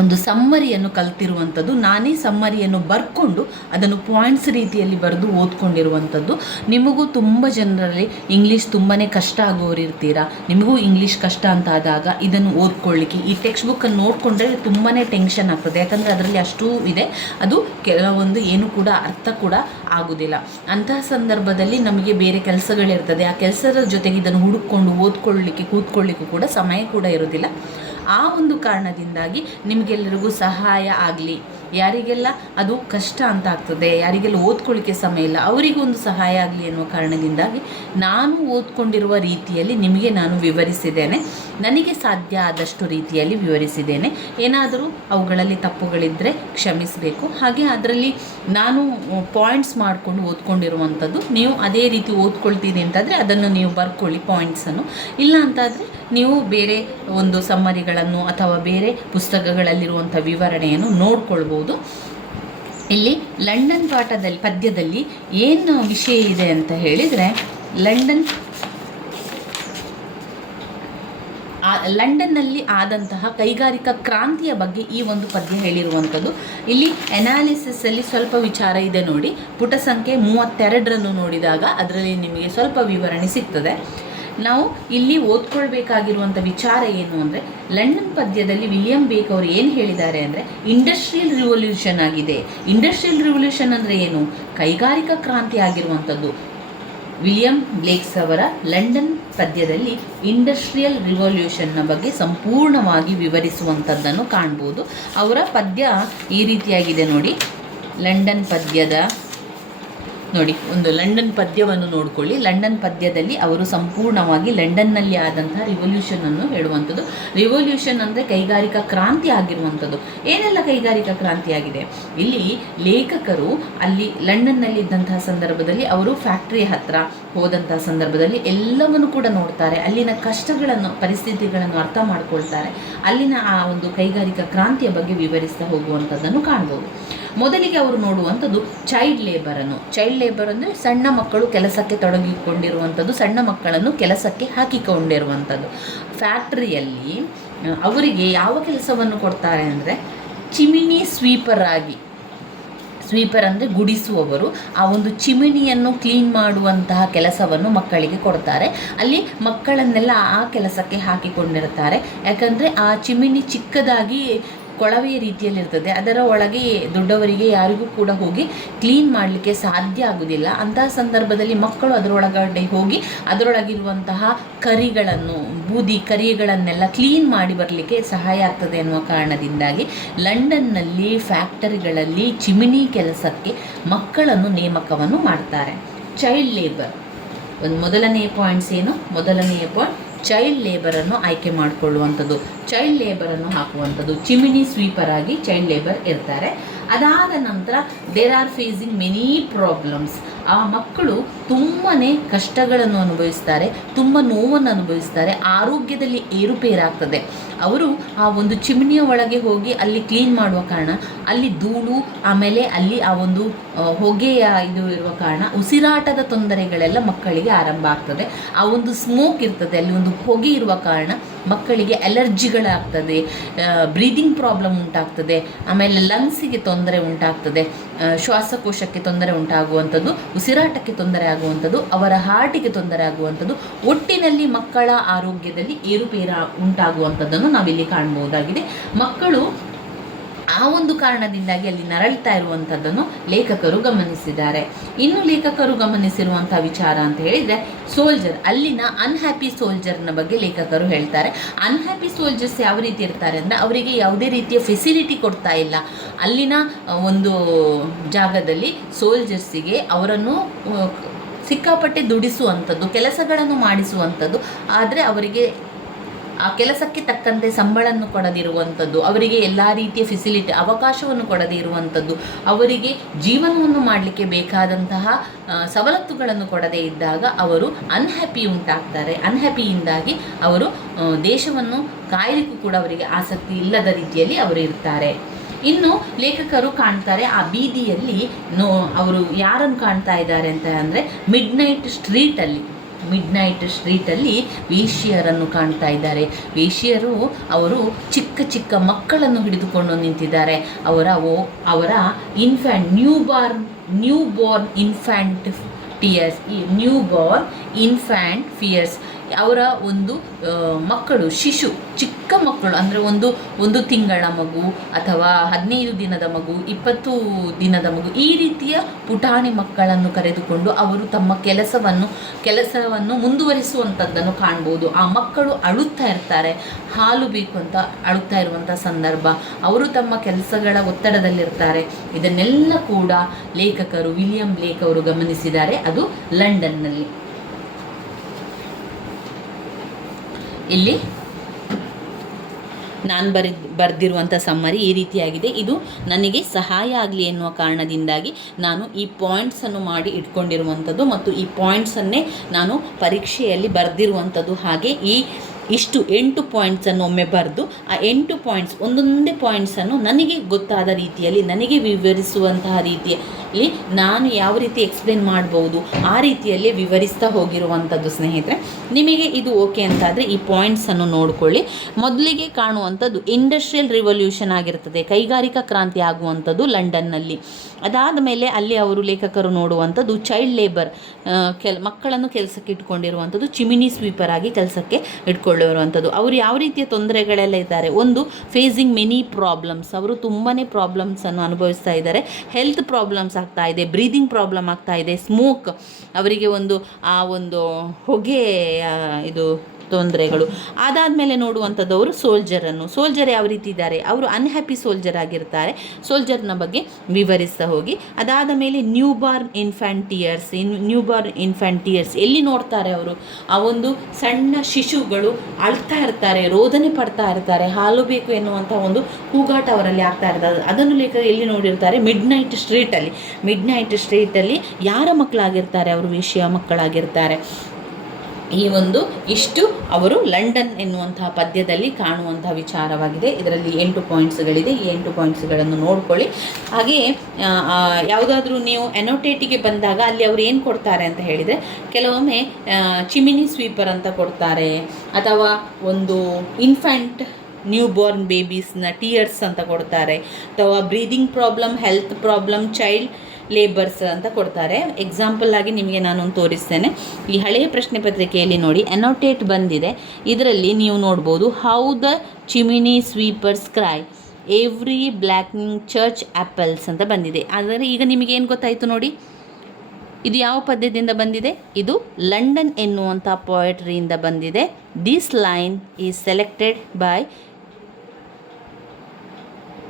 ಒಂದು ಸಮ್ಮರಿಯನ್ನು ಕಲ್ತಿರುವಂಥದ್ದು. ನಾನೇ ಸಮ್ಮರಿಯನ್ನು ಬರ್ಕೊಂಡು ಅದನ್ನು ಪಾಯಿಂಟ್ಸ್ ರೀತಿಯಲ್ಲಿ ಬರೆದು ಓದ್ಕೊಂಡಿರುವಂಥದ್ದು. ನಿಮಗೂ ತುಂಬ ಜನರಲ್ಲಿ ಇಂಗ್ಲೀಷ್ ತುಂಬಾ ಕಷ್ಟ ಆಗೋರು ಇರ್ತೀರಾ. ನಿಮಗೂ ಇಂಗ್ಲೀಷ್ ಕಷ್ಟ ಅಂತ ಆದಾಗ ಇದನ್ನು ಓದ್ಕೊಳ್ಳಿಕ್ಕೆ ಈ ಟೆಕ್ಸ್ಟ್ ಬುಕ್ಕನ್ನು ನೋಡಿಕೊಂಡ್ರೆ ತುಂಬಾ ಟೆನ್ಷನ್ ಆಗ್ತದೆ. ಯಾಕಂದರೆ ಅದರಲ್ಲಿ ಅಷ್ಟೂ ಇದೆ, ಅದು ಕೆಲವೊಂದು ಏನು ಕೂಡ ಅರ್ಥ ಕೂಡ ಆಗೋದಿಲ್ಲ. ಅಂತಹ ಸಂದರ್ಭದಲ್ಲಿ ನಮಗೆ ಬೇರೆ ಕೆಲಸಗಳಿರ್ತದೆ, ಆ ಕೆಲಸದ ಜೊತೆಗೆ ಇದನ್ನು ಹುಡುಕೊಂಡು ಓದ್ಕೊಳ್ಳಿಕ್ಕೆ ಕೂತ್ಕೊಳ್ಳಿಕ್ಕೂ ಕೂಡ ಸಮಯ ಕೂಡ ಇರೋದಿಲ್ಲ. ಆ ಒಂದು ಕಾರಣದಿಂದಾಗಿ ನಿಮಗೆಲ್ಲರಿಗೂ ಸಹಾಯ ಆಗಲಿ, ಯಾರಿಗೆಲ್ಲ ಅದು ಕಷ್ಟ ಅಂತ ಆಗ್ತದೆ, ಯಾರಿಗೆಲ್ಲ ಓದ್ಕೊಳ್ಳಿಕ್ಕೆ ಸಮಯ ಇಲ್ಲ, ಅವರಿಗೊಂದು ಸಹಾಯ ಆಗಲಿ ಎನ್ನುವ ಕಾರಣದಿಂದಾಗಿ ನಾನು ಓದ್ಕೊಂಡಿರುವ ರೀತಿಯಲ್ಲಿ ನಿಮಗೆ ನಾನು ವಿವರಿಸಿದ್ದೇನೆ. ನನಗೆ ಸಾಧ್ಯ ಆದಷ್ಟು ರೀತಿಯಲ್ಲಿ ವಿವರಿಸಿದ್ದೇನೆ. ಏನಾದರೂ ಅವುಗಳಲ್ಲಿ ತಪ್ಪುಗಳಿದ್ದರೆ ಕ್ಷಮಿಸಬೇಕು. ಹಾಗೆ ಅದರಲ್ಲಿ ನಾನು ಪಾಯಿಂಟ್ಸ್ ಮಾಡಿಕೊಂಡು ಓದ್ಕೊಂಡಿರುವಂಥದ್ದು. ನೀವು ಅದೇ ರೀತಿ ಓದ್ಕೊಳ್ತೀನಿ ಅಂತಂದರೆ ಅದನ್ನು ನೀವು ಬರ್ಕೊಳ್ಳಿ ಪಾಯಿಂಟ್ಸನ್ನು. ಇಲ್ಲ ಅಂತಾದರೆ ನೀವು ಬೇರೆ ಒಂದು ಸಮ್ಮರಿಗಳನ್ನು ಅಥವಾ ಬೇರೆ ಪುಸ್ತಕಗಳಲ್ಲಿರುವಂಥ ವಿವರಣೆಯನ್ನು ನೋಡ್ಕೊಳ್ಬೋದು. ಇಲ್ಲಿ ಲಂಡನ್ ಪದ್ಯದಲ್ಲಿ ಏನು ವಿಷಯ ಇದೆ ಅಂತ ಹೇಳಿದರೆ, ಲಂಡನ್ನಲ್ಲಿ ಆದಂತಹ ಕೈಗಾರಿಕಾ ಕ್ರಾಂತಿಯ ಬಗ್ಗೆ ಈ ಒಂದು ಪದ್ಯ ಹೇಳಿರುವಂಥದ್ದು. ಇಲ್ಲಿ ಅನಾಲಿಸಿಸಲ್ಲಿ ಸ್ವಲ್ಪ ವಿಚಾರ ಇದೆ ನೋಡಿ. ಪುಟ ಸಂಖ್ಯೆ 32ರನ್ನು ನೋಡಿದಾಗ ಅದರಲ್ಲಿ ನಿಮಗೆ ಸ್ವಲ್ಪ ವಿವರಣೆ ಸಿಗ್ತದೆ. ನಾವು ಇಲ್ಲಿ ಓದ್ಕೊಳ್ಬೇಕಾಗಿರುವಂಥ ವಿಚಾರ ಏನು ಅಂದರೆ, ಲಂಡನ್ ಪದ್ಯದಲ್ಲಿ ವಿಲಿಯಂ ಬೇಕ್ ಅವರು ಏನು ಹೇಳಿದ್ದಾರೆ ಅಂದರೆ, ಇಂಡಸ್ಟ್ರಿಯಲ್ ರಿವಲ್ಯೂಷನ್ ಆಗಿದೆ. ಇಂಡಸ್ಟ್ರಿಯಲ್ ರಿವಲ್ಯೂಷನ್ ಅಂದರೆ ಏನು? ಕೈಗಾರಿಕಾ ಕ್ರಾಂತಿ ಆಗಿರುವಂಥದ್ದು. ವಿಲಿಯಂ ಬ್ಲೇಕ್ಸ್ ಅವರ ಲಂಡನ್ ಪದ್ಯದಲ್ಲಿ ಇಂಡಸ್ಟ್ರಿಯಲ್ ರಿವಲ್ಯೂಷನ್ನ ಬಗ್ಗೆ ಸಂಪೂರ್ಣವಾಗಿ ವಿವರಿಸುವಂಥದ್ದನ್ನು ಕಾಣ್ಬೋದು. ಅವರ ಪದ್ಯ ಈ ರೀತಿಯಾಗಿದೆ ನೋಡಿ. ಲಂಡನ್ ಪದ್ಯದ ನೋಡಿ, ಒಂದು ಲಂಡನ್ ಪದ್ಯವನ್ನು ನೋಡಿಕೊಳ್ಳಿ. ಲಂಡನ್ ಪದ್ಯದಲ್ಲಿ ಅವರು ಸಂಪೂರ್ಣವಾಗಿ ಲಂಡನ್ನಲ್ಲಿ ಆದಂತಹ ರಿವಲ್ಯೂಷನನ್ನು ಹೇಳುವಂಥದ್ದು. ರಿವಲ್ಯೂಷನ್ ಅಂದರೆ ಕೈಗಾರಿಕಾ ಕ್ರಾಂತಿ ಆಗಿರುವಂಥದ್ದು. ಏನೆಲ್ಲ ಕೈಗಾರಿಕಾ ಕ್ರಾಂತಿ ಆಗಿದೆ? ಇಲ್ಲಿ ಲೇಖಕರು ಅಲ್ಲಿ ಲಂಡನ್ನಲ್ಲಿ ಇದ್ದಂತಹ ಸಂದರ್ಭದಲ್ಲಿ ಅವರು ಫ್ಯಾಕ್ಟ್ರಿ ಹತ್ರ ಹೋದಂತಹ ಸಂದರ್ಭದಲ್ಲಿ ಎಲ್ಲವನ್ನು ಕೂಡ ನೋಡ್ತಾರೆ. ಅಲ್ಲಿನ ಕಷ್ಟಗಳನ್ನು, ಪರಿಸ್ಥಿತಿಗಳನ್ನು ಅರ್ಥ ಮಾಡ್ಕೊಳ್ತಾರೆ. ಅಲ್ಲಿನ ಆ ಒಂದು ಕೈಗಾರಿಕಾ ಕ್ರಾಂತಿಯ ಬಗ್ಗೆ ವಿವರಿಸ್ತಾ ಹೋಗುವಂಥದ್ದನ್ನು ಕಾಣ್ಬೋದು. ಮೊದಲಿಗೆ ಅವರು ನೋಡುವಂಥದ್ದು ಚೈಲ್ಡ್ ಲೇಬರನ್ನು. ಚೈಲ್ಡ್ ಲೇಬರ್ ಅಂದರೆ ಸಣ್ಣ ಮಕ್ಕಳು ಕೆಲಸಕ್ಕೆ ತೊಡಗಿಕೊಂಡಿರುವಂಥದ್ದು, ಸಣ್ಣ ಮಕ್ಕಳನ್ನು ಕೆಲಸಕ್ಕೆ ಹಾಕಿಕೊಂಡಿರುವಂಥದ್ದು. ಫ್ಯಾಕ್ಟ್ರಿಯಲ್ಲಿ ಅವರಿಗೆ ಯಾವ ಕೆಲಸವನ್ನು ಕೊಡ್ತಾರೆ ಅಂದರೆ ಚಿಮಿನಿ ಸ್ವೀಪರ್ ಆಗಿ, ಸ್ವೀಪರ್ ಅಂದರೆ ಗುಡಿಸುವವರು, ಆ ಒಂದು ಚಿಮಿನಿಯನ್ನು ಕ್ಲೀನ್ ಮಾಡುವಂತಹ ಕೆಲಸವನ್ನು ಮಕ್ಕಳಿಗೆ ಕೊಡ್ತಾರೆ. ಅಲ್ಲಿ ಮಕ್ಕಳನ್ನೆಲ್ಲ ಆ ಕೆಲಸಕ್ಕೆ ಹಾಕಿಕೊಂಡಿರ್ತಾರೆ. ಯಾಕಂದರೆ ಆ ಚಿಮಿನಿ ಚಿಕ್ಕದಾಗಿ ಕೊಳವೆಯ ರೀತಿಯಲ್ಲಿರ್ತದೆ, ಅದರ ಒಳಗೆ ದೊಡ್ಡವರಿಗೆ ಯಾರಿಗೂ ಕೂಡ ಹೋಗಿ ಕ್ಲೀನ್ ಮಾಡಲಿಕ್ಕೆ ಸಾಧ್ಯ ಆಗುವುದಿಲ್ಲ. ಅಂತಹ ಸಂದರ್ಭದಲ್ಲಿ ಮಕ್ಕಳು ಅದರೊಳಗಡೆ ಹೋಗಿ ಅದರೊಳಗಿರುವಂತಹ ಕರಿಗಳನ್ನು, ಬೂದಿ ಕರಿಗಳನ್ನೆಲ್ಲ ಕ್ಲೀನ್ ಮಾಡಿ ಬರಲಿಕ್ಕೆ ಸಹಾಯ ಆಗ್ತದೆ ಎನ್ನುವ ಕಾರಣದಿಂದಾಗಿ ಲಂಡನ್ನಲ್ಲಿ ಫ್ಯಾಕ್ಟರಿಗಳಲ್ಲಿ ಚಿಮಿನಿ ಕೆಲಸಕ್ಕೆ ಮಕ್ಕಳನ್ನು ನೇಮಕವನ್ನು ಮಾಡ್ತಾರೆ. ಚೈಲ್ಡ್ ಲೇಬರ್ ಒಂದು ಮೊದಲನೆಯ ಪಾಯಿಂಟ್ಸ್ ಏನು? ಮೊದಲನೆಯ ಪಾಯಿಂಟ್ ಚೈಲ್ಡ್ ಲೇಬರನ್ನು ಆಯ್ಕೆ ಮಾಡಿಕೊಳ್ಳುವಂಥದ್ದು, ಚೈಲ್ಡ್ ಲೇಬರನ್ನು ಹಾಕುವಂಥದ್ದು. ಚಿಮಿನಿ ಸ್ವೀಪರ್ ಆಗಿ ಚೈಲ್ಡ್ ಲೇಬರ್ ಇರ್ತಾರೆ. ಅದಾದ ನಂತರ there are facing many problems. ಆ ಮಕ್ಕಳು ತುಂಬಾ ಕಷ್ಟಗಳನ್ನು ಅನುಭವಿಸ್ತಾರೆ, ತುಂಬ ನೋವನ್ನು ಅನುಭವಿಸ್ತಾರೆ, ಆರೋಗ್ಯದಲ್ಲಿ ಏರುಪೇರಾಗ್ತದೆ. ಅವರು ಆ ಒಂದು ಚಿಮಿನಿಯ ಒಳಗೆ ಹೋಗಿ ಅಲ್ಲಿ ಕ್ಲೀನ್ ಮಾಡುವ ಕಾರಣ ಅಲ್ಲಿ ಧೂಳು, ಆಮೇಲೆ ಅಲ್ಲಿ ಆ ಒಂದು ಹೊಗೆಯ ಇದು ಇರುವ ಕಾರಣ ಉಸಿರಾಟದ ತೊಂದರೆಗಳೆಲ್ಲ ಮಕ್ಕಳಿಗೆ ಆರಂಭ ಆಗ್ತದೆ. ಆ ಒಂದು ಸ್ಮೋಕ್ ಇರ್ತದೆ, ಅಲ್ಲಿ ಒಂದು ಹೊಗೆ ಇರುವ ಕಾರಣ ಮಕ್ಕಳಿಗೆ ಅಲರ್ಜಿಗಳಾಗ್ತದೆ, ಬ್ರೀದಿಂಗ್ ಪ್ರಾಬ್ಲಮ್ ಉಂಟಾಗ್ತದೆ, ಆಮೇಲೆ ಲಂಗ್ಸಿಗೆ ತೊಂದರೆ ಉಂಟಾಗ್ತದೆ, ಶ್ವಾಸಕೋಶಕ್ಕೆ ತೊಂದರೆ ಉಂಟಾಗುವಂಥದ್ದು, ಉಸಿರಾಟಕ್ಕೆ ತೊಂದರೆ ಆಗುವಂಥದ್ದು, ಅವರ ಹಾರ್ಟಿಗೆ ತೊಂದರೆ ಆಗುವಂಥದ್ದು, ಒಟ್ಟಿನಲ್ಲಿ ಮಕ್ಕಳ ಆರೋಗ್ಯದಲ್ಲಿ ಏರುಪೇರ ಉಂಟಾಗುವಂಥದ್ದನ್ನು ನಾವಿಲ್ಲಿ ಕಾಣಬಹುದಾಗಿದೆ. ಮಕ್ಕಳು ಆ ಒಂದು ಕಾರಣದಿಂದಾಗಿ ಅಲ್ಲಿ ನರಳ್ತಾ ಇರುವಂಥದ್ದನ್ನು ಲೇಖಕರು ಗಮನಿಸಿದ್ದಾರೆ. ಇನ್ನು ಲೇಖಕರು ಗಮನಿಸಿರುವಂಥ ವಿಚಾರ ಅಂತ ಹೇಳಿದರೆ ಸೋಲ್ಜರ್, ಅಲ್ಲಿನ ಅನ್ಹ್ಯಾಪಿ ಸೋಲ್ಜರ್ನ ಬಗ್ಗೆ ಲೇಖಕರು ಹೇಳ್ತಾರೆ. ಅನ್ಹ್ಯಾಪಿ ಸೋಲ್ಜರ್ಸ್ ಯಾವ ರೀತಿ ಇರ್ತಾರೆ ಅಂದರೆ ಅವರಿಗೆ ಯಾವುದೇ ರೀತಿಯ ಫೆಸಿಲಿಟಿ ಕೊಡ್ತಾ ಇಲ್ಲ. ಅಲ್ಲಿನ ಒಂದು ಜಾಗದಲ್ಲಿ ಸೋಲ್ಜರ್ಸಿಗೆ ಅವರನ್ನು ಸಿಕ್ಕಾಪಟ್ಟೆ ದುಡಿಸುವಂಥದ್ದು, ಕೆಲಸಗಳನ್ನು ಮಾಡಿಸುವಂಥದ್ದು, ಆದರೆ ಅವರಿಗೆ ಆ ಕೆಲಸಕ್ಕೆ ತಕ್ಕಂತೆ ಸಂಬಳವನ್ನು ಕೊಡದಿರುವಂಥದ್ದು, ಅವರಿಗೆ ಎಲ್ಲ ರೀತಿಯ ಫೆಸಿಲಿಟಿ ಅವಕಾಶವನ್ನು ಕೊಡದೇ ಇರುವಂಥದ್ದು, ಅವರಿಗೆ ಜೀವನವನ್ನು ಮಾಡಲಿಕ್ಕೆ ಬೇಕಾದಂತಹ ಸವಲತ್ತುಗಳನ್ನು ಕೊಡದೇ ಇದ್ದಾಗ ಅವರು ಅನ್ಹ್ಯಾಪಿ ಉಂಟಾಗ್ತಾರೆ. ಅನ್ಹ್ಯಾಪಿಯಿಂದಾಗಿ ಅವರು ದೇಶವನ್ನು ಕಾಯಲಿಕ್ಕೂ ಕೂಡ ಅವರಿಗೆ ಆಸಕ್ತಿ ಇಲ್ಲದ ರೀತಿಯಲ್ಲಿ ಅವರು ಇರ್ತಾರೆ. ಇನ್ನು ಲೇಖಕರು ಕಾಣ್ತಾರೆ ಆ ಬೀದಿಯಲ್ಲಿ ಅವರು ಯಾರನ್ನು ಕಾಣ್ತಾ ಇದ್ದಾರೆ ಅಂತ ಅಂದರೆ ಮಿಡ್ನೈಟ್ ಸ್ಟ್ರೀಟಲ್ಲಿ ವೇಶ್ಯರನ್ನು ಕಾಣ್ತಾ ಇದ್ದಾರೆ. ವೇಶ್ಯರು ಅವರು ಚಿಕ್ಕ ಚಿಕ್ಕ ಮಕ್ಕಳನ್ನು ಹಿಡಿದುಕೊಂಡು ನಿಂತಿದ್ದಾರೆ. ಅವರ ನ್ಯೂ ಬೋರ್ನ್ ಇನ್ಫ್ಯಾಂಟ್ ಫಿಯರ್ಸ್, ಅವರ ಒಂದು ಮಕ್ಕಳು, ಶಿಶು, ಚಿಕ್ಕ ಮಕ್ಕಳು ಅಂದರೆ ಒಂದು ತಿಂಗಳ ಮಗು ಅಥವಾ 15 ದಿನದ ಮಗು, 20 ದಿನದ ಮಗು, ಈ ರೀತಿಯ ಪುಟಾಣಿ ಮಕ್ಕಳನ್ನು ಕರೆದುಕೊಂಡು ಅವರು ತಮ್ಮ ಕೆಲಸವನ್ನು ಮುಂದುವರಿಸುವಂಥದ್ದನ್ನು ಕಾಣ್ಬೋದು. ಆ ಮಕ್ಕಳು ಅಳುತ್ತಾ ಇರ್ತಾರೆ, ಹಾಲು ಬೇಕು ಅಂತ ಅಳುತ್ತಾ ಇರುವಂಥ ಸಂದರ್ಭ, ಅವರು ತಮ್ಮ ಕೆಲಸಗಳ ಒತ್ತಡದಲ್ಲಿರ್ತಾರೆ. ಇದನ್ನೆಲ್ಲ ಕೂಡ ಲೇಖಕರು ವಿಲಿಯಂ ಬ್ಲೇಕ್ ಅವರು ಗಮನಿಸಿದ್ದಾರೆ, ಅದು ಲಂಡನ್ನಲ್ಲಿ. ಇಲ್ಲಿ ನಾನು ಬರೆದಿರುವಂಥ ಸಮ್ಮರಿ ಈ ರೀತಿಯಾಗಿದೆ. ಇದು ನನಗೆ ಸಹಾಯ ಆಗಲಿ ಎನ್ನುವ ಕಾರಣದಿಂದಾಗಿ ನಾನು ಈ ಪಾಯಿಂಟ್ಸನ್ನು ಮಾಡಿ ಇಟ್ಕೊಂಡಿರುವಂಥದ್ದು ಮತ್ತು ಈ ಪಾಯಿಂಟ್ಸನ್ನೇ ನಾನು ಪರೀಕ್ಷೆಯಲ್ಲಿ ಬರೆದಿರುವಂಥದ್ದು. ಹಾಗೆ ಇಷ್ಟು 8 ಪಾಯಿಂಟ್ಸನ್ನು ಒಮ್ಮೆ ಬರೆದು ಆ 8 ಪಾಯಿಂಟ್ಸ್ ಒಂದೊಂದೇ ಪಾಯಿಂಟ್ಸನ್ನು ನನಗೆ ಗೊತ್ತಾದ ರೀತಿಯಲ್ಲಿ, ನನಗೆ ವಿವರಿಸುವಂತಹ ರೀತಿಯಲ್ಲಿ ನಾನು ಯಾವ ರೀತಿ ಎಕ್ಸ್ಪ್ಲೇನ್ ಮಾಡ್ಬೋದು ಆ ರೀತಿಯಲ್ಲೇ ವಿವರಿಸ್ತಾ ಹೋಗಿರುವಂಥದ್ದು. ಸ್ನೇಹಿತರೆ, ನಿಮಗೆ ಇದು ಓಕೆ ಅಂತಾದರೆ ಈ ಪಾಯಿಂಟ್ಸನ್ನು ನೋಡಿಕೊಳ್ಳಿ. ಮೊದಲಿಗೆ ಕಾಣುವಂಥದ್ದು ಇಂಡಸ್ಟ್ರಿಯಲ್ ರಿವಲ್ಯೂಷನ್ ಆಗಿರ್ತದೆ, ಕೈಗಾರಿಕಾ ಕ್ರಾಂತಿ ಆಗುವಂಥದ್ದು ಲಂಡನ್ನಲ್ಲಿ. ಅದಾದ ಮೇಲೆ ಅಲ್ಲಿ ಅವರು ಲೇಖಕರು ನೋಡುವಂಥದ್ದು ಚೈಲ್ಡ್ ಲೇಬರ್, ಮಕ್ಕಳನ್ನು ಕೆಲಸಕ್ಕೆ ಇಟ್ಕೊಂಡಿರುವಂಥದ್ದು, ಚಿಮಿನಿ ಸ್ವೀಪರ್ ಆಗಿ ಕೆಲಸಕ್ಕೆ ಇಟ್ಕೊಳ್ಳಿರುವಂಥದ್ದು. ಅವರು ಯಾವ ರೀತಿಯ ತೊಂದರೆಗಳೆಲ್ಲ ಇದ್ದಾರೆ, ಒಂದು ಫೇಸಿಂಗ್ ಮೆನಿ ಪ್ರಾಬ್ಲಮ್ಸ್, ಅವರು ತುಂಬಾ ಪ್ರಾಬ್ಲಮ್ಸನ್ನು ಅನುಭವಿಸ್ತಾ ಇದ್ದಾರೆ. ಹೆಲ್ತ್ ಪ್ರಾಬ್ಲಮ್ಸ್ ಆಗ್ತಾ ಇದೆ, ಬ್ರೀದಿಂಗ್ ಪ್ರಾಬ್ಲಮ್ ಆಗ್ತಾ ಇದೆ, ಸ್ಮೋಕ್, ಅವರಿಗೆ ಆ ಒಂದು ಹೊಗೆ ಇದು ತೊಂದರೆಗಳು. ಅದಾದಮೇಲೆ ನೋಡುವಂಥದ್ದವರು ಸೋಲ್ಜರ್ ಯಾವ ರೀತಿ ಇದ್ದಾರೆ, ಅವರು ಅನ್ಹ್ಯಾಪಿ ಸೋಲ್ಜರ್ ಆಗಿರ್ತಾರೆ. ಸೋಲ್ಜರ್ನ ಬಗ್ಗೆ ವಿವರಿಸ್ತಾ ಹೋಗಿ. ಅದಾದ ಮೇಲೆ ನ್ಯೂ ಬಾರ್ನ್ ಇನ್ಫ್ಯಾಂಟಿಯರ್ಸ್ ಎಲ್ಲಿ ನೋಡ್ತಾರೆ ಅವರು, ಆ ಒಂದು ಸಣ್ಣ ಶಿಶುಗಳು ಅಳ್ತಾ ಇರ್ತಾರೆ, ರೋದನೆ ಪಡ್ತಾ ಇರ್ತಾರೆ, ಹಾಲು ಬೇಕು ಎನ್ನುವಂಥ ಒಂದು ಕೂಗಾಟ ಅವರಲ್ಲಿ ಆಗ್ತಾ ಇರ್ತದೆ. ಅದನ್ನು ಲೇಖಕರು ಎಲ್ಲಿ ನೋಡಿರ್ತಾರೆ, ಮಿಡ್ನೈಟ್ ಸ್ಟ್ರೀಟಲ್ಲಿ ಯಾರ ಮಕ್ಕಳಾಗಿರ್ತಾರೆ, ಅವರು ವೇಶ್ಯ ಮಕ್ಕಳಾಗಿರ್ತಾರೆ. ಈ ಒಂದು ಇಷ್ಟು ಅವರು ಲಂಡನ್ ಎನ್ನುವಂತಹ ಪದ್ಯದಲ್ಲಿ ಕಾಣುವಂತಹ ವಿಚಾರವಾಗಿದೆ. ಇದರಲ್ಲಿ 8 ಪಾಯಿಂಟ್ಸ್ಗಳಿದೆ. ಈ 8 ಪಾಯಿಂಟ್ಸ್ಗಳನ್ನು ನೋಡ್ಕೊಳ್ಳಿ. ಹಾಗೆಯೇ ಯಾವುದಾದ್ರೂ ನೀವು ಎನೋಟೇಟಿಗೆ ಬಂದಾಗ ಅಲ್ಲಿ ಅವರು ಏನು ಕೊಡ್ತಾರೆ ಅಂತ ಹೇಳಿದರೆ, ಕೆಲವೊಮ್ಮೆ ಚಿಮಿನಿ ಸ್ವೀಪರ್ ಅಂತ ಕೊಡ್ತಾರೆ, ಅಥವಾ ಒಂದು ಇನ್ಫ್ಯಾಂಟ್ ನ್ಯೂ ಬಾರ್ನ್ ಬೇಬೀಸ್ನ ಟಿಯರ್ಸ್ ಅಂತ ಕೊಡ್ತಾರೆ, ಅಥವಾ breathing problem, health problem, child labours ಅಂತ ಕೊಡ್ತಾರೆ. ಎಕ್ಸಾಂಪಲ್ ಆಗಿ ನಿಮಗೆ ನಾನೊಂದು ತೋರಿಸ್ತೇನೆ. ಈ ಹಳೆಯ ಪ್ರಶ್ನೆ ಪತ್ರಿಕೆಯಲ್ಲಿ ನೋಡಿ, ಅನೋಟೇಟ್ ಬಂದಿದೆ. ಇದರಲ್ಲಿ ನೀವು ನೋಡ್ಬೋದು, how the chimney sweepers cry every blackening church appals ಅಂತ ಬಂದಿದೆ. ಆದರೆ ಈಗ ನಿಮಗೇನು ಗೊತ್ತಾಯಿತು ನೋಡಿ, ಇದು ಯಾವ ಪದ್ಯದಿಂದ ಬಂದಿದೆ? ಇದು ಲಂಡನ್ ಎನ್ನುವಂಥ ಪೊಯಟ್ರಿಯಿಂದ ಬಂದಿದೆ. This line is selected by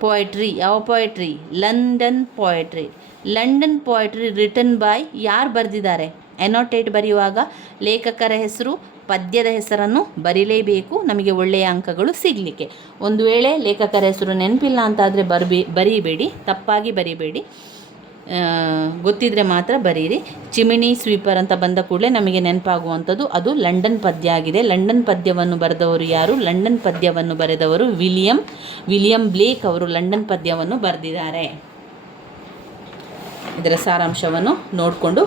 poetry. ಯಾವ poetry? London poetry. London poetry written by ಯಾರು ಬರೆದಿದ್ದಾರೆ? ಎನೋಟೇಟ್ ಬರೆಯುವಾಗ ಲೇಖಕರ ಹೆಸರು, ಪದ್ಯದ ಹೆಸರನ್ನು ಬರೀಲೇಬೇಕು ನಮಗೆ ಒಳ್ಳೆಯ ಅಂಕಗಳು ಸಿಗಲಿಕ್ಕೆ. ಒಂದು ವೇಳೆ ಲೇಖಕರ ಹೆಸರು ನೆನಪಿಲ್ಲ ಅಂತಾದರೆ ಬರೀಬೇಡಿ, ತಪ್ಪಾಗಿ ಬರೀಬೇಡಿ, ಗೊತ್ತಿದ್ರೆ ಮಾತ್ರ ಬರೀರಿ. ಚಿಮಿನಿ ಸ್ವೀಪರ್ ಅಂತ ಬಂದ ಕೂಡಲೇ ನಮಗೆ ನೆನಪಾಗುವಂಥದ್ದು ಅದು ಲಂಡನ್ ಪದ್ಯ ಆಗಿದೆ. ಲಂಡನ್ ಪದ್ಯವನ್ನು ಬರೆದವರು ಯಾರು? ಲಂಡನ್ ಪದ್ಯವನ್ನು ಬರೆದವರು ವಿಲಿಯಂ ಬ್ಲೇಕ್ ಅವರು ಲಂಡನ್ ಪದ್ಯವನ್ನು ಬರೆದಿದ್ದಾರೆ. ಇದರ ಸಾರಾಂಶವನ್ನು ನೋಡಿಕೊಂಡು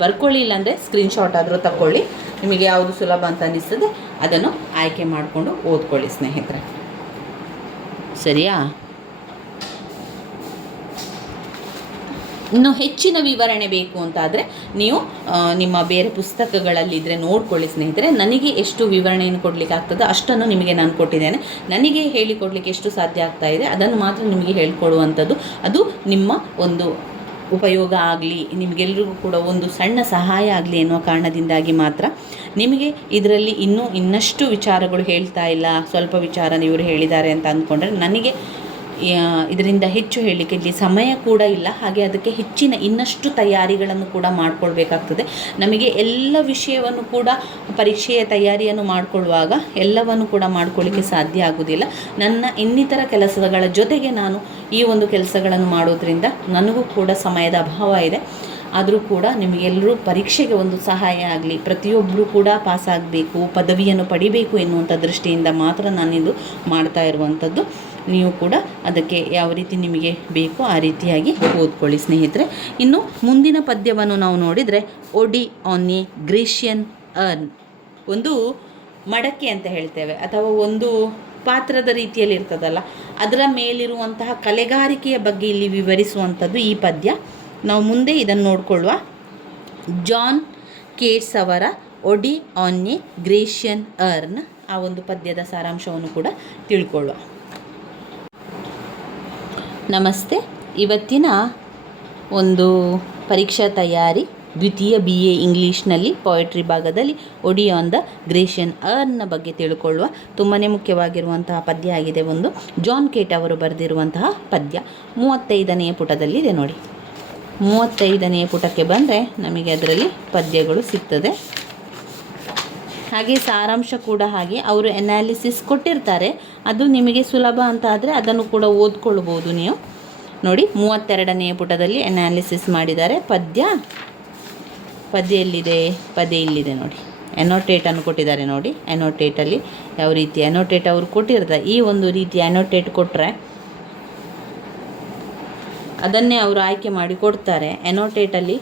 ಬರ್ಕೊಳ್ಳಿ, ಇಲ್ಲಾಂದರೆ ಸ್ಕ್ರೀನ್ಶಾಟ್ ಆದರೂ ತಗೊಳ್ಳಿ. ನಿಮಗೆ ಯಾವುದು ಸುಲಭ ಅಂತ ಅನಿಸ್ತದೆ ಅದನ್ನು ಆಯ್ಕೆ ಮಾಡಿಕೊಂಡು ಓದ್ಕೊಳ್ಳಿ ಸ್ನೇಹಿತರೆ. ಸರಿಯಾ? ಇನ್ನು ಹೆಚ್ಚಿನ ವಿವರಣೆ ಬೇಕು ಅಂತಾದರೆ ನೀವು ನಿಮ್ಮ ಬೇರೆ ಪುಸ್ತಕಗಳಲ್ಲಿದ್ದರೆ ನೋಡ್ಕೊಳ್ಳಿ ಸ್ನೇಹಿತರೆ. ನನಗೆ ಎಷ್ಟು ವಿವರಣೆಯನ್ನು ಕೊಡಲಿಕ್ಕೆ ಆಗ್ತದೆ ಅಷ್ಟನ್ನು ನಿಮಗೆ ನಾನು ಕೊಟ್ಟಿದ್ದೇನೆ. ನನಗೆ ಹೇಳಿಕೊಡ್ಲಿಕ್ಕೆ ಎಷ್ಟು ಸಾಧ್ಯ ಆಗ್ತಾ ಇದೆ ಅದನ್ನು ಮಾತ್ರ ನಿಮಗೆ ಹೇಳಿಕೊಡುವಂಥದ್ದು. ಅದು ನಿಮ್ಮ ಒಂದು ಉಪಯೋಗ ಆಗಲಿ, ನಿಮಗೆಲ್ರಿಗೂ ಕೂಡ ಒಂದು ಸಣ್ಣ ಸಹಾಯ ಆಗಲಿ ಎನ್ನುವ ಕಾರಣದಿಂದಾಗಿ ಮಾತ್ರ. ನಿಮಗೆ ಇದರಲ್ಲಿ ಇನ್ನಷ್ಟು ವಿಚಾರಗಳು ಹೇಳ್ತಾ ಇಲ್ಲ, ಸ್ವಲ್ಪ ವಿಚಾರ ಇವರು ಹೇಳಿದ್ದಾರೆ ಅಂತ ಅಂದ್ಕೊಂಡ್ರೆ ನನಗೆ ಇದರಿಂದ ಹೆಚ್ಚು ಹೇಳಲಿಕ್ಕೆ ಇಲ್ಲಿ ಸಮಯ ಕೂಡ ಇಲ್ಲ. ಹಾಗೆ ಅದಕ್ಕೆ ಇನ್ನಷ್ಟು ತಯಾರಿಗಳನ್ನು ಕೂಡ ಮಾಡಿಕೊಳ್ಬೇಕಾಗ್ತದೆ. ನಮಗೆ ಎಲ್ಲ ವಿಷಯವನ್ನು ಕೂಡ ಪರೀಕ್ಷೆಯ ತಯಾರಿಯನ್ನು ಮಾಡಿಕೊಳ್ಳುವಾಗ ಎಲ್ಲವನ್ನು ಕೂಡ ಮಾಡ್ಕೊಳ್ಳಿಕ್ಕೆ ಸಾಧ್ಯ ಆಗೋದಿಲ್ಲ. ನನ್ನ ಇನ್ನಿತರ ಕೆಲಸಗಳ ಜೊತೆಗೆ ನಾನು ಈ ಒಂದು ಕೆಲಸಗಳನ್ನು ಮಾಡೋದ್ರಿಂದ ನನಗೂ ಕೂಡ ಸಮಯದ ಅಭಾವ ಇದೆ. ಆದರೂ ಕೂಡ ನಿಮಗೆಲ್ಲರೂ ಪರೀಕ್ಷೆಗೆ ಒಂದು ಸಹಾಯ ಆಗಲಿ, ಪ್ರತಿಯೊಬ್ಬರೂ ಕೂಡ ಪಾಸಾಗಬೇಕು, ಪದವಿಯನ್ನು ಪಡಿಬೇಕು ಎನ್ನುವಂಥ ದೃಷ್ಟಿಯಿಂದ ಮಾತ್ರ ನಾನಿದು ಮಾಡ್ತಾ ಇರುವಂಥದ್ದು. ನೀವು ಕೂಡ ಅದಕ್ಕೆ ಯಾವ ರೀತಿ ನಿಮಗೆ ಬೇಕೋ ಆ ರೀತಿಯಾಗಿ ಓದ್ಕೊಳ್ಳಿ ಸ್ನೇಹಿತರೆ. ಇನ್ನು ಮುಂದಿನ ಪದ್ಯವನ್ನು ನಾವು ನೋಡಿದರೆ, ಒಡಿ ಆನ್ ಎ ಗ್ರೇಷಿಯನ್ ಅರ್ನ್, ಒಂದು ಮಡಕೆ ಅಂತ ಹೇಳ್ತೇವೆ ಅಥವಾ ಒಂದು ಪಾತ್ರದ ರೀತಿಯಲ್ಲಿ ಇರ್ತದಲ್ಲ, ಅದರ ಮೇಲಿರುವಂತಹ ಕಲೆಗಾರಿಕೆಯ ಬಗ್ಗೆ ಇಲ್ಲಿ ವಿವರಿಸುವಂಥದ್ದು ಈ ಪದ್ಯ. ನಾವು ಮುಂದೆ ಇದನ್ನು ನೋಡಿಕೊಳ್ಳುವ. ಜಾನ್ ಕೇಟ್ಸ್ ಅವರ ಒಡಿ ಆನ್ ಎ ಗ್ರೇಷಿಯನ್ ಅರ್ನ್, ಆ ಒಂದು ಪದ್ಯದ ಸಾರಾಂಶವನ್ನು ಕೂಡ ತಿಳ್ಕೊಳ್ಳುವ. ನಮಸ್ತೆ. ಇವತ್ತಿನ ಒಂದು ಪರೀಕ್ಷಾ ತಯಾರಿ ದ್ವಿತೀಯ BA ಇಂಗ್ಲೀಷ್ನಲ್ಲಿ ಪೊಯಟ್ರಿ ಭಾಗದಲ್ಲಿ ಒಡಿ ಆನ್ ದ ಗ್ರೇಷಿಯನ್ ಅರ್ನ್ನ ಬಗ್ಗೆ ತಿಳ್ಕೊಳ್ಳುವ. ತುಂಬಾ ಮುಖ್ಯವಾಗಿರುವಂತಹ ಪದ್ಯ ಆಗಿದೆ. ಒಂದು ಜಾನ್ ಕೇಟ್ ಅವರು ಬರೆದಿರುವಂತಹ ಪದ್ಯ 35ನೇ ಪುಟದಲ್ಲಿದೆ ನೋಡಿ. 35ನೇ ಪುಟಕ್ಕೆ ಬಂದರೆ ನಮಗೆ ಅದರಲ್ಲಿ ಪದ್ಯಗಳು ಸಿಗ್ತದೆ. ಹಾಗೆ ಸಾರಾಂಶ ಕೂಡ ಹಾಗೆ ಅವರು ಅನಾಲಿಸಿಸ್ ಕೊಟ್ಟಿರ್ತಾರೆ. ಅದು ನಿಮಗೆ ಸುಲಭ ಅಂತ ಆದರೆ ಅದನ್ನು ಕೂಡ ಓದ್ಕೊಳ್ಬೋದು ನೀವು ನೋಡಿ. 32ನೇ ಪುಟದಲ್ಲಿ ಅನಾಲಿಸಿಸ್ ಮಾಡಿದ್ದಾರೆ. ಪದ್ಯ ಎಲ್ಲಿದೆ? ಪದ್ಯ ಇಲ್ಲಿದೆ ನೋಡಿ. ಅನೋಟೇಟನ್ನು ಕೊಟ್ಟಿದ್ದಾರೆ ನೋಡಿ. ಅನೋಟೇಟಲ್ಲಿ ಯಾವ ರೀತಿ ಅನೋಟೇಟ್ ಅವರು ಕೊಟ್ಟಿರ್ತಾರೆ, ಈ ಒಂದು ರೀತಿ ಅನೋಟೇಟ್ ಕೊಟ್ಟರೆ ಅದನ್ನೇ ಅವರು ಆಯ್ಕೆ ಮಾಡಿ ಕೊಡ್ತಾರೆ ಅನೋಟೇಟಲ್ಲಿ.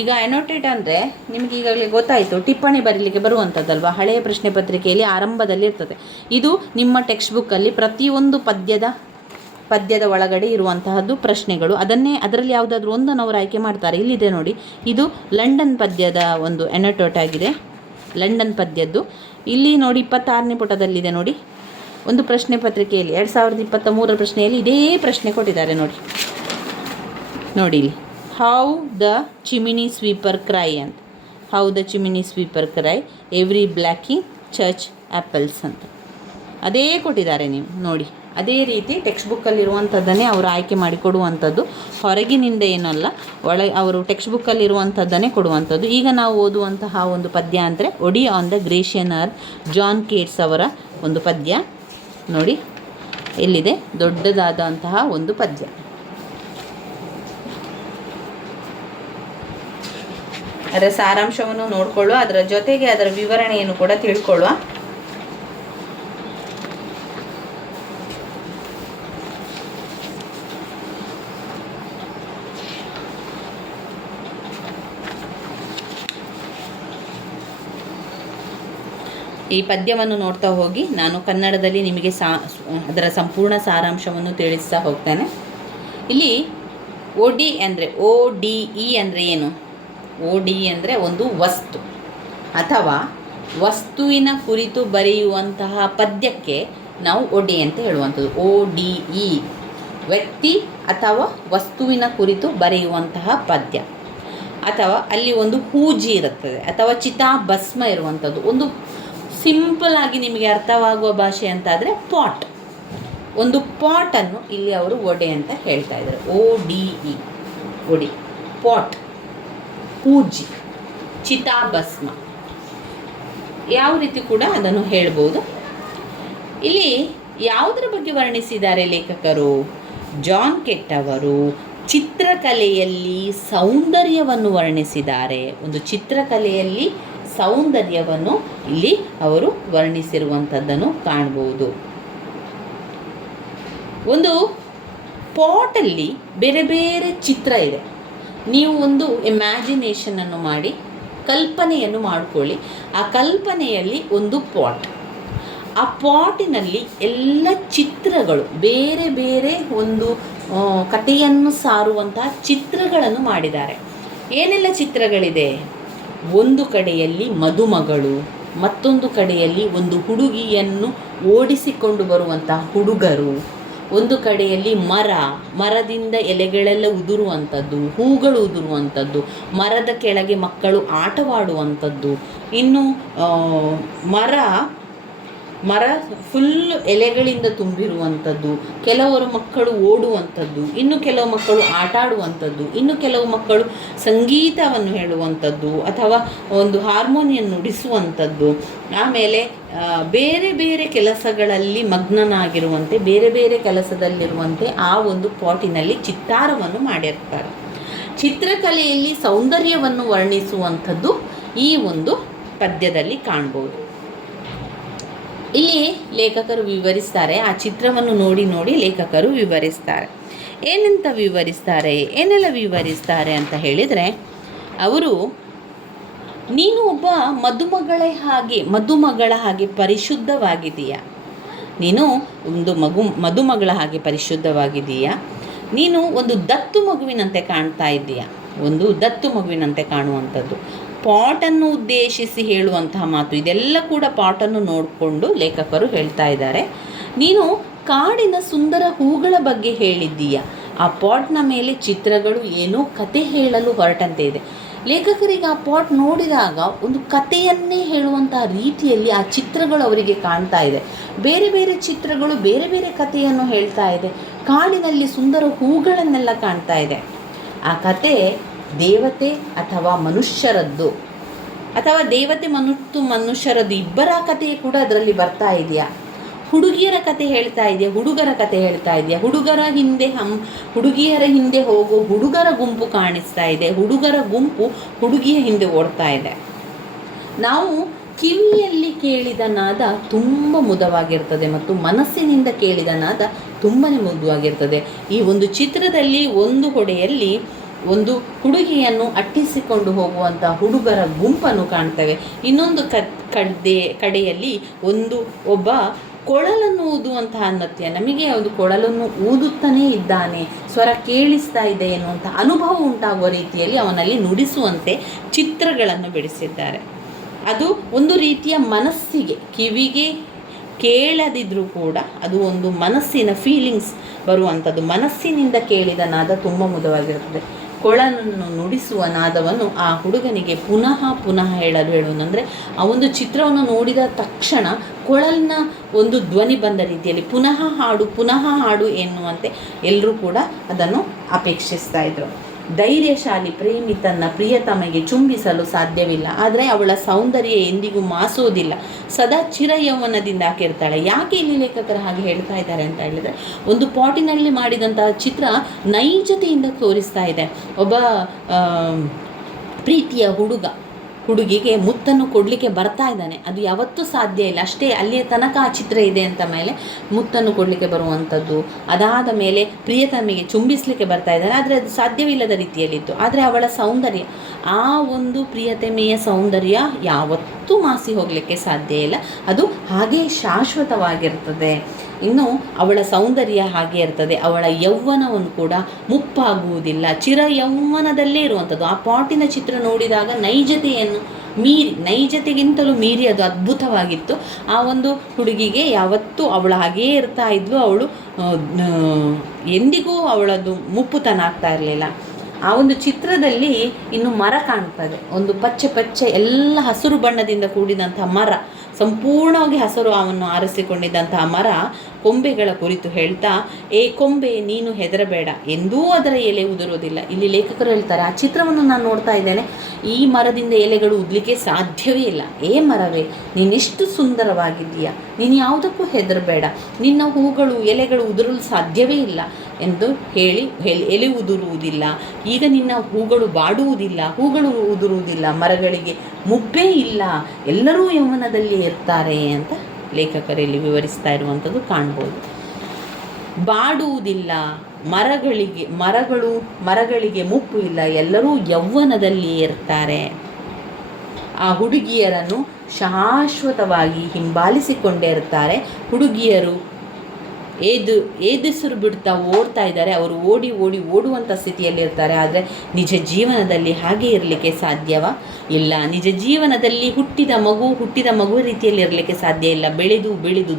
ಈಗ ಅನೋಟೇಟ್ ಅಂದರೆ ನಿಮಗೆ ಈಗಾಗಲೇ ಗೊತ್ತಾಯಿತು, ಟಿಪ್ಪಣಿ ಬರೀಲಿಕ್ಕೆ ಬರುವಂಥದ್ದಲ್ವ. ಹಳೆಯ ಪ್ರಶ್ನೆ ಪತ್ರಿಕೆಯಲ್ಲಿ ಆರಂಭದಲ್ಲಿ ಇರ್ತದೆ. ಇದು ನಿಮ್ಮ ಟೆಕ್ಸ್ಟ್ ಬುಕ್ಕಲ್ಲಿ ಪ್ರತಿಯೊಂದು ಪದ್ಯದ ಒಳಗಡೆ ಇರುವಂತಹದ್ದು ಪ್ರಶ್ನೆಗಳು. ಅದರಲ್ಲಿ ಯಾವುದಾದ್ರೂ ಒಂದನ್ನು ಅವರು ಆಯ್ಕೆ ಮಾಡ್ತಾರೆ. ಇಲ್ಲಿದೆ ನೋಡಿ, ಇದು ಲಂಡನ್ ಪದ್ಯದ ಒಂದು ಅನೋಟೇಟ್ ಆಗಿದೆ, ಲಂಡನ್ ಪದ್ಯದ್ದು. ಇಲ್ಲಿ ನೋಡಿ 26ನೇ ಪುಟದಲ್ಲಿದೆ ನೋಡಿ. ಒಂದು ಪ್ರಶ್ನೆ ಪತ್ರಿಕೆಯಲ್ಲಿ 2023 ಪ್ರಶ್ನೆಯಲ್ಲಿ ಇದೇ ಪ್ರಶ್ನೆ ಕೊಟ್ಟಿದ್ದಾರೆ ನೋಡಿ. ಇಲ್ಲಿ how the chimney sweeper cry ಅಂತ. How the chimney sweeper cry every blackening church appals ಅಂತ ಅದೇ ಕೊಟ್ಟಿದ್ದಾರೆ. ನೀವು ನೋಡಿ, ಅದೇ ರೀತಿ ಟೆಕ್ಸ್ಟ್ ಬುಕ್ಕಲ್ಲಿರುವಂಥದ್ದನ್ನೇ ಅವರು ಆಯ್ಕೆ ಮಾಡಿ ಕೊಡುವಂಥದ್ದು. ಹೊರಗಿನಿಂದ ಏನಲ್ಲ, ಅವರು ಟೆಕ್ಸ್ಟ್ ಬುಕ್ಕಲ್ಲಿರುವಂಥದ್ದನ್ನೇ ಕೊಡುವಂಥದ್ದು. ಈಗ ನಾವು ಓದುವಂತಹ ಒಂದು ಪದ್ಯ ಅಂದರೆ ಒಡಿ ಆನ್ ದ ಗ್ರೇಷಿಯನ್ ಅರ್ನ್, ಜಾನ್ ಕೇಟ್ಸ್ ಅವರ ಒಂದು ಪದ್ಯ ನೋಡಿ. ಎಲ್ಲಿದೆ? ದೊಡ್ಡದಾದಂತಹ ಒಂದು ಪದ್ಯ. ಅದರ ಸಾರಾಂಶವನ್ನು ನೋಡಿಕೊಳ್ಳುವ, ಅದರ ಜೊತೆಗೆ ಅದರ ವಿವರಣೆಯನ್ನು ಕೂಡ ತಿಳ್ಕೊಳ್ಳುವ. ಈ ಪದ್ಯವನ್ನು ನೋಡ್ತಾ ಹೋಗಿ ನಾನು ಕನ್ನಡದಲ್ಲಿ ನಿಮಗೆ ಅದರ ಸಂಪೂರ್ಣ ಸಾರಾಂಶವನ್ನು ತಿಳಿಸ್ತಾ ಹೋಗ್ತೇನೆ. ಇಲ್ಲಿ OD ಅಂದರೆ ODE ಅಂದರೆ ಏನು? ODE ಅಂದರೆ ಒಂದು ವಸ್ತು ಅಥವಾ ವಸ್ತುವಿನ ಕುರಿತು ಬರೆಯುವಂತಹ ಪದ್ಯಕ್ಕೆ ನಾವು OD ಅಂತ ಹೇಳುವಂಥದ್ದು. ODE ವ್ಯಕ್ತಿ ಅಥವಾ ವಸ್ತುವಿನ ಕುರಿತು ಬರೆಯುವಂತಹ ಪದ್ಯ. ಅಥವಾ ಅಲ್ಲಿ ಒಂದು ಹೂಜಿ ಇರುತ್ತದೆ ಅಥವಾ ಚಿತಾಭಸ್ಮ ಇರುವಂಥದ್ದು. ಒಂದು ಸಿಂಪಲ್ ಆಗಿ ನಿಮಗೆ ಅರ್ಥವಾಗುವ ಭಾಷೆ ಅಂತಾದರೆ ಪಾಟ್, ಒಂದು ಪಾಟನ್ನು ಇಲ್ಲಿ ಅವರು ಒಡೆ ಅಂತ ಹೇಳ್ತಾ ಇದ್ದಾರೆ. ODE ಒಡೆ, ಪಾಟ್, ಹೂಜಿ, ಚಿತಾಭಸ್ಮ, ಯಾವ ರೀತಿ ಕೂಡ ಅದನ್ನು ಹೇಳ್ಬೋದು. ಇಲ್ಲಿ ಯಾವುದರ ಬಗ್ಗೆ ವರ್ಣಿಸಿದ್ದಾರೆ ಲೇಖಕರು? ಜಾನ್ ಕೆಟ್ ಅವರು ಚಿತ್ರಕಲೆಯಲ್ಲಿ ಸೌಂದರ್ಯವನ್ನು ವರ್ಣಿಸಿದ್ದಾರೆ. ಒಂದು ಚಿತ್ರಕಲೆಯಲ್ಲಿ ಸೌಂದರ್ಯವನ್ನು ಇಲ್ಲಿ ಅವರು ವರ್ಣಿಸಿರುವಂಥದ್ದನ್ನು ಕಾಣ್ಬೋದು. ಒಂದು ಪಾಟಲ್ಲಿ ಬೇರೆ ಬೇರೆ ಚಿತ್ರ ಇದೆ. ನೀವು ಒಂದು ಇಮ್ಯಾಜಿನೇಷನನ್ನು ಮಾಡಿ ಕಲ್ಪನೆಯನ್ನು ಮಾಡಿಕೊಳ್ಳಿ. ಆ ಕಲ್ಪನೆಯಲ್ಲಿ ಒಂದು ಪಾಟ್, ಆ ಪಾಟಿನಲ್ಲಿ ಎಲ್ಲ ಚಿತ್ರಗಳು ಬೇರೆ ಬೇರೆ ಒಂದು ಕಥೆಯನ್ನು ಸಾರುವಂತಹ ಚಿತ್ರಗಳನ್ನು ಮಾಡಿದ್ದಾರೆ. ಏನೆಲ್ಲ ಚಿತ್ರಗಳಿದೆ? ಒಂದು ಕಡೆಯಲ್ಲಿ ಮದುಮಗಳು, ಮತ್ತೊಂದು ಕಡೆಯಲ್ಲಿ ಒಂದು ಹುಡುಗಿಯನ್ನು ಓಡಿಸಿಕೊಂಡು ಬರುವಂತಹ ಹುಡುಗರು, ಒಂದು ಕಡೆಯಲ್ಲಿ ಮರದಿಂದ ಎಲೆಗಳೆಲ್ಲ ಉದುರುವಂಥದ್ದು, ಹೂಗಳು ಉದುರುವಂಥದ್ದು, ಮರದ ಕೆಳಗೆ ಮಕ್ಕಳು ಆಟವಾಡುವಂಥದ್ದು, ಇನ್ನು ಮರ ಫುಲ್ ಎಲೆಗಳಿಂದ ತುಂಬಿರುವಂಥದ್ದು, ಕೆಲವರು ಮಕ್ಕಳು ಓಡುವಂಥದ್ದು, ಇನ್ನು ಕೆಲವು ಮಕ್ಕಳು ಆಟ ಆಡುವಂಥದ್ದು, ಇನ್ನು ಕೆಲವು ಮಕ್ಕಳು ಸಂಗೀತವನ್ನು ಹೇಳುವಂಥದ್ದು ಅಥವಾ ಒಂದು ಹಾರ್ಮೋನಿಯಂ ನುಡಿಸುವಂಥದ್ದು, ಆಮೇಲೆ ಬೇರೆ ಬೇರೆ ಕೆಲಸಗಳಲ್ಲಿ ಮಗ್ನನಾಗಿರುವಂತೆ, ಬೇರೆ ಬೇರೆ ಕೆಲಸದಲ್ಲಿರುವಂತೆ ಆ ಒಂದು ಪಾಟಿನಲ್ಲಿ ಚಿತ್ತಾರವನ್ನು ಮಾಡಿರ್ತಾರೆ. ಚಿತ್ರಕಲೆಯಲ್ಲಿ ಸೌಂದರ್ಯವನ್ನು ವರ್ಣಿಸುವಂಥದ್ದು ಈ ಒಂದು ಪದ್ಯದಲ್ಲಿ ಕಾಣ್ಬೋದು. ಇಲ್ಲಿ ಲೇಖಕರು ವಿವರಿಸ್ತಾರೆ, ಆ ಚಿತ್ರವನ್ನು ನೋಡಿ ನೋಡಿ ಲೇಖಕರು ವಿವರಿಸ್ತಾರೆ. ಏನೆಲ್ಲ ವಿವರಿಸ್ತಾರೆ ಅಂತ ಹೇಳಿದರೆ, ಅವರು ನೀನು ಒಬ್ಬ ಮದುಮಗಳ ಹಾಗೆ ಪರಿಶುದ್ಧವಾಗಿದೆಯಾ, ನೀನು ಒಂದು ಮದುಮಗಳ ಹಾಗೆ ಪರಿಶುದ್ಧವಾಗಿದೆಯಾ, ನೀನು ಒಂದು ದತ್ತು ಮಗುವಿನಂತೆ ಕಾಣ್ತಾ ಇದ್ದೀಯಾ, ಒಂದು ದತ್ತು ಮಗುವಿನಂತೆ ಕಾಣುವಂಥದ್ದು. ಪಾಟನ್ನು ಉದ್ದೇಶಿಸಿ ಹೇಳುವಂತಹ ಮಾತು ಇದೆಲ್ಲ ಕೂಡ ಪಾಟನ್ನು ನೋಡಿಕೊಂಡು ಲೇಖಕರು ಹೇಳ್ತಾ ಇದ್ದಾರೆ. ನೀನು ಕಾಡಿನ ಸುಂದರ ಹೂಗಳ ಬಗ್ಗೆ ಹೇಳಿದ್ದೀಯ, ಆ ಪಾಟ್ನ ಮೇಲೆ ಚಿತ್ರಗಳು ಏನೋ ಕತೆ ಹೇಳಲು ಹೊರಟಂತೆ ಇದೆ. ಲೇಖಕರಿಗೆ ಆ ಪಾಟ್ ನೋಡಿದಾಗ ಒಂದು ಕತೆಯನ್ನೇ ಹೇಳುವಂತಹ ರೀತಿಯಲ್ಲಿ ಆ ಚಿತ್ರಗಳು ಅವರಿಗೆ ಕಾಣ್ತಾ ಇದೆ. ಬೇರೆ ಬೇರೆ ಚಿತ್ರಗಳು ಬೇರೆ ಬೇರೆ ಕಥೆಯನ್ನು ಹೇಳ್ತಾ ಇದೆ. ಕಾಡಿನಲ್ಲಿ ಸುಂದರ ಹೂಗಳನ್ನೆಲ್ಲ ಕಾಣ್ತಾ ಇದೆ. ಆ ಕತೆ ದೇವತೆ ಅಥವಾ ಮನುಷ್ಯರದ್ದು, ಅಥವಾ ದೇವತೆ ಮತ್ತು ಮನುಷ್ಯರದ್ದು ಇಬ್ಬರ ಕಥೆ ಕೂಡ ಅದರಲ್ಲಿ ಬರ್ತಾ ಇದೆಯಾ? ಹುಡುಗಿಯರ ಕತೆ ಹೇಳ್ತಾ ಇದೆಯಾ, ಹುಡುಗರ ಕತೆ ಹೇಳ್ತಾ ಇದೆಯಾ? ಹುಡುಗಿಯರ ಹಿಂದೆ ಹೋಗೋ ಹುಡುಗರ ಗುಂಪು ಕಾಣಿಸ್ತಾ ಇದೆ, ಹುಡುಗರ ಗುಂಪು ಹುಡುಗಿಯ ಹಿಂದೆ ಓಡ್ತಾ ಇದೆ. ನಾವು ಕಿವಿಯಲ್ಲಿ ಕೇಳಿದ ನಾದ ತುಂಬ ಮುದವಾಗಿರ್ತದೆ ಮತ್ತು ಮನಸ್ಸಿನಿಂದ ಕೇಳಿದ ನಾದ ತುಂಬಾ ಮುದವಾಗಿರ್ತದೆ. ಈ ಒಂದು ಚಿತ್ರದಲ್ಲಿ ಒಂದು ಹೊಡೆಯಲ್ಲಿ ಒಂದು ಹುಡುಗಿಯನ್ನು ಅಟ್ಟಿಸಿಕೊಂಡು ಹೋಗುವಂಥ ಹುಡುಗರ ಗುಂಪನ್ನು ಕಾಣ್ತೇವೆ. ಇನ್ನೊಂದು ಕಡೆಯಲ್ಲಿ ಒಬ್ಬ ಕೊಳಲನ್ನು ಊದುವಂತಹ ನೃತ್ಯ, ನಮಗೆ ಒಂದು ಕೊಳಲನ್ನು ಊದುತ್ತಾನೇ ಇದ್ದಾನೆ, ಸ್ವರ ಕೇಳಿಸ್ತಾ ಇದೆ ಎನ್ನುವಂಥ ಅನುಭವ ಉಂಟಾಗುವ ರೀತಿಯಲ್ಲಿ ಅವನಲ್ಲಿ ನುಡಿಸುವಂತೆ ಚಿತ್ರಗಳನ್ನು ಬಿಡಿಸಿದ್ದಾರೆ. ಅದು ಒಂದು ರೀತಿಯ ಮನಸ್ಸಿಗೆ, ಕಿವಿಗೆ ಕೇಳದಿದ್ರೂ ಕೂಡ ಅದು ಒಂದು ಮನಸ್ಸಿನ ಫೀಲಿಂಗ್ಸ್ ಬರುವಂಥದ್ದು. ಮನಸ್ಸಿನಿಂದ ಕೇಳಿದ ನಾದ ತುಂಬ ಮುದವಾಗಿರುತ್ತದೆ. ಕೊಳಲನ್ನು ನುಡಿಸುವ ನಾದವನ್ನು ಆ ಹುಡುಗನಿಗೆ ಪುನಃ ಹೇಳುವುದಂದರೆ, ಆ ಒಂದು ಚಿತ್ರವನ್ನು ನೋಡಿದ ತಕ್ಷಣ ಕೊಳಲಿನ ಒಂದು ಧ್ವನಿ ಬಂದ ರೀತಿಯಲ್ಲಿ ಪುನಃ ಹಾಡು ಎನ್ನುವಂತೆ ಎಲ್ಲರೂ ಕೂಡ ಅದನ್ನು ಅಪೇಕ್ಷಿಸ್ತಾ ಇದ್ರು. ಧೈರ್ಯಶಾಲಿ ಪ್ರೇಮಿ ತನ್ನ ಪ್ರಿಯತಮೆಗೆ ಚುಂಬಿಸಲು ಸಾಧ್ಯವಿಲ್ಲ, ಆದರೆ ಅವಳ ಸೌಂದರ್ಯ ಎಂದಿಗೂ ಮಾಸೋದಿಲ್ಲ, ಸದಾ ಚಿರಯೌವನದಿಂದ ಹಾಕಿರ್ತಾಳೆ. ಯಾಕೆ ಇಲ್ಲಿ ಲೇಖಕರು ಹಾಗೆ ಹೇಳ್ತಾ ಇದ್ದಾರೆ ಅಂತ ಹೇಳಿದರೆ, ಒಂದು ಪಾಟಿನಲ್ಲಿ ಮಾಡಿದಂತಹ ಚಿತ್ರ ನೈಜತೆಯಿಂದ ತೋರಿಸ್ತಾ ಇದೆ. ಒಬ್ಬ ಪ್ರೀತಿಯ ಹುಡುಗಿಗೆ ಮುತ್ತನ್ನು ಕೊಡಲಿಕ್ಕೆ ಬರ್ತಾ ಇದ್ದಾನೆ. ಅದು ಯಾವತ್ತೂ ಸಾಧ್ಯ ಇಲ್ಲ. ಅಷ್ಟೇ ಅಲ್ಲಿಯ ತನಕ ಆ ಚಿತ್ರ ಇದೆ ಅಂತ ಮೇಲೆ ಮುತ್ತನ್ನು ಕೊಡಲಿಕ್ಕೆ ಬರುವಂಥದ್ದು. ಅದಾದ ಮೇಲೆ ಪ್ರಿಯತಮೆಗೆ ಚುಂಬಿಸಲಿಕ್ಕೆ ಬರ್ತಾ ಇದ್ದಾನೆ, ಆದರೆ ಅದು ಸಾಧ್ಯವಿಲ್ಲದ ರೀತಿಯಲ್ಲಿತ್ತು. ಆದರೆ ಅವಳ ಸೌಂದರ್ಯ, ಆ ಒಂದು ಪ್ರಿಯತಮೆಯ ಸೌಂದರ್ಯ ಯಾವತ್ತೂ ಮಾಸಿ ಹೋಗಲಿಕ್ಕೆ ಸಾಧ್ಯ ಇಲ್ಲ. ಅದು ಹಾಗೇ ಶಾಶ್ವತವಾಗಿರ್ತದೆ. ಇನ್ನು ಅವಳ ಸೌಂದರ್ಯ ಹಾಗೆ ಇರ್ತದೆ. ಅವಳ ಯೌವನವನ್ನು ಕೂಡ ಮುಪ್ಪಾಗುವುದಿಲ್ಲ, ಚಿರ ಯೌವನದಲ್ಲೇ ಇರುವಂಥದ್ದು. ಆ ಪಾಟಿನ ಚಿತ್ರ ನೋಡಿದಾಗ ನೈಜತೆಗಿಂತಲೂ ಮೀರಿ ಅದು ಅದ್ಭುತವಾಗಿತ್ತು. ಆ ಒಂದು ಹುಡುಗಿಗೆ ಯಾವತ್ತೂ ಅವಳು ಹಾಗೇ ಇರ್ತಾ ಇದ್ಲು. ಅವಳು ಎಂದಿಗೂ ಅವಳದು ಮುಪ್ಪುತನ ಆಗ್ತಾ ಇರಲಿಲ್ಲ. ಆ ಒಂದು ಚಿತ್ರದಲ್ಲಿ ಇನ್ನು ಮರ ಕಾಣ್ತದೆ, ಒಂದು ಪಚ್ಚೆ ಎಲ್ಲ ಹಸಿರು ಬಣ್ಣದಿಂದ ಕೂಡಿದಂಥ ಮರ, ಸಂಪೂರ್ಣವಾಗಿ ಹಸಿರು ಅವನ್ನು ಆರಿಸಿಕೊಂಡಿದ್ದಂತಹ ಮರ ಕೊಂಬೆಗಳ ಕುರಿತು ಹೇಳ್ತಾ, ಕೊಂಬೆ ನೀನು ಹೆದರಬೇಡ, ಎಂದೂ ಅದರ ಎಲೆ ಉದುರೋದಿಲ್ಲ. ಇಲ್ಲಿ ಲೇಖಕರು ಹೇಳ್ತಾರೆ, ಆ ಚಿತ್ರವನ್ನು ನಾನು ನೋಡ್ತಾ ಇದ್ದೇನೆ, ಈ ಮರದಿಂದ ಎಲೆಗಳು ಉದ್ಲಿಕ್ಕೆ ಸಾಧ್ಯವೇ ಇಲ್ಲ. ಮರವೇ, ನೀನೆಷ್ಟು ಸುಂದರವಾಗಿದ್ದೀಯಾ, ನೀನು ಯಾವುದಕ್ಕೂ ಹೆದರಬೇಡ, ನಿನ್ನ ಹೂಗಳು ಎಲೆಗಳು ಉದುರಲು ಸಾಧ್ಯವೇ ಇಲ್ಲ ಎಂದು ಹೇಳಿ ಎಲೆ ಉದುರುವುದಿಲ್ಲ, ಈಗ ನಿನ್ನ ಹೂಗಳು ಬಾಡುವುದಿಲ್ಲ, ಹೂಗಳು ಉದುರುವುದಿಲ್ಲ, ಮರಗಳಿಗೆ ಮುಪ್ಪೇ ಇಲ್ಲ, ಎಲ್ಲರೂ ಯೌವನದಲ್ಲಿ ಇರ್ತಾರೆ ಅಂತ ಲೇಖಕರಲ್ಲಿ ವಿವರಿಸ್ತಾ ಇರುವಂಥದ್ದು ಕಾಣ್ಬೋದು. ಬಾಡುವುದಿಲ್ಲ, ಮರಗಳಿಗೆ ಮುಪ್ಪು ಇಲ್ಲ, ಎಲ್ಲರೂ ಯೌವನದಲ್ಲಿ ಇರ್ತಾರೆ. ಆ ಹುಡುಗಿಯರನ್ನು ಶಾಶ್ವತವಾಗಿ ಹಿಂಬಾಲಿಸಿಕೊಂಡೇ ಇರ್ತಾರೆ. ಹುಡುಗಿಯರು ಏದಿಸಿರು ಬಿಡ್ತಾ ಓಡ್ತಾ ಇದ್ದಾರೆ, ಅವರು ಓಡುವಂಥ ಸ್ಥಿತಿಯಲ್ಲಿರ್ತಾರೆ. ಆದರೆ ನಿಜ ಜೀವನದಲ್ಲಿ ಹಾಗೆ ಇರಲಿಕ್ಕೆ ಸಾಧ್ಯವ ಇಲ್ಲ. ನಿಜ ಜೀವನದಲ್ಲಿ ಹುಟ್ಟಿದ ಮಗು ರೀತಿಯಲ್ಲಿ ಇರಲಿಕ್ಕೆ ಸಾಧ್ಯ ಇಲ್ಲ. ಬೆಳೆದು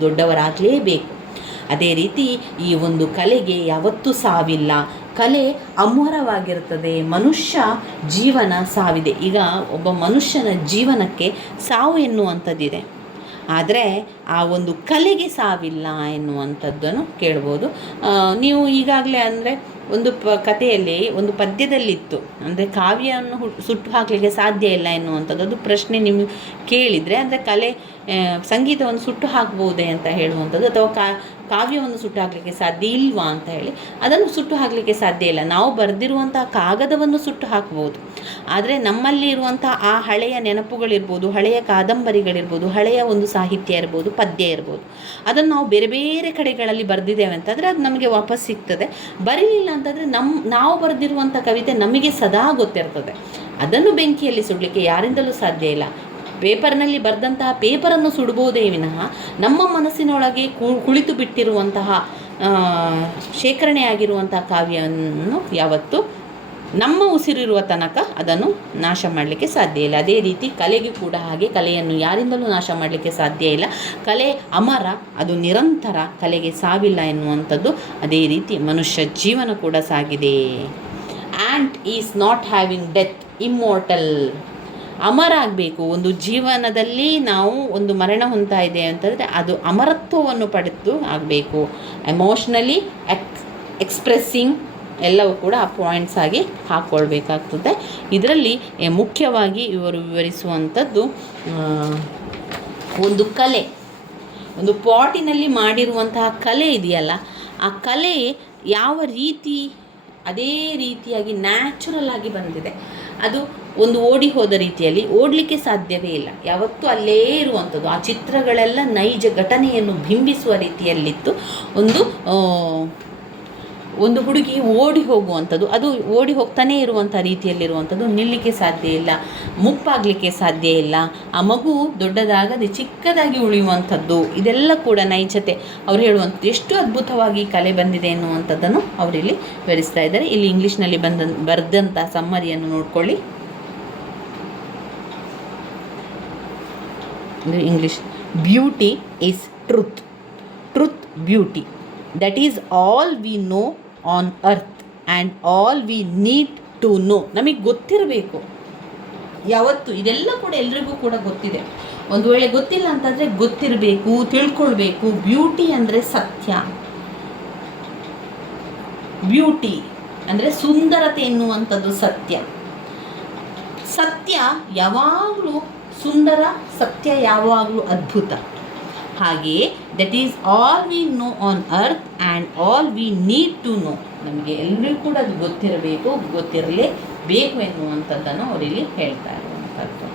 ದೊಡ್ಡವರಾಗಲೇಬೇಕು. ಅದೇ ರೀತಿ ಈ ಒಂದು ಕಲೆಗೆ ಯಾವತ್ತೂ ಸಾವಿಲ್ಲ. ಕಲೆ ಅಮರವಾಗಿರ್ತದೆ. ಮನುಷ್ಯ ಜೀವನ ಸಾವಿದೆ. ಈಗ ಒಬ್ಬ ಮನುಷ್ಯನ ಜೀವನಕ್ಕೆ ಸಾವು ಎನ್ನುವಂಥದ್ದಿದೆ, ಆದರೆ ಆ ಒಂದು ಕಲೆಗೆ ಸಾವಿಲ್ಲ ಎನ್ನುವಂಥದ್ದನ್ನು ಕೇಳ್ಬೋದು. ನೀವು ಈಗಾಗಲೇ ಅಂದರೆ ಒಂದು ಕಥೆಯಲ್ಲಿ ಒಂದು ಪದ್ಯದಲ್ಲಿತ್ತು, ಅಂದರೆ ಕಾವ್ಯವನ್ನು ಸುಟ್ಟು ಹಾಕಲಿಕ್ಕೆ ಸಾಧ್ಯ ಇಲ್ಲ ಎನ್ನುವಂಥದ್ದು. ಅದು ಪ್ರಶ್ನೆ ನಿಮಗೆ ಕೇಳಿದರೆ, ಅಂದರೆ ಸಂಗೀತವನ್ನು ಸುಟ್ಟು ಹಾಕ್ಬೋದೇ ಅಂತ ಹೇಳುವಂಥದ್ದು, ಅಥವಾ ಕಾವ್ಯವನ್ನು ಸುಟ್ಟು ಹಾಕಲಿಕ್ಕೆ ಸಾಧ್ಯ ಇಲ್ವಾ ಅಂತ ಹೇಳಿ. ಅದನ್ನು ಸುಟ್ಟು ಹಾಕಲಿಕ್ಕೆ ಸಾಧ್ಯ ಇಲ್ಲ. ನಾವು ಬರೆದಿರುವಂಥ ಕಾಗದವನ್ನು ಸುಟ್ಟು ಹಾಕ್ಬೋದು, ಆದರೆ ನಮ್ಮಲ್ಲಿ ಇರುವಂಥ ಆ ಹಳೆಯ ನೆನಪುಗಳಿರ್ಬೋದು, ಹಳೆಯ ಕಾದಂಬರಿಗಳಿರ್ಬೋದು, ಹಳೆಯ ಒಂದು ಸಾಹಿತ್ಯ ಇರ್ಬೋದು, ಪದ್ಯ ಇರ್ಬೋದು, ಅದನ್ನು ನಾವು ಬೇರೆ ಬೇರೆ ಕಡೆಗಳಲ್ಲಿ ಬರೆದಿದ್ದೇವೆ ಅಂತಂದರೆ ಅದು ನಮಗೆ ವಾಪಸ್ ಸಿಗ್ತದೆ. ಬರೀಲಿಲ್ಲ ಅಂತಂದರೆ ನಾವು ಬರೆದಿರುವಂಥ ಕವಿತೆ ನಮಗೆ ಸದಾ ಗೊತ್ತಿರ್ತದೆ. ಅದನ್ನು ಬೆಂಕಿಯಲ್ಲಿ ಸುಡಲಿಕ್ಕೆ ಯಾರಿಂದಲೂ ಸಾಧ್ಯ ಇಲ್ಲ. ಪೇಪರ್ನಲ್ಲಿ ಬರೆದಂತಹ ಪೇಪರನ್ನು ಸುಡ್ಬೋದೇ ವಿನಃ ನಮ್ಮ ಮನಸ್ಸಿನೊಳಗೆ ಕುಳಿತು ಬಿಟ್ಟಿರುವಂತಹ ಶೇಖರಣೆಯಾಗಿರುವಂತಹ ಕಾವ್ಯವನ್ನು ಯಾವತ್ತೂ ನಮ್ಮ ಉಸಿರಿರುವ ತನಕ ಅದನ್ನು ನಾಶ ಮಾಡಲಿಕ್ಕೆ ಸಾಧ್ಯ ಇಲ್ಲ. ಅದೇ ರೀತಿ ಕಲೆಗೂ ಕೂಡ ಹಾಗೆ, ಕಲೆಯನ್ನು ಯಾರಿಂದಲೂ ನಾಶ ಮಾಡಲಿಕ್ಕೆ ಸಾಧ್ಯ ಇಲ್ಲ. ಕಲೆ ಅಮರ, ಅದು ನಿರಂತರ, ಕಲೆಗೆ ಸಾವಿಲ್ಲ ಎನ್ನುವಂಥದ್ದು. ಅದೇ ರೀತಿ ಮನುಷ್ಯ ಜೀವನ ಕೂಡ ಸಾಗಿದೆ. And is not having death, immortal. ಅಮರ ಆಗಬೇಕು. ಒಂದು ಜೀವನದಲ್ಲಿ ನಾವು ಒಂದು ಮರಣ ಹೊಂದ್ತಾ ಇದೆ ಅಂತಂದರೆ ಅದು ಅಮರತ್ವವನ್ನು ಪಡೆದು ಆಗಬೇಕು. ಎಮೋಷ್ನಲಿ ಎಕ್ಸ್ಪ್ರೆಸ್ಸಿಂಗ್ ಎಲ್ಲವೂ ಕೂಡ ಆ ಪಾಯಿಂಟ್ಸ್ ಆಗಿ ಹಾಕ್ಕೊಳ್ಬೇಕಾಗ್ತದೆ. ಇದರಲ್ಲಿ ಮುಖ್ಯವಾಗಿ ಇವರು ವಿವರಿಸುವಂಥದ್ದು ಒಂದು ಕಲೆ, ಒಂದು ಪಾಟಿನಲ್ಲಿ ಮಾಡಿರುವಂತಹ ಕಲೆ ಇದೆಯಲ್ಲ, ಆ ಕಲೆ ಯಾವ ರೀತಿ ಅದೇ ರೀತಿಯಾಗಿ ನ್ಯಾಚುರಲ್ ಆಗಿ ಬಂದಿದೆ. ಅದು ಒಂದು ಓಡಿ ಹೋದ ರೀತಿಯಲ್ಲಿ ಓಡಲಿಕ್ಕೆ ಸಾಧ್ಯವೇ ಇಲ್ಲ. ಯಾವತ್ತೂ ಅಲ್ಲೇ ಇರುವಂಥದ್ದು. ಆ ಚಿತ್ರಗಳೆಲ್ಲ ನೈಜ ಘಟನೆಯನ್ನು ಬಿಂಬಿಸುವ ರೀತಿಯಲ್ಲಿತ್ತು. ಒಂದು ಹುಡುಗಿ ಓಡಿ ಹೋಗುವಂಥದ್ದು, ಅದು ಓಡಿ ಹೋಗ್ತಾನೇ ಇರುವಂಥ ರೀತಿಯಲ್ಲಿರುವಂಥದ್ದು, ನಿಲ್ಲಲಿಕ್ಕೆ ಸಾಧ್ಯ ಇಲ್ಲ, ಮುಪ್ಪಾಗಲಿಕ್ಕೆ ಸಾಧ್ಯ ಇಲ್ಲ. ಆ ಮಗು ದೊಡ್ಡದಾಗದೆ ಚಿಕ್ಕದಾಗಿ ಉಳಿಯುವಂಥದ್ದು, ಇದೆಲ್ಲ ಕೂಡ ನೈಜತೆ. ಅವ್ರು ಹೇಳುವಂಥದ್ದು ಎಷ್ಟು ಅದ್ಭುತವಾಗಿ ಕಲೆ ಬಂದಿದೆ ಎನ್ನುವಂಥದ್ದನ್ನು ಅವರಿಲ್ಲಿ ವಿವರಿಸ್ತಾ ಇದ್ದಾರೆ. ಇಲ್ಲಿ ಇಂಗ್ಲೀಷ್ನಲ್ಲಿ ಬರೆದಂಥ ಸಮ್ಮರಿಯನ್ನು ನೋಡ್ಕೊಳ್ಳಿ. English: beauty is truth, truth beauty, that is all we know on earth and all we need to know. ನಮಗೆ ಗೊತ್ತಿರಬೇಕು ಯಾವತ್ತು. ಇದೆಲ್ಲ ಕೂಡ ಎಲ್ರಿಗೂ ಕೂಡ ಗೊತ್ತಿದೆ. ಒಂದು ವೇಳೆ ಗೊತ್ತಿಲ್ಲ ಅಂತಂದರೆ ಗೊತ್ತಿರಬೇಕು, ತಿಳ್ಕೊಳ್ಬೇಕು. ಬ್ಯೂಟಿ ಅಂದರೆ ಸತ್ಯ, ಬ್ಯೂಟಿ ಅಂದರೆ ಸುಂದರತೆ ಎನ್ನುವಂಥದ್ದು ಸತ್ಯ. ಸತ್ಯ ಯಾವಾಗಲೂ ಸುಂದರ, ಸತ್ಯ ಯಾವಾಗಲೂ ಅದ್ಭುತ. ಹಾಗೆಯೇ that is all we know on earth and all we need to know. ನಮಗೆ ಎಲ್ಲರಿಗೂ ಕೂಡ ಅದು ಗೊತ್ತಿರಬೇಕು, ಗೊತ್ತಿರಲೇಬೇಕು. ಬೇಕು ಎನ್ನುವಂಥದ್ದನ್ನು ಅವರಿಲ್ಲಿ ಹೇಳ್ತಾ ಇರುವಂಥದ್ದು.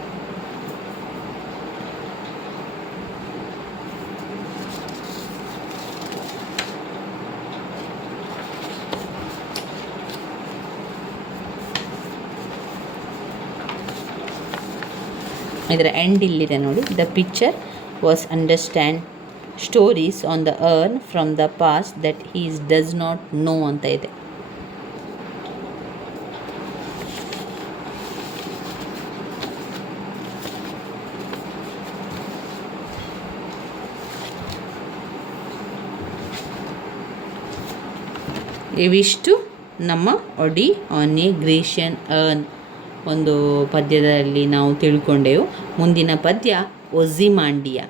ಇದರ ಎಂಡ್ ಇಲ್ಲಿದೆ ನೋಡಿ. The picture was understand stories on the urn from the past that he does not know ಅಂತ ಇದೆ. ಇವಿಷ್ಟು ನಮ್ಮ ಒಡಿ ಆನ್ ಎ ಗ್ರೇಷಿಯನ್ ಅರ್ನ್ ಒಂದು ಪದ್ಯದಲ್ಲಿ ನಾವು ತಿಳ್ಕೊಂಡೆವು. ಮುಂದಿನ ಪದ್ಯ ಒಜಿಮಾಂಡಿಯಾ.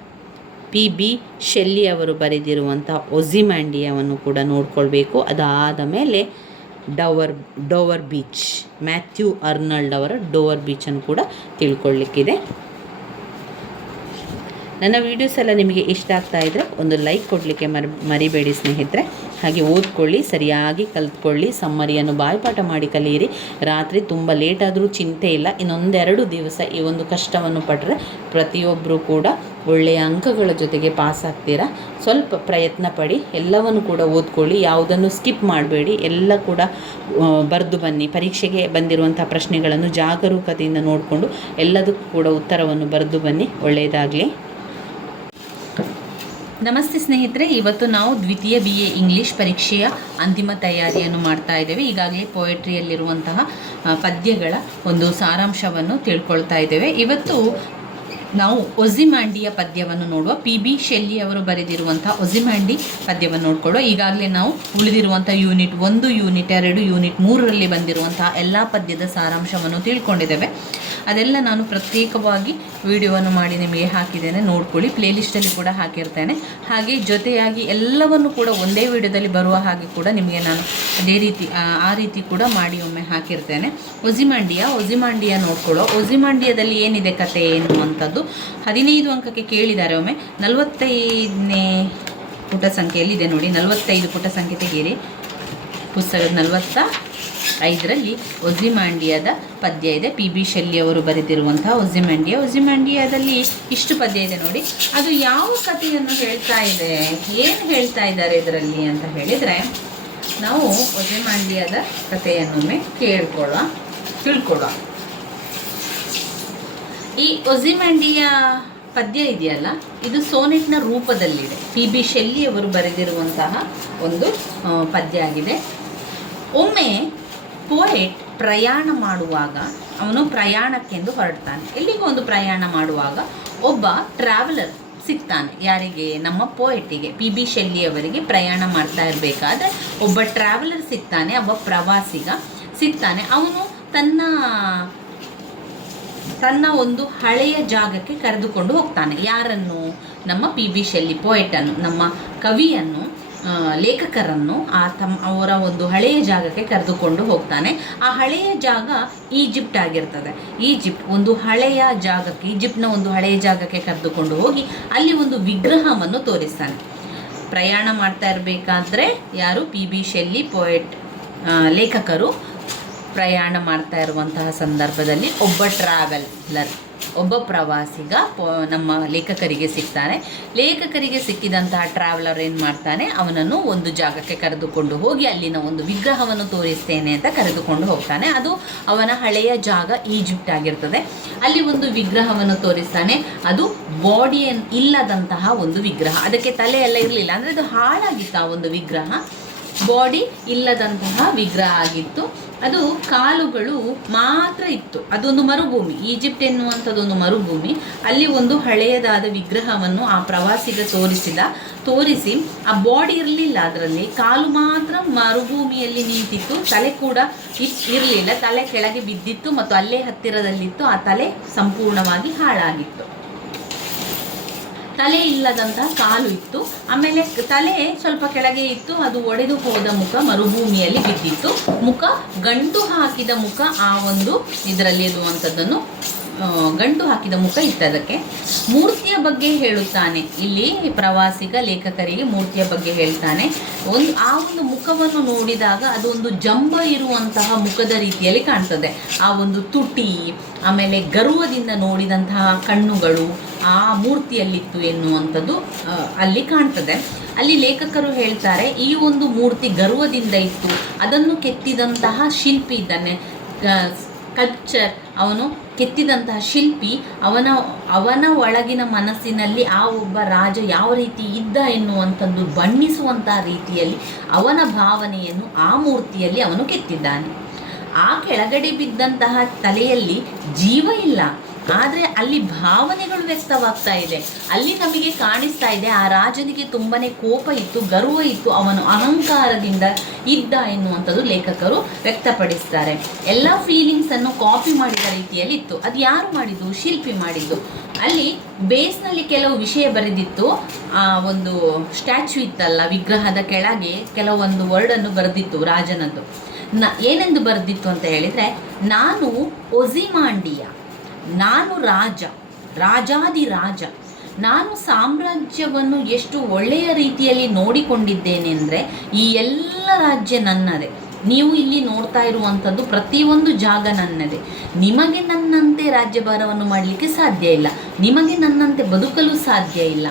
PB ಶೆಲ್ಲಿ ಅವರು ಬರೆದಿರುವಂಥ ಒಜಿಮಾಂಡಿಯಾವನ್ನು ಕೂಡ ನೋಡ್ಕೊಳ್ಬೇಕು. ಅದಾದ ಮೇಲೆ ಡೋವರ್ ಬೀಚ್, ಮ್ಯಾಥ್ಯೂ ಅರ್ನಾಲ್ಡ್ ಅವರ ಡೋವರ್ ಬೀಚನ್ನು ಕೂಡ ತಿಳ್ಕೊಳ್ಳಿಕ್ಕಿದೆ. ನನ್ನ ವೀಡಿಯೋಸ್ ಎಲ್ಲ ನಿಮಗೆ ಇಷ್ಟ ಆಗ್ತಾ ಇದ್ದರೆ ಒಂದು ಲೈಕ್ ಕೊಡಲಿಕ್ಕೆ ಮರಿಬೇಡಿ ಸ್ನೇಹಿತರೆ. ಹಾಗೆ ಓದ್ಕೊಳ್ಳಿ, ಸರಿಯಾಗಿ ಕಲ್ತ್ಕೊಳ್ಳಿ, ಸಮ್ಮರಿಯನ್ನು ಬಾಯ್ಪಾಠ ಮಾಡಿ ಕಲಿಯಿರಿ. ರಾತ್ರಿ ತುಂಬ ಲೇಟ್ ಆದರೂ ಚಿಂತೆ ಇಲ್ಲ, ಇನ್ನೊಂದೆರಡು ದಿವಸ ಈ ಒಂದು ಕಷ್ಟವನ್ನು ಪಟ್ಟರೆ ಪ್ರತಿಯೊಬ್ಬರೂ ಕೂಡ ಒಳ್ಳೆಯ ಅಂಕಗಳ ಜೊತೆಗೆ ಪಾಸ್ ಆಗ್ತೀರಾ. ಸ್ವಲ್ಪ ಪ್ರಯತ್ನ ಪಡಿ, ಎಲ್ಲವನ್ನು ಕೂಡ ಓದ್ಕೊಳ್ಳಿ, ಯಾವುದನ್ನು ಸ್ಕಿಪ್ ಮಾಡಬೇಡಿ, ಎಲ್ಲ ಕೂಡ ಬರೆದು ಬನ್ನಿ. ಪರೀಕ್ಷೆಗೆ ಬಂದಿರುವಂಥ ಪ್ರಶ್ನೆಗಳನ್ನು ಜಾಗರೂಕತೆಯಿಂದ ನೋಡಿಕೊಂಡು ಎಲ್ಲದಕ್ಕೂ ಕೂಡ ಉತ್ತರವನ್ನು ಬರೆದು ಬನ್ನಿ. ಒಳ್ಳೆಯದಾಗಲಿ. ನಮಸ್ತೆ ಸ್ನೇಹಿತರೆ, ಇವತ್ತು ನಾವು ದ್ವಿತೀಯ BA ಇಂಗ್ಲೀಷ್ ಪರೀಕ್ಷೆಯ ಅಂತಿಮ ತಯಾರಿಯನ್ನು ಮಾಡ್ತಾ ಇದ್ದೇವೆ. ಈಗಾಗಲೇ ಪೋಯಟ್ರಿಯಲ್ಲಿರುವಂತಹ ಪದ್ಯಗಳ ಒಂದು ಸಾರಾಂಶವನ್ನು ತಿಳ್ಕೊಳ್ತಾ ಇದ್ದೇವೆ. ಇವತ್ತು ನಾವು ಒಜಿಮಾಂಡಿಯ ಪದ್ಯವನ್ನು ನೋಡುವ. PB ಶೆಲ್ಲಿ ಅವರು ಬರೆದಿರುವಂಥ ಒಜಿಮಾಂಡಿ ಪದ್ಯವನ್ನು ನೋಡಿಕೊಳ್ಳುವ. ಈಗಾಗಲೇ ನಾವು ಉಳಿದಿರುವಂಥ ಯೂನಿಟ್ 1, ಯೂನಿಟ್ 2, ಯೂನಿಟ್ 3ರಲ್ಲಿ ಬಂದಿರುವಂಥ ಎಲ್ಲ ಪದ್ಯದ ಸಾರಾಂಶವನ್ನು ತಿಳ್ಕೊಂಡಿದ್ದೇವೆ. ಅದೆಲ್ಲ ನಾನು ಪ್ರತ್ಯೇಕವಾಗಿ ವಿಡಿಯೋವನ್ನು ಮಾಡಿ ನಿಮಗೆ ಹಾಕಿದ್ದೇನೆ, ನೋಡ್ಕೊಳ್ಳಿ. ಪ್ಲೇಲಿಸ್ಟಲ್ಲಿ ಕೂಡ ಹಾಕಿರ್ತೇನೆ. ಹಾಗೆ ಜೊತೆಯಾಗಿ ಎಲ್ಲವನ್ನು ಕೂಡ ಒಂದೇ ವಿಡಿಯೋದಲ್ಲಿ ಬರುವ ಹಾಗೆ ಕೂಡ ನಿಮಗೆ ನಾನು ಅದೇ ರೀತಿ ಆ ರೀತಿ ಕೂಡ ಮಾಡಿ ಒಮ್ಮೆ ಹಾಕಿರ್ತೇನೆ. ಒಜಿಮಾಂಡಿಯಾ ನೋಡ್ಕೊಳ್ಳೋ. ಒಜಿಮಾಂಡಿಯಾದಲ್ಲಿ ಏನಿದೆ ಕತೆ ಎನ್ನುವಂಥದ್ದು 15 ಅಂಕಕ್ಕೆ ಕೇಳಿದ್ದಾರೆ. ಒಮ್ಮೆ 45ನೇ ಪುಟ ಸಂಖ್ಯೆಯಲ್ಲಿದೆ ನೋಡಿ. 45 ಪುಟ ಸಂಖ್ಯೆ ತೆಗೀರಿ. ಪುಸ್ತಕದ 45ರಲ್ಲಿ ಒಜಿಮಾಂಡಿಯಾದ ಪದ್ಯ ಇದೆ. PB ಶೆಲ್ಲಿ ಅವರು ಬರೆದಿರುವಂತಹ ಒಜಿಮಾಂಡಿಯಾದಲ್ಲಿ ಇಷ್ಟು ಪದ್ಯ ಇದೆ ನೋಡಿ. ಅದು ಯಾವ ಕಥೆಯನ್ನು ಹೇಳ್ತಾ ಇದೆ, ಏನು ಹೇಳ್ತಾ ಇದ್ದಾರೆ ಇದರಲ್ಲಿ ಅಂತ ಹೇಳಿದರೆ, ನಾವು ಒಜಿಮಾಂಡಿಯಾದ ಕಥೆಯನ್ನೊಮ್ಮೆ ತಿಳ್ಕೊಳ್ಳುವ. ಈ ಒಜಿಮಾಂಡಿಯಾ ಪದ್ಯ ಇದೆಯಲ್ಲ, ಇದು ಸೋನೆಟ್ನ ರೂಪದಲ್ಲಿದೆ. PB ಶೆಲ್ಲಿ ಅವರು ಬರೆದಿರುವಂತಹ ಒಂದು ಪದ್ಯ ಆಗಿದೆ. ಒಮ್ಮೆ ಪೋಯೆಟ್ ಪ್ರಯಾಣ ಮಾಡುವಾಗ, ಅವನು ಪ್ರಯಾಣಕ್ಕೆಂದು ಹೊರಡ್ತಾನೆ. ಎಲ್ಲಿಗೂ ಒಂದು ಪ್ರಯಾಣ ಮಾಡುವಾಗ ಒಬ್ಬ ಟ್ರಾವೆಲರ್ ಸಿಗ್ತಾನೆ. ಯಾರಿಗೆ? ನಮ್ಮ ಪೋಯೆಟಿಗೆ, PB ಶೆಲ್ಲಿ ಅವರಿಗೆ ಪ್ರಯಾಣ ಮಾಡ್ತಾ ಇರಬೇಕಾದ್ರೆ ಒಬ್ಬ ಟ್ರಾವೆಲರ್ ಸಿಗ್ತಾನೆ, ಒಬ್ಬ ಪ್ರವಾಸಿಗ ಸಿಗ್ತಾನೆ. ಅವನು ತನ್ನ ಒಂದು ಹಳೆಯ ಜಾಗಕ್ಕೆ ಕರೆದುಕೊಂಡು ಹೋಗ್ತಾನೆ. ಯಾರನ್ನು? ನಮ್ಮ PB ಶೆಲ್ಲಿ, ಪೋಯೆಟನ್ನು, ನಮ್ಮ ಕವಿಯನ್ನು, ಲೇಖಕರನ್ನು ಅವರ ಒಂದು ಹಳೆಯ ಜಾಗಕ್ಕೆ ಕರೆದುಕೊಂಡು ಹೋಗ್ತಾನೆ. ಆ ಹಳೆಯ ಜಾಗ ಈಜಿಪ್ಟ್ ಆಗಿರ್ತದೆ. ಒಂದು ಹಳೆಯ ಜಾಗಕ್ಕೆ, ಈಜಿಪ್ಟ್ನ ಒಂದು ಹಳೆಯ ಜಾಗಕ್ಕೆ ಕರೆದುಕೊಂಡು ಹೋಗಿ ಅಲ್ಲಿ ಒಂದು ವಿಗ್ರಹವನ್ನು ತೋರಿಸ್ತಾನೆ. ಪ್ರಯಾಣ ಮಾಡ್ತಾ ಇರಬೇಕಾದ್ರೆ ಯಾರು? PB ಶೆಲ್ಲಿ, ಪೋಯೆಟ್, ಲೇಖಕರು ಪ್ರಯಾಣ ಮಾಡ್ತಾ ಇರುವಂತಹ ಸಂದರ್ಭದಲ್ಲಿ ಒಬ್ಬ ಟ್ರಾವೆಲರ್, ಒಬ್ಬ ಪ್ರವಾಸಿಗ ನಮ್ಮ ಲೇಖಕರಿಗೆ ಸಿಗ್ತಾನೆ. ಲೇಖಕರಿಗೆ ಸಿಕ್ಕಿದಂತಹ ಟ್ರಾವೆಲರ್ ಏನು ಮಾಡ್ತಾನೆ? ಅವನನ್ನು ಒಂದು ಜಾಗಕ್ಕೆ ಕರೆದುಕೊಂಡು ಹೋಗಿ ಅಲ್ಲಿನ ಒಂದು ವಿಗ್ರಹವನ್ನು ತೋರಿಸ್ತೇನೆ ಅಂತ ಕರೆದುಕೊಂಡು ಹೋಗ್ತಾನೆ. ಅದು ಅವನ ಹಳೆಯ ಜಾಗ ಈಜಿಪ್ಟ್ ಆಗಿರ್ತದೆ. ಅಲ್ಲಿ ಒಂದು ವಿಗ್ರಹವನ್ನು ತೋರಿಸ್ತಾನೆ. ಅದು ಬಾಡಿಯನ್ನು ಇಲ್ಲದಂತಹ ಒಂದು ವಿಗ್ರಹ. ಅದಕ್ಕೆ ತಲೆ ಎಲ್ಲ ಇರಲಿಲ್ಲ, ಅಂದರೆ ಅದು ಹಾಳಾಗಿತ್ತು. ಆ ಒಂದು ವಿಗ್ರಹ ಬಾಡಿ ಇಲ್ಲದಂತಹ ವಿಗ್ರಹ ಆಗಿತ್ತು. ಅದು ಕಾಲುಗಳು ಮಾತ್ರ ಇತ್ತು. ಅದೊಂದು ಮರುಭೂಮಿ, ಈಜಿಪ್ಟ್ ಎನ್ನುವಂಥದ್ದೊಂದು ಮರುಭೂಮಿ. ಅಲ್ಲಿ ಒಂದು ಹಳೆಯದಾದ ವಿಗ್ರಹವನ್ನು ಆ ಪ್ರವಾಸಿಗ ತೋರಿಸಿ ಆ ಬಾಡಿ ಇರಲಿಲ್ಲ, ಅದರಲ್ಲಿ ಕಾಲು ಮಾತ್ರ ಮರುಭೂಮಿಯಲ್ಲಿ ನಿಂತಿತ್ತು. ತಲೆ ಕೂಡ ಇರಲಿಲ್ಲ, ತಲೆ ಕೆಳಗೆ ಬಿದ್ದಿತ್ತು ಮತ್ತು ಅಲ್ಲೇ ಹತ್ತಿರದಲ್ಲಿತ್ತು. ಆ ತಲೆ ಸಂಪೂರ್ಣವಾಗಿ ಹಾಳಾಗಿತ್ತು. ತಲೆ ಇಲ್ಲದಂತಹ ಕಾಲು ಇತ್ತು. ಆಮೇಲೆ ತಲೆ ಸ್ವಲ್ಪ ಕೆಳಗೆ ಇತ್ತು. ಅದು ಒಡೆದು ಹೋದ ಮುಖ ಮರುಭೂಮಿಯಲ್ಲಿ ಬಿದ್ದಿತ್ತು. ಮುಖ ಗಂಟು ಹಾಕಿದ ಮುಖ ಆ ಒಂದು ಇದರಲ್ಲಿ ಇರುವಂಥದ್ದನ್ನು ಗಂಟು ಹಾಕಿದ ಮುಖ ಇತ್ತು ಅದಕ್ಕೆ. ಮೂರ್ತಿಯ ಬಗ್ಗೆ ಹೇಳುತ್ತಾನೆ ಇಲ್ಲಿ ಪ್ರವಾಸಿಗ ಲೇಖಕರಿಗೆ ಮೂರ್ತಿಯ ಬಗ್ಗೆ ಹೇಳ್ತಾನೆ. ಆ ಒಂದು ಮುಖವನ್ನು ನೋಡಿದಾಗ ಅದೊಂದು ಜಂಬ ಇರುವಂತಹ ಮುಖದ ರೀತಿಯಲ್ಲಿ ಕಾಣ್ತದೆ. ಆ ಒಂದು ತುಟಿ, ಆಮೇಲೆ ಗರ್ವದಿಂದ ನೋಡಿದಂತಹ ಕಣ್ಣುಗಳು ಆ ಮೂರ್ತಿಯಲ್ಲಿತ್ತು ಎನ್ನುವಂಥದ್ದು ಅಲ್ಲಿ ಕಾಣ್ತದೆ. ಅಲ್ಲಿ ಲೇಖಕರು ಹೇಳ್ತಾರೆ, ಈ ಒಂದು ಮೂರ್ತಿ ಗರ್ವದಿಂದ ಇತ್ತು, ಅದನ್ನು ಕೆತ್ತಿದಂತಹ ಶಿಲ್ಪಿ ಇದ್ದಾನೆ, ಸ್ಕಲ್ಪ್ಚರ್, ಅವನು ಕೆತ್ತಿದಂತಹ ಶಿಲ್ಪಿ, ಅವನ ಒಳಗಿನ ಮನಸ್ಸಿನಲ್ಲಿ ಆ ಒಬ್ಬ ರಾಜ ಯಾವ ರೀತಿ ಇದ್ದ ಎನ್ನುವಂಥದ್ದು ಬಣ್ಣಿಸುವಂತಹ ರೀತಿಯಲ್ಲಿ ಅವನ ಭಾವನೆಯನ್ನು ಆ ಮೂರ್ತಿಯಲ್ಲಿ ಅವನು ಕೆತ್ತಿದ್ದಾನೆ. ಆ ಕೆಳಗಡೆ ಬಿದ್ದಂತಹ ತಲೆಯಲ್ಲಿ ಜೀವ ಇಲ್ಲ, ಆದರೆ ಅಲ್ಲಿ ಭಾವನೆಗಳು ವ್ಯಕ್ತವಾಗ್ತಾ ಇದೆ. ಅಲ್ಲಿ ನಮಗೆ ಕಾಣಿಸ್ತಾ ಇದೆ ಆ ರಾಜನಿಗೆ ತುಂಬನೇ ಕೋಪ ಇತ್ತು, ಗರ್ವ ಇತ್ತು, ಅವನು ಅಹಂಕಾರದಿಂದ ಇದ್ದ ಎನ್ನುವಂಥದ್ದು ಲೇಖಕರು ವ್ಯಕ್ತಪಡಿಸ್ತಾರೆ. ಎಲ್ಲ ಫೀಲಿಂಗ್ಸನ್ನು ಕಾಪಿ ಮಾಡಿದ ರೀತಿಯಲ್ಲಿ ಇತ್ತು. ಅದು ಯಾರು ಮಾಡಿದ್ದು? ಶಿಲ್ಪಿ ಮಾಡಿದ್ದು. ಅಲ್ಲಿ ಬೇಸ್ನಲ್ಲಿ ಕೆಲವು ವಿಷಯ ಬರೆದಿತ್ತು. ಆ ಒಂದು ಸ್ಟ್ಯಾಚ್ಯೂ ಇತ್ತಲ್ಲ, ವಿಗ್ರಹದ ಕೆಳಗೆ ಕೆಲವೊಂದು ವರ್ಡನ್ನು ಬರೆದಿತ್ತು ರಾಜನದ್ದು. ಏನೆಂದು ಬರೆದಿತ್ತು ಅಂತ ಹೇಳಿದರೆ, ನಾನು ಒಜಿಮಾಂಡಿಯ, ನಾನು ರಾಜಾದಿರಾಜ, ನಾನು ಸಾಮ್ರಾಜ್ಯವನ್ನು ಎಷ್ಟು ಒಳ್ಳೆಯ ರೀತಿಯಲ್ಲಿ ನೋಡಿಕೊಂಡಿದ್ದೇನೆ ಅಂದರೆ ಈ ಎಲ್ಲ ರಾಜ್ಯ ನನ್ನದೇ. ನೀವು ಇಲ್ಲಿ ನೋಡ್ತಾ ಇರುವಂಥದ್ದು ಪ್ರತಿಯೊಂದು ಜಾಗ ನನ್ನದೇ. ನಿಮಗೆ ನನ್ನಂತೆ ರಾಜ್ಯಭಾರವನ್ನು ಮಾಡಲಿಕ್ಕೆ ಸಾಧ್ಯ ಇಲ್ಲ, ನಿಮಗೆ ನನ್ನಂತೆ ಬದುಕಲು ಸಾಧ್ಯ ಇಲ್ಲ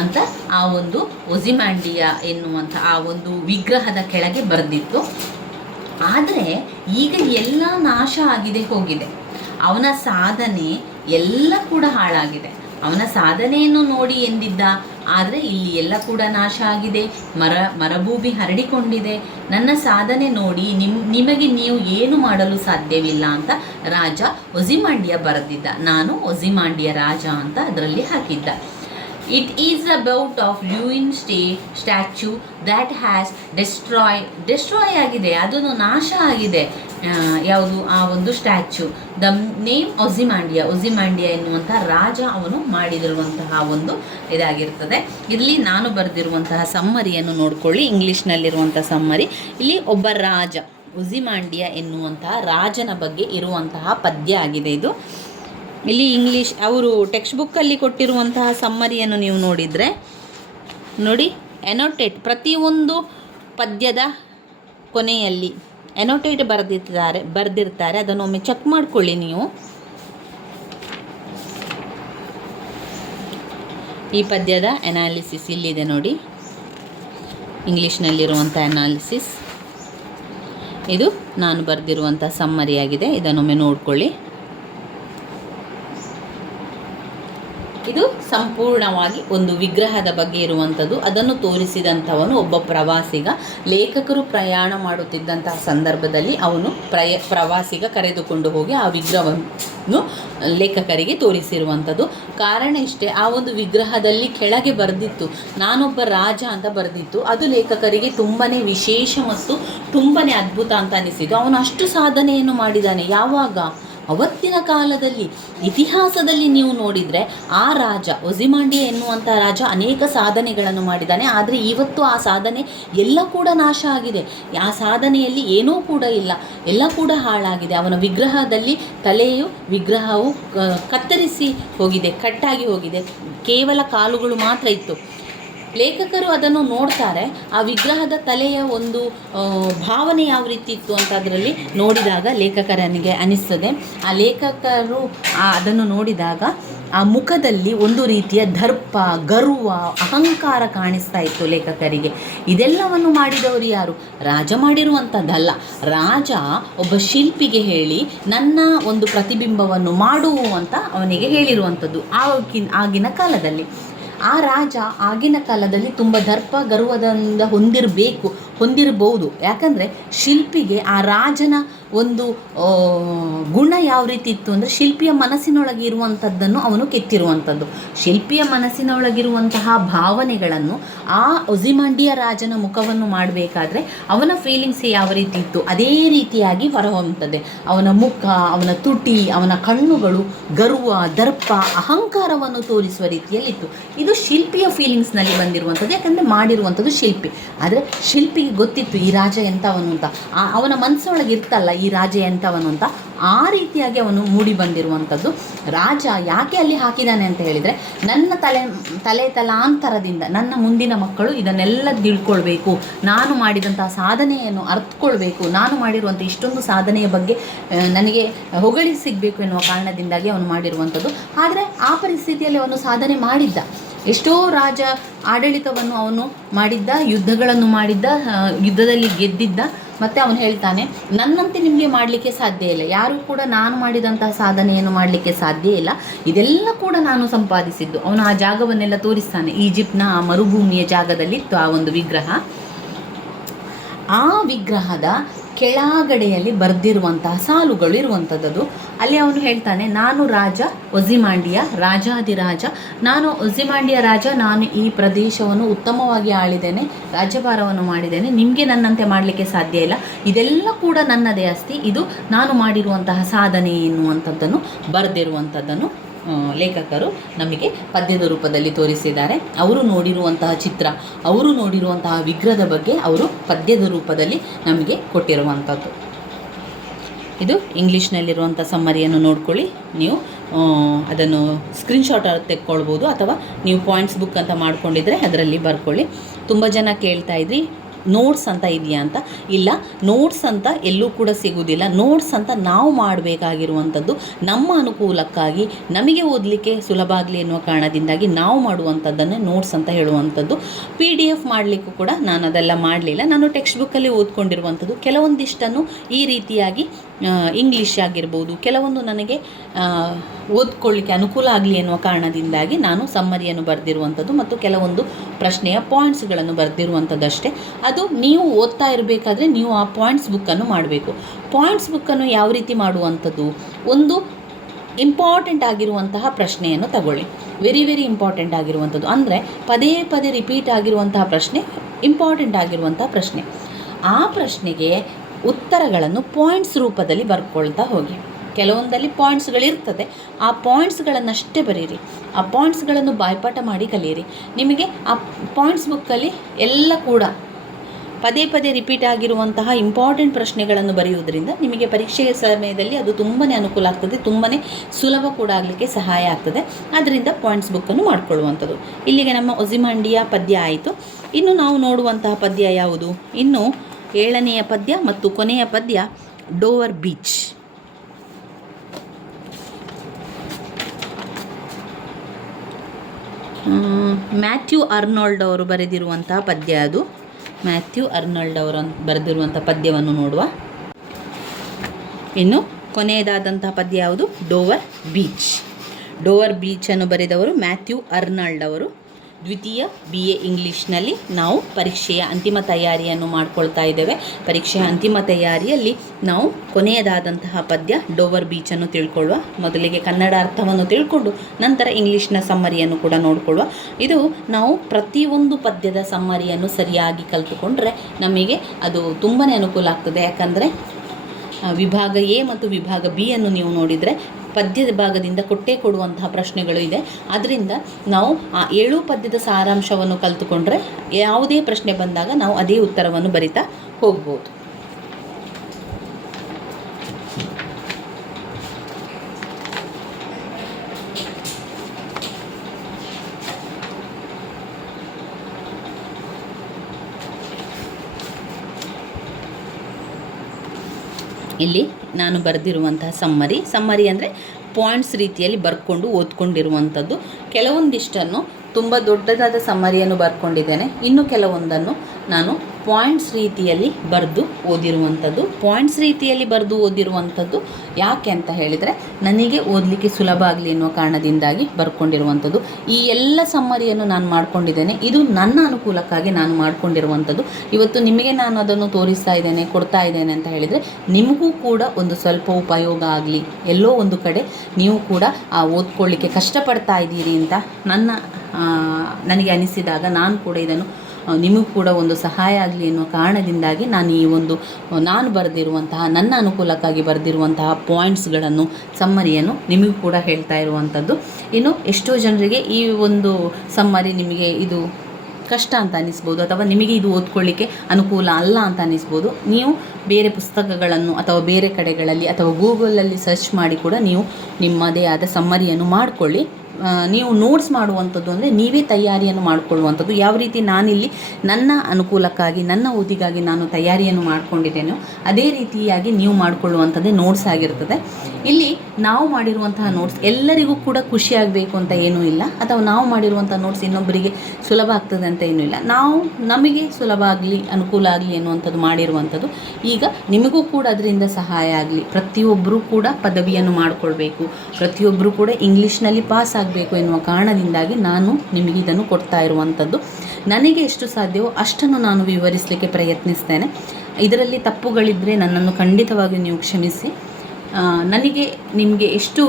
ಅಂತ ಆ ಒಂದು ಒಜಿಮಾಂಡಿಯಾ ಎನ್ನುವಂಥ ಆ ಒಂದು ವಿಗ್ರಹದ ಕೆಳಗೆ ಬರೆದಿತ್ತು. ಆದರೆ ಈಗ ಎಲ್ಲ ನಾಶ ಆಗಿದೆ, ಹೋಗಿದೆ. ಅವನ ಸಾಧನೆ ಎಲ್ಲ ಕೂಡ ಹಾಳಾಗಿದೆ. ಅವನ ಸಾಧನೆಯನ್ನು ನೋಡಿ ಎಂದಿದ್ದ, ಆದರೆ ಇಲ್ಲಿ ಎಲ್ಲ ಕೂಡ ನಾಶ ಆಗಿದೆ, ಮರಭೂಮಿ ಹರಡಿಕೊಂಡಿದೆ. ನನ್ನ ಸಾಧನೆ ನೋಡಿ ನಿಮಗೆ ನೀವು ಏನು ಮಾಡಲು ಸಾಧ್ಯವಿಲ್ಲ ಅಂತ ರಾಜ ಒಜಿಮಾಂಡಿಯ ಬರೆದಿದ್ದ. ನಾನು ಒಜಿಮಾಂಡಿಯ ರಾಜ ಅಂತ ಅದರಲ್ಲಿ ಹಾಕಿದ್ದ. It is about of ruined statue that has destroy ಆಗಿದೆ, ಅದನ್ನು ನಾಶ ಆಗಿದೆ. ಯಾವುದು? ಆ ಒಂದು ಸ್ಟ್ಯಾಚ್ಯೂ. ದ ನೇಮ್ ಒಜಿಮಾಂಡಿಯಾ ಎನ್ನುವಂಥ ರಾಜ ಅವನು ಮಾಡಿದಿರುವಂತಹ ಒಂದು ಇದಾಗಿರ್ತದೆ. ಇಲ್ಲಿ ನಾನು ಬರೆದಿರುವಂತಹ ಸಮ್ಮರಿಯನ್ನು ನೋಡ್ಕೊಳ್ಳಿ, ಇಂಗ್ಲೀಷ್ನಲ್ಲಿರುವಂಥ ಸಮ್ಮರಿ. ಇಲ್ಲಿ ಒಬ್ಬ ರಾಜ, ಒಜಿಮಾಂಡಿಯಾ ಎನ್ನುವಂತಹ ರಾಜನ ಬಗ್ಗೆ ಇರುವಂತಹ ಪದ್ಯ ಆಗಿದೆ ಇದು. ಇಲ್ಲಿ ಇಂಗ್ಲೀಷ್ ಅವರು ಟೆಕ್ಸ್ಟ್ ಬುಕ್ಕಲ್ಲಿ ಕೊಟ್ಟಿರುವಂತಹ ಸಮ್ಮರಿಯನ್ನು ನೀವು ನೋಡಿದರೆ ನೋಡಿ, ಎನೋಟೇಟ್, ಪ್ರತಿಯೊಂದು ಪದ್ಯದ ಕೊನೆಯಲ್ಲಿ ಎನೋಟೇಟ್ ಬರೆದಿರ್ತಾರೆ. ಅದನ್ನು ಒಮ್ಮೆ ಚೆಕ್ ಮಾಡಿಕೊಳ್ಳಿ ನೀವು. ಈ ಪದ್ಯದ ಅನಾಲಿಸಿಸ್ ಇಲ್ಲಿದೆ ನೋಡಿ, ಇಂಗ್ಲೀಷ್ನಲ್ಲಿರುವಂಥ ಅನಾಲಿಸಿಸ್. ಇದು ನಾನು ಬರೆದಿರುವಂಥ ಸಮ್ಮರಿಯಾಗಿದೆ, ಇದನ್ನೊಮ್ಮೆ ನೋಡ್ಕೊಳ್ಳಿ. ಇದು ಸಂಪೂರ್ಣವಾಗಿ ಒಂದು ವಿಗ್ರಹದ ಬಗ್ಗೆ ಇರುವಂಥದ್ದು. ಅದನ್ನು ತೋರಿಸಿದಂಥವನು ಒಬ್ಬ ಪ್ರವಾಸಿಗ. ಲೇಖಕರು ಪ್ರಯಾಣ ಮಾಡುತ್ತಿದ್ದಂತಹ ಸಂದರ್ಭದಲ್ಲಿ ಅವನು ಪ್ರವಾಸಿಗ ಕರೆದುಕೊಂಡು ಹೋಗಿ ಆ ವಿಗ್ರಹವನ್ನು ಲೇಖಕರಿಗೆ ತೋರಿಸಿರುವಂಥದ್ದು. ಕಾರಣ ಇಷ್ಟೇ, ಆ ಒಂದು ವಿಗ್ರಹದಲ್ಲಿ ಕೆಳಗೆ ಬರೆದಿತ್ತು ನಾನೊಬ್ಬ ರಾಜ ಅಂತ ಬರೆದಿತ್ತು. ಅದು ಲೇಖಕರಿಗೆ ತುಂಬಾ ವಿಶೇಷ ಮತ್ತು ತುಂಬಾ ಅದ್ಭುತ ಅಂತ ಅನಿಸಿತು. ಅವನು ಅಷ್ಟು ಸಾಧನೆಯನ್ನು ಮಾಡಿದ್ದಾನೆ. ಯಾವಾಗ? ಅವತ್ತಿನ ಕಾಲದಲ್ಲಿ, ಇತಿಹಾಸದಲ್ಲಿ ನೀವು ನೋಡಿದರೆ ಆ ರಾಜ ಒಜಿಮಾಂಡಿಯಾ ಎನ್ನುವಂಥ ರಾಜ ಅನೇಕ ಸಾಧನೆಗಳನ್ನು ಮಾಡಿದ್ದಾನೆ. ಆದರೆ ಇವತ್ತು ಆ ಸಾಧನೆ ಎಲ್ಲ ಕೂಡ ನಾಶ ಆಗಿದೆ. ಆ ಸಾಧನೆಯಲ್ಲಿ ಏನೂ ಕೂಡ ಇಲ್ಲ, ಎಲ್ಲ ಕೂಡ ಹಾಳಾಗಿದೆ. ಅವನ ವಿಗ್ರಹವು ಕತ್ತರಿಸಿ ಹೋಗಿದೆ, ಕಟ್ಟಾಗಿ ಹೋಗಿದೆ, ಕೇವಲ ಕಾಲುಗಳು ಮಾತ್ರ ಇತ್ತು. ಲೇಖಕರು ಅದನ್ನು ನೋಡ್ತಾರೆ, ಆ ವಿಗ್ರಹದ ತಲೆಯ ಒಂದು ಭಾವನೆ ಯಾವ ರೀತಿ ಇತ್ತು ಅಂತ ಅದರಲ್ಲಿ ನೋಡಿದಾಗ ಲೇಖಕರನಿಗೆ ಅನಿಸ್ತದೆ. ಆ ಲೇಖಕರು ಅದನ್ನು ನೋಡಿದಾಗ ಆ ಮುಖದಲ್ಲಿ ಒಂದು ರೀತಿಯ ದರ್ಪ, ಗರ್ವ, ಅಹಂಕಾರ ಕಾಣಿಸ್ತಾ ಇತ್ತು ಲೇಖಕರಿಗೆ. ಇದೆಲ್ಲವನ್ನು ಮಾಡಿದವರು ಯಾರು? ರಾಜ ಮಾಡಿರುವಂಥದ್ದಲ್ಲ. ರಾಜ ಒಬ್ಬ ಶಿಲ್ಪಿಗೆ ಹೇಳಿ ನನ್ನ ಒಂದು ಪ್ರತಿಬಿಂಬವನ್ನು ಮಾಡು ಅಂತ ಅವನಿಗೆ ಹೇಳಿರುವಂಥದ್ದು ಆಗಿನ ಕಾಲದಲ್ಲಿ. ಆ ರಾಜ ಆಗಿನ ಕಾಲದಲ್ಲಿ ತುಂಬ ದರ್ಪ ಗರ್ವದಿಂದ ಹೊಂದಿರಬಹುದು. ಯಾಕಂದರೆ ಶಿಲ್ಪಿಗೆ ಆ ರಾಜನ ಒಂದು ಗುಣ ಯಾವ ರೀತಿ ಇತ್ತು ಅಂದರೆ, ಶಿಲ್ಪಿಯ ಮನಸ್ಸಿನೊಳಗೆ ಇರುವಂಥದ್ದನ್ನು ಅವನು ಕೆತ್ತಿರುವಂಥದ್ದು. ಶಿಲ್ಪಿಯ ಮನಸ್ಸಿನೊಳಗಿರುವಂತಹ ಭಾವನೆಗಳನ್ನು ಆ ಒಜಿಮಾಂಡಿಯಾ ರಾಜನ ಮುಖವನ್ನು ಮಾಡಬೇಕಾದ್ರೆ ಅವನ ಫೀಲಿಂಗ್ಸ್ ಯಾವ ರೀತಿ ಇತ್ತು ಅದೇ ರೀತಿಯಾಗಿ ಹೊರಹೊಮ್ಮುತ್ತದೆ. ಅವನ ಮುಖ, ಅವನ ತುಟಿ, ಅವನ ಕಣ್ಣುಗಳು ಗರ್ವ, ದರ್ಪ, ಅಹಂಕಾರವನ್ನು ತೋರಿಸುವ ರೀತಿಯಲ್ಲಿತ್ತು. ಇದು ಶಿಲ್ಪಿಯ ಫೀಲಿಂಗ್ಸ್ನಲ್ಲಿ ಬಂದಿರುವಂಥದ್ದು. ಯಾಕಂದರೆ ಮಾಡಿರುವಂಥದ್ದು ಶಿಲ್ಪಿ. ಆದರೆ ಶಿಲ್ಪಿಗೆ ಗೊತ್ತಿತ್ತು ಈ ರಾಜ ಎಂಥವನು ಅಂತ. ಅವನ ಮನಸ್ಸೊಳಗೆ ಇರ್ತಲ್ಲ, ಈ ಈ ರಾಜ ಎಂಥವನು ಅಂತ ಆ ರೀತಿಯಾಗಿ ಅವನು ಮೂಡಿ ಬಂದಿರುವಂಥದ್ದು. ರಾಜ ಯಾಕೆ ಅಲ್ಲಿ ಹಾಕಿದ್ದಾನೆ ಅಂತ ಹೇಳಿದರೆ, ನನ್ನ ತಲಾಂತರದಿಂದ ನನ್ನ ಮುಂದಿನ ಮಕ್ಕಳು ಇದನ್ನೆಲ್ಲ ತಿಳ್ಕೊಳ್ಬೇಕು, ನಾನು ಮಾಡಿದಂತಹ ಸಾಧನೆಯನ್ನು ಅರ್ಥಕೊಳ್ಬೇಕು, ನಾನು ಮಾಡಿರುವಂಥ ಇಷ್ಟೊಂದು ಸಾಧನೆಯ ಬಗ್ಗೆ ನನಗೆ ಹೊಗಳಿ ಸಿಗಬೇಕು ಎನ್ನುವ ಕಾರಣದಿಂದಾಗಿ ಅವನು ಮಾಡಿರುವಂಥದ್ದು. ಆದರೆ ಆ ಪರಿಸ್ಥಿತಿಯಲ್ಲಿ ಅವನು ಸಾಧನೆ ಮಾಡಿದ್ದ. ಎಷ್ಟೋ ರಾಜ ಆಡಳಿತವನ್ನು ಅವನು ಮಾಡಿದ್ದ, ಯುದ್ಧಗಳನ್ನು ಮಾಡಿದ್ದ, ಯುದ್ಧದಲ್ಲಿ ಗೆದ್ದಿದ್ದ. ಮತ್ತು ಅವನು ಹೇಳ್ತಾನೆ, ನನ್ನಂತೆ ನಿಮಗೆ ಮಾಡಲಿಕ್ಕೆ ಸಾಧ್ಯ ಇಲ್ಲ, ಯಾರೂ ಕೂಡ ನಾನು ಮಾಡಿದಂತಹ ಸಾಧನೆಯನ್ನು ಮಾಡಲಿಕ್ಕೆ ಸಾಧ್ಯ ಇಲ್ಲ, ಇದೆಲ್ಲ ಕೂಡ ನಾನು ಸಂಪಾದಿಸಿದ್ದು. ಅವನು ಆ ಜಾಗವನ್ನೆಲ್ಲ ತೋರಿಸ್ತಾನೆ. ಈಜಿಪ್ಟ್ನ ಆ ಮರುಭೂಮಿಯ ಜಾಗದಲ್ಲಿತ್ತು ಆ ಒಂದು ವಿಗ್ರಹ. ಆ ವಿಗ್ರಹದ ಕೆಳಗಡೆಯಲ್ಲಿ ಬರೆದಿರುವಂತಹ ಸಾಲುಗಳು ಇರುವಂಥದ್ದು. ಅಲ್ಲಿ ಅವನು ಹೇಳ್ತಾನೆ, ನಾನು ರಾಜ ಒಜಿಮಾಂಡಿಯ, ರಾಜಾದಿರಾಜ, ನಾನು ಒಜಿಮಾಂಡಿಯ ರಾಜ, ನಾನು ಈ ಪ್ರದೇಶವನ್ನು ಉತ್ತಮವಾಗಿ ಆಳಿದ್ದೇನೆ, ರಾಜ್ಯಭಾರವನ್ನು ಮಾಡಿದ್ದೇನೆ, ನಿಮಗೆ ನನ್ನಂತೆ ಮಾಡಲಿಕ್ಕೆ ಸಾಧ್ಯ ಇಲ್ಲ, ಇದೆಲ್ಲ ಕೂಡ ನನ್ನದೇ ಆಸ್ತಿ, ಇದು ನಾನು ಮಾಡಿರುವಂತಹ ಸಾಧನೆ ಎನ್ನುವಂಥದ್ದನ್ನು ಬರೆದಿರುವಂಥದ್ದನ್ನು ಲೇಖಕರು ನಮಗೆ ಪದ್ಯದ ರೂಪದಲ್ಲಿ ತೋರಿಸಿದ್ದಾರೆ. ಅವರು ನೋಡಿರುವಂತಹ ಚಿತ್ರ, ಅವರು ನೋಡಿರುವಂತಹ ವಿಗ್ರಹದ ಬಗ್ಗೆ ಅವರು ಪದ್ಯದ ರೂಪದಲ್ಲಿ ನಮಗೆ ಕೊಟ್ಟಿರುವಂಥದ್ದು. ಇದು ಇಂಗ್ಲೀಷ್ನಲ್ಲಿರುವಂಥ ಸಮ್ಮರಿಯನ್ನು ನೋಡ್ಕೊಳ್ಳಿ. ನೀವು ಅದನ್ನು ಸ್ಕ್ರೀನ್ಶಾಟ್ ತೆಕ್ಕೊಳ್ಬೋದು, ಅಥವಾ ನೀವು ಪಾಯಿಂಟ್ಸ್ ಬುಕ್ ಅಂತ ಮಾಡ್ಕೊಂಡಿದ್ರೆ ಅದರಲ್ಲಿ ಬರ್ಕೊಳ್ಳಿ. ತುಂಬ ಜನ ಕೇಳ್ತಾ ಇದ್ರಿ ನೋಟ್ಸ್ ಅಂತ ಇದೆಯಾ ಅಂತ. ಇಲ್ಲ, ನೋಟ್ಸ್ ಅಂತ ಎಲ್ಲೂ ಕೂಡ ಸಿಗುವುದಿಲ್ಲ. ನೋಟ್ಸ್ ಅಂತ ನಾವು ಮಾಡಬೇಕಾಗಿರುವಂಥದ್ದು ನಮ್ಮ ಅನುಕೂಲಕ್ಕಾಗಿ, ನಮಗೆ ಓದಲಿಕ್ಕೆ ಸುಲಭ ಆಗಲಿ ಎನ್ನುವ ಕಾರಣದಿಂದಾಗಿ ನಾವು ಮಾಡುವಂಥದ್ದನ್ನೇ ನೋಟ್ಸ್ ಅಂತ ಹೇಳುವಂಥದ್ದು. PDF ಮಾಡಲಿಕ್ಕೂ ಕೂಡ ನಾನು ಅದೆಲ್ಲ ಮಾಡಲಿಲ್ಲ. ನಾನು ಟೆಕ್ಸ್ಟ್ ಬುಕ್ಕಲ್ಲಿ ಓದ್ಕೊಂಡಿರುವಂಥದ್ದು. ಕೆಲವೊಂದಿಷ್ಟನ್ನು ಈ ರೀತಿಯಾಗಿ ಇಂಗ್ಲೀಷ್ ಆಗಿರ್ಬೋದು, ಕೆಲವೊಂದು ನನಗೆ ಓದ್ಕೊಳ್ಳಿಕ್ಕೆ ಅನುಕೂಲ ಆಗಲಿ ಎನ್ನುವ ಕಾರಣದಿಂದಾಗಿ ನಾನು ಸಮ್ಮರಿಯನ್ನು ಬರೆದಿರುವಂಥದ್ದು ಮತ್ತು ಕೆಲವೊಂದು ಪ್ರಶ್ನೆಯ ಪಾಯಿಂಟ್ಸ್ಗಳನ್ನು ಬರೆದಿರುವಂಥದ್ದಷ್ಟೇ. ಅದು ನೀವು ಓದ್ತಾ ಇರಬೇಕಾದ್ರೆ ನೀವು ಆ ಪಾಯಿಂಟ್ಸ್ ಬುಕ್ಕನ್ನು ಮಾಡಬೇಕು. ಪಾಯಿಂಟ್ಸ್ ಬುಕ್ಕನ್ನು ಯಾವ ರೀತಿ ಮಾಡುವಂಥದ್ದು, ಒಂದು ಇಂಪಾರ್ಟೆಂಟ್ ಆಗಿರುವಂತಹ ಪ್ರಶ್ನೆಯನ್ನು ತಗೊಳ್ಳಿ. ವೆರಿ ಇಂಪಾರ್ಟೆಂಟ್ ಆಗಿರುವಂಥದ್ದು ಅಂದರೆ ಪದೇ ಪದೇ ರಿಪೀಟ್ ಆಗಿರುವಂತಹ ಪ್ರಶ್ನೆ, ಇಂಪಾರ್ಟೆಂಟ್ ಆಗಿರುವಂತಹ ಪ್ರಶ್ನೆ. ಆ ಪ್ರಶ್ನೆಗೆ ಉತ್ತರಗಳನ್ನು ಪಾಯಿಂಟ್ಸ್ ರೂಪದಲ್ಲಿ ಬರ್ಕೊಳ್ತಾ ಹೋಗಿ. ಕೆಲವೊಂದಲ್ಲಿ ಪಾಯಿಂಟ್ಸ್ಗಳಿರ್ತದೆ, ಆ ಪಾಯಿಂಟ್ಸ್ಗಳನ್ನಷ್ಟೇ ಬರೀರಿ. ಆ ಪಾಯಿಂಟ್ಸ್ಗಳನ್ನು ಬಾಯ್ಪಾಠ ಮಾಡಿ ಕಲಿಯಿರಿ. ನಿಮಗೆ ಆ ಪಾಯಿಂಟ್ಸ್ ಬುಕ್ಕಲ್ಲಿ ಎಲ್ಲ ಕೂಡ ಪದೇ ಪದೇ ರಿಪೀಟ್ ಆಗಿರುವಂತಹ ಇಂಪಾರ್ಟೆಂಟ್ ಪ್ರಶ್ನೆಗಳನ್ನು ಬರೆಯುವುದರಿಂದ ನಿಮಗೆ ಪರೀಕ್ಷೆಯ ಸಮಯದಲ್ಲಿ ಅದು ತುಂಬಾ ಅನುಕೂಲ ಆಗ್ತದೆ, ತುಂಬಾ ಸುಲಭ ಕೂಡ ಆಗಲಿಕ್ಕೆ ಸಹಾಯ ಆಗ್ತದೆ. ಆದ್ದರಿಂದ ಪಾಯಿಂಟ್ಸ್ ಬುಕ್ಕನ್ನು ಮಾಡಿಕೊಳ್ಳುವಂಥದ್ದು. ಇಲ್ಲಿಗೆ ನಮ್ಮ ಒಜಿಮಾಂಡಿಯ ಪದ್ಯ ಆಯಿತು. ಇನ್ನು ನಾವು ನೋಡುವಂತಹ ಪದ್ಯ ಯಾವುದು? ಇನ್ನು 7ನೆಯ ಪದ್ಯ ಮತ್ತು ಕೊನೆಯ ಪದ್ಯ ಡೋವರ್ ಬೀಚ್. ಮ್ಯಾಥ್ಯೂ ಅರ್ನಾಲ್ಡ್ ಅವರು ಬರೆದಿರುವಂತಹ ಪದ್ಯ ಅದು. ಮ್ಯಾಥ್ಯೂ ಅರ್ನಾಲ್ಡ್ ಅವರು ಬರೆದಿರುವಂಥ ಪದ್ಯವನ್ನು ನೋಡುವ. ಇನ್ನು ಕೊನೆಯದಾದಂತಹ ಪದ್ಯ ಯಾವುದು? Dover beach. ಡೋವರ್ ಬೀಚನ್ನು ಬರೆದವರು ಮ್ಯಾಥ್ಯೂ ಅರ್ನಾಲ್ಡ್ ಅವರು. ದ್ವಿತೀಯ BA ಇಂಗ್ಲೀಷ್ನಲ್ಲಿ ನಾವು ಪರೀಕ್ಷೆಯ ಅಂತಿಮ ತಯಾರಿಯನ್ನು ಮಾಡ್ಕೊಳ್ತಾ ಇದ್ದೇವೆ. ಪರೀಕ್ಷೆಯ ಅಂತಿಮ ತಯಾರಿಯಲ್ಲಿ ನಾವು ಕೊನೆಯದಾದಂತಹ ಪದ್ಯ ಡೋವರ್ ಬೀಚನ್ನು ತಿಳ್ಕೊಳ್ಳುವ. ಮೊದಲಿಗೆ ಕನ್ನಡ ಅರ್ಥವನ್ನು ತಿಳ್ಕೊಂಡು ನಂತರ ಇಂಗ್ಲೀಷ್ನ ಸಮ್ಮರಿಯನ್ನು ಕೂಡ ನೋಡಿಕೊಳ್ಳುವ. ಇದು ನಾವು ಪ್ರತಿಯೊಂದು ಪದ್ಯದ ಸಮ್ಮರಿಯನ್ನು ಸರಿಯಾಗಿ ಕಲಿತುಕೊಂಡ್ರೆ ನಮಗೆ ಅದು ತುಂಬಾ ಅನುಕೂಲ ಆಗ್ತದೆ. ಯಾಕಂದರೆ ವಿಭಾಗ A ಮತ್ತು ವಿಭಾಗ B ಅನ್ನು ನೀವು ನೋಡಿದರೆ ಪದ್ಯದ ಭಾಗದಿಂದ ಕೊಡುವಂತಹ ಪ್ರಶ್ನೆಗಳು ಇದೆ. ಅದರಿಂದ ನಾವು ಆ 7 ಪದ್ಯದ ಸಾರಾಂಶವನ್ನು ಕಲಿತುಕೊಂಡ್ರೆ ಯಾವುದೇ ಪ್ರಶ್ನೆ ಬಂದಾಗ ನಾವು ಅದೇ ಉತ್ತರವನ್ನು ಬರಿತಾ ಹೋಗ್ಬೋದು. ಇಲ್ಲಿ ನಾನು ಬರೆದಿರುವಂತಹ ಸಮ್ಮರಿ ಅಂದರೆ ಪಾಯಿಂಟ್ಸ್ ರೀತಿಯಲ್ಲಿ ಬರ್ಕೊಂಡು ಓದ್ಕೊಂಡಿರುವಂಥದ್ದು. ಕೆಲವೊಂದಿಷ್ಟನ್ನು ತುಂಬ ದೊಡ್ಡದಾದ ಸಮ್ಮರಿಯನ್ನು ಬರ್ಕೊಂಡಿದ್ದೇನೆ. ಇನ್ನು ಕೆಲವೊಂದನ್ನು ನಾನು ಪಾಯಿಂಟ್ಸ್ ರೀತಿಯಲ್ಲಿ ಬರೆದು ಓದಿರುವಂಥದ್ದು. ಪಾಯಿಂಟ್ಸ್ ರೀತಿಯಲ್ಲಿ ಬರೆದು ಓದಿರುವಂಥದ್ದು ಯಾಕೆ ಅಂತ ಹೇಳಿದರೆ ನನಗೆ ಓದಲಿಕ್ಕೆ ಸುಲಭ ಆಗಲಿ ಎನ್ನುವ ಕಾರಣದಿಂದಾಗಿ ಬರ್ಕೊಂಡಿರುವಂಥದ್ದು. ಈ ಎಲ್ಲ ಸಮ್ಮರಿಯನ್ನು ನಾನು ಮಾಡ್ಕೊಂಡಿದ್ದೇನೆ. ಇದು ನನ್ನ ಅನುಕೂಲಕ್ಕಾಗಿ ನಾನು ಮಾಡ್ಕೊಂಡಿರುವಂಥದ್ದು. ಇವತ್ತು ನಿಮಗೆ ನಾನು ಅದನ್ನು ತೋರಿಸ್ತಾ ಇದ್ದೇನೆ, ಕೊಡ್ತಾ ಇದ್ದೇನೆ ಅಂತ ಹೇಳಿದರೆ ನಿಮಗೂ ಕೂಡ ಒಂದು ಸ್ವಲ್ಪ ಉಪಯೋಗ ಆಗಲಿ, ಎಲ್ಲೋ ಒಂದು ಕಡೆ ನೀವು ಕೂಡ ಓದ್ಕೊಳ್ಳಿಕ್ಕೆ ಕಷ್ಟಪಡ್ತಾ ಇದ್ದೀರಿ ಅಂತ ನನಗೆ ಅನಿಸಿದಾಗ ನಾನು ಕೂಡ ಇದನ್ನು ನಿಮಗೂ ಕೂಡ ಒಂದು ಸಹಾಯ ಆಗಲಿ ಎನ್ನುವ ಕಾರಣದಿಂದಾಗಿ ನಾನು ಬರೆದಿರುವಂತಹ ನನ್ನ ಅನುಕೂಲಕ್ಕಾಗಿ ಬರೆದಿರುವಂತಹ ಪಾಯಿಂಟ್ಸ್ಗಳನ್ನು ಸಮ್ಮರಿಯನ್ನು ನಿಮಗೂ ಕೂಡ ಹೇಳ್ತಾ ಇರುವಂಥದ್ದು. ಇನ್ನು ಎಷ್ಟೋ ಜನರಿಗೆ ಈ ಒಂದು ಸಮ್ಮರಿ ನಿಮಗೆ ಇದು ಕಷ್ಟ ಅಂತ ಅನ್ನಿಸ್ಬೋದು, ಅಥವಾ ನಿಮಗೆ ಇದು ಓದ್ಕೊಳ್ಳಿಕ್ಕೆ ಅನುಕೂಲ ಅಲ್ಲ ಅಂತ ಅನ್ನಿಸ್ಬೋದು. ನೀವು ಬೇರೆ ಪುಸ್ತಕಗಳನ್ನು ಅಥವಾ ಬೇರೆ ಕಡೆಗಳಲ್ಲಿ ಅಥವಾ ಗೂಗಲಲ್ಲಿ ಸರ್ಚ್ ಮಾಡಿ ಕೂಡ ನೀವು ನಿಮ್ಮದೇ ಆದ ಸಮ್ಮರಿಯನ್ನು ಮಾಡಿಕೊಳ್ಳಿ. ನೀವು ನೋಟ್ಸ್ ಮಾಡುವಂಥದ್ದು ಅಂದರೆ ನೀವೇ ತಯಾರಿಯನ್ನು ಮಾಡಿಕೊಳ್ಳುವಂಥದ್ದು. ಯಾವ ರೀತಿ ನಾನಿಲ್ಲಿ ನನ್ನ ಅನುಕೂಲಕ್ಕಾಗಿ ನನ್ನ ಓದಿಗಾಗಿ ನಾನು ತಯಾರಿಯನ್ನು ಮಾಡಿಕೊಂಡಿದ್ದೇನೋ ಅದೇ ರೀತಿಯಾಗಿ ನೀವು ಮಾಡಿಕೊಳ್ಳುವಂಥದ್ದೇ ನೋಟ್ಸ್ ಆಗಿರ್ತದೆ. ಇಲ್ಲಿ ನಾವು ಮಾಡಿರುವಂತಹ ನೋಟ್ಸ್ ಎಲ್ಲರಿಗೂ ಕೂಡ ಖುಷಿಯಾಗಬೇಕು ಅಂತ ಏನೂ ಇಲ್ಲ, ಅಥವಾ ನಾವು ಮಾಡಿರುವಂಥ ನೋಟ್ಸ್ ಇನ್ನೊಬ್ಬರಿಗೆ ಸುಲಭ ಆಗ್ತದೆ ಅಂತ ಏನೂ ಇಲ್ಲ. ನಮಗೆ ಸುಲಭ ಆಗಲಿ ಅನುಕೂಲ ಆಗಲಿ ಎನ್ನುವಂಥದ್ದು ಮಾಡಿರುವಂಥದ್ದು. ಈಗ ನಿಮಗೂ ಕೂಡ ಅದರಿಂದ ಸಹಾಯ ಆಗಲಿ. ಪ್ರತಿಯೊಬ್ಬರೂ ಕೂಡ ಪದವಿಯನ್ನು ಮಾಡಿಕೊಳ್ಬೇಕು, ಪ್ರತಿಯೊಬ್ಬರೂ ಕೂಡ ಇಂಗ್ಲೀಷ್ನಲ್ಲಿ ಪಾಸ್ ಆಗಬೇಕು ಎನ್ನುವ ಕಾರಣದಿಂದಾಗಿ ನಾನು ನಿಮಗೆ ಇದನ್ನು ಕೊಡ್ತಾ ಇರುವಂಥದ್ದು. ನನಗೆ ಎಷ್ಟು ಸಾಧ್ಯವೋ ಅಷ್ಟನ್ನು ನಾನು ವಿವರಿಸಲಿಕ್ಕೆ ಪ್ರಯತ್ನಿಸ್ತೇನೆ. ಇದರಲ್ಲಿ ತಪ್ಪುಗಳಿದ್ದರೆ ನನ್ನನ್ನು ಖಂಡಿತವಾಗಿ ನೀವು ಕ್ಷಮಿಸಿ. ನನಗೆ ನಿಮಗೆ ಎಷ್ಟು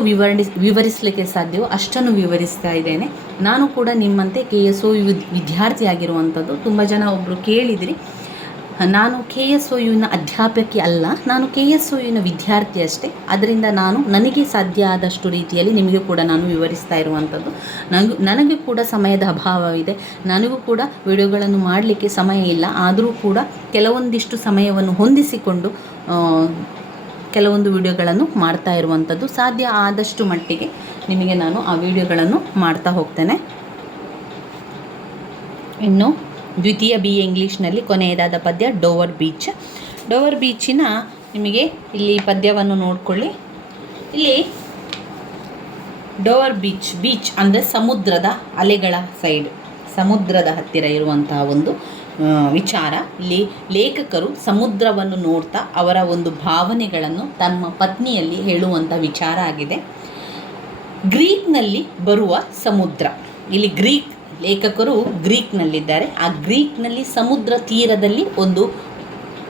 ವಿವರಿಸಲಿಕ್ಕೆ ಸಾಧ್ಯವೋ ಅಷ್ಟನ್ನು ವಿವರಿಸ್ತಾ ಇದ್ದೇನೆ. ನಾನು ಕೂಡ ನಿಮ್ಮಂತೆ KSOU ವಿದ್ಯಾರ್ಥಿ ಆಗಿರುವಂಥದ್ದು. ತುಂಬ ಜನ ಒಬ್ಬರು ಕೇಳಿದಿರಿ, ನಾನು KSOUನ ಅಧ್ಯಾಪಕಿ ಅಲ್ಲ, ನಾನು KSOUನ ವಿದ್ಯಾರ್ಥಿ ಅಷ್ಟೇ. ಅದರಿಂದ ನನಗೆ ಸಾಧ್ಯ ಆದಷ್ಟು ರೀತಿಯಲ್ಲಿ ನಿಮಗೆ ಕೂಡ ನಾನು ವಿವರಿಸ್ತಾ ಇರುವಂಥದ್ದು. ನನಗೂ ಕೂಡ ಸಮಯದ ಅಭಾವವಿದೆ, ನನಗೂ ಕೂಡ ವಿಡಿಯೋಗಳನ್ನು ಮಾಡಲಿಕ್ಕೆ ಸಮಯ ಇಲ್ಲ. ಆದರೂ ಕೂಡ ಕೆಲವೊಂದಿಷ್ಟು ಸಮಯವನ್ನು ಹೊಂದಿಸಿಕೊಂಡು ಕೆಲವೊಂದು ವಿಡಿಯೋಗಳನ್ನು ಮಾಡ್ತಾ ಇರುವಂಥದ್ದು. ಸಾಧ್ಯ ಆದಷ್ಟು ಮಟ್ಟಿಗೆ ನಿಮಗೆ ನಾನು ಆ ವಿಡಿಯೋಗಳನ್ನು ಮಾಡ್ತಾ ಹೋಗ್ತೇನೆ. ಇನ್ನು ದ್ವಿತೀಯ BA ಇಂಗ್ಲೀಷ್ನಲ್ಲಿ ಕೊನೆಯದಾದ ಪದ್ಯ ಡೋವರ್ ಬೀಚ್. ಡೋವರ್ ಬೀಚಿನ ನಿಮಗೆ ಇಲ್ಲಿ ಪದ್ಯವನ್ನು ನೋಡಿಕೊಳ್ಳಿ. ಇಲ್ಲಿ ಡೋವರ್ ಬೀಚ್ ಅಂದರೆ ಸಮುದ್ರದ ಅಲೆಗಳ ಸೈಡ್, ಸಮುದ್ರದ ಹತ್ತಿರ ಇರುವಂತಹ ಒಂದು ವಿಚಾರ. ಇಲ್ಲಿ ಲೇಖಕರು ಸಮುದ್ರವನ್ನು ನೋಡ್ತಾ ಅವರ ಒಂದು ಭಾವನೆಗಳನ್ನು ತಮ್ಮ ಪತ್ನಿಯಲ್ಲಿ ಹೇಳುವಂಥ ವಿಚಾರ ಆಗಿದೆ. ಗ್ರೀಕ್ನಲ್ಲಿ ಬರುವ ಸಮುದ್ರ, ಇಲ್ಲಿ ಲೇಖಕರು ಗ್ರೀಕ್ನಲ್ಲಿದ್ದಾರೆ. ಆ ಗ್ರೀಕ್ನಲ್ಲಿ ಸಮುದ್ರ ತೀರದಲ್ಲಿ ಒಂದು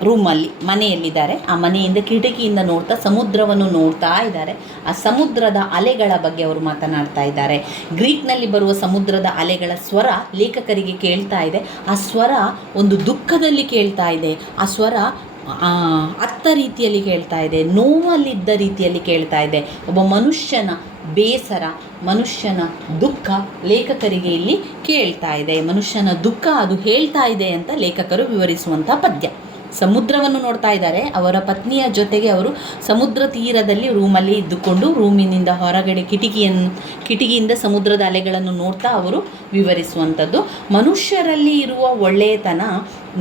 ರೂಮಲ್ಲಿ ಮನೆಯಲ್ಲಿದ್ದಾರೆ. ಆ ಮನೆಯಿಂದ ಕಿಟಕಿಯಿಂದ ನೋಡ್ತಾ ಸಮುದ್ರವನ್ನು ನೋಡ್ತಾ ಇದ್ದಾರೆ. ಆ ಸಮುದ್ರದ ಅಲೆಗಳ ಬಗ್ಗೆ ಅವರು ಮಾತನಾಡ್ತಾ ಇದ್ದಾರೆ. ಗ್ರೀಕ್ನಲ್ಲಿ ಬರುವ ಸಮುದ್ರದ ಅಲೆಗಳ ಸ್ವರ ಲೇಖಕರಿಗೆ ಕೇಳ್ತಾ ಇದೆ. ಆ ಸ್ವರ ಒಂದು ದುಃಖದಲ್ಲಿ ಕೇಳ್ತಾ ಇದೆ, ಆ ಸ್ವರ ಅತ್ತ ರೀತಿಯಲ್ಲಿ ಕೇಳ್ತಾ ಇದೆ, ನೋವಲ್ಲಿದ್ದ ರೀತಿಯಲ್ಲಿ ಕೇಳ್ತಾ ಇದೆ. ಒಬ್ಬ ಮನುಷ್ಯನ ಬೇಸರ, ಮನುಷ್ಯನ ದುಃಖ ಲೇಖಕರಿಗೆ ಇಲ್ಲಿ ಕೇಳ್ತಾ ಇದೆ. ಮನುಷ್ಯನ ದುಃಖ ಅದು ಹೇಳ್ತಾ ಇದೆ ಅಂತ ಲೇಖಕರು ವಿವರಿಸುವಂಥ ಪದ್ಯ. ಸಮುದ್ರವನ್ನು ನೋಡ್ತಾ ಇದ್ದಾರೆ. ಅವರ ಪತ್ನಿಯ ಜೊತೆಗೆ ಅವರು ಸಮುದ್ರ ತೀರದಲ್ಲಿ ರೂಮಲ್ಲಿ ಇದ್ದುಕೊಂಡು ರೂಮಿನಿಂದ ಹೊರಗಡೆ ಕಿಟಕಿಯಿಂದ ಸಮುದ್ರದ ಅಲೆಗಳನ್ನು ನೋಡ್ತಾ ಅವರು ವಿವರಿಸುವಂಥದ್ದು. ಮನುಷ್ಯರಲ್ಲಿ ಇರುವ ಒಳ್ಳೆಯತನ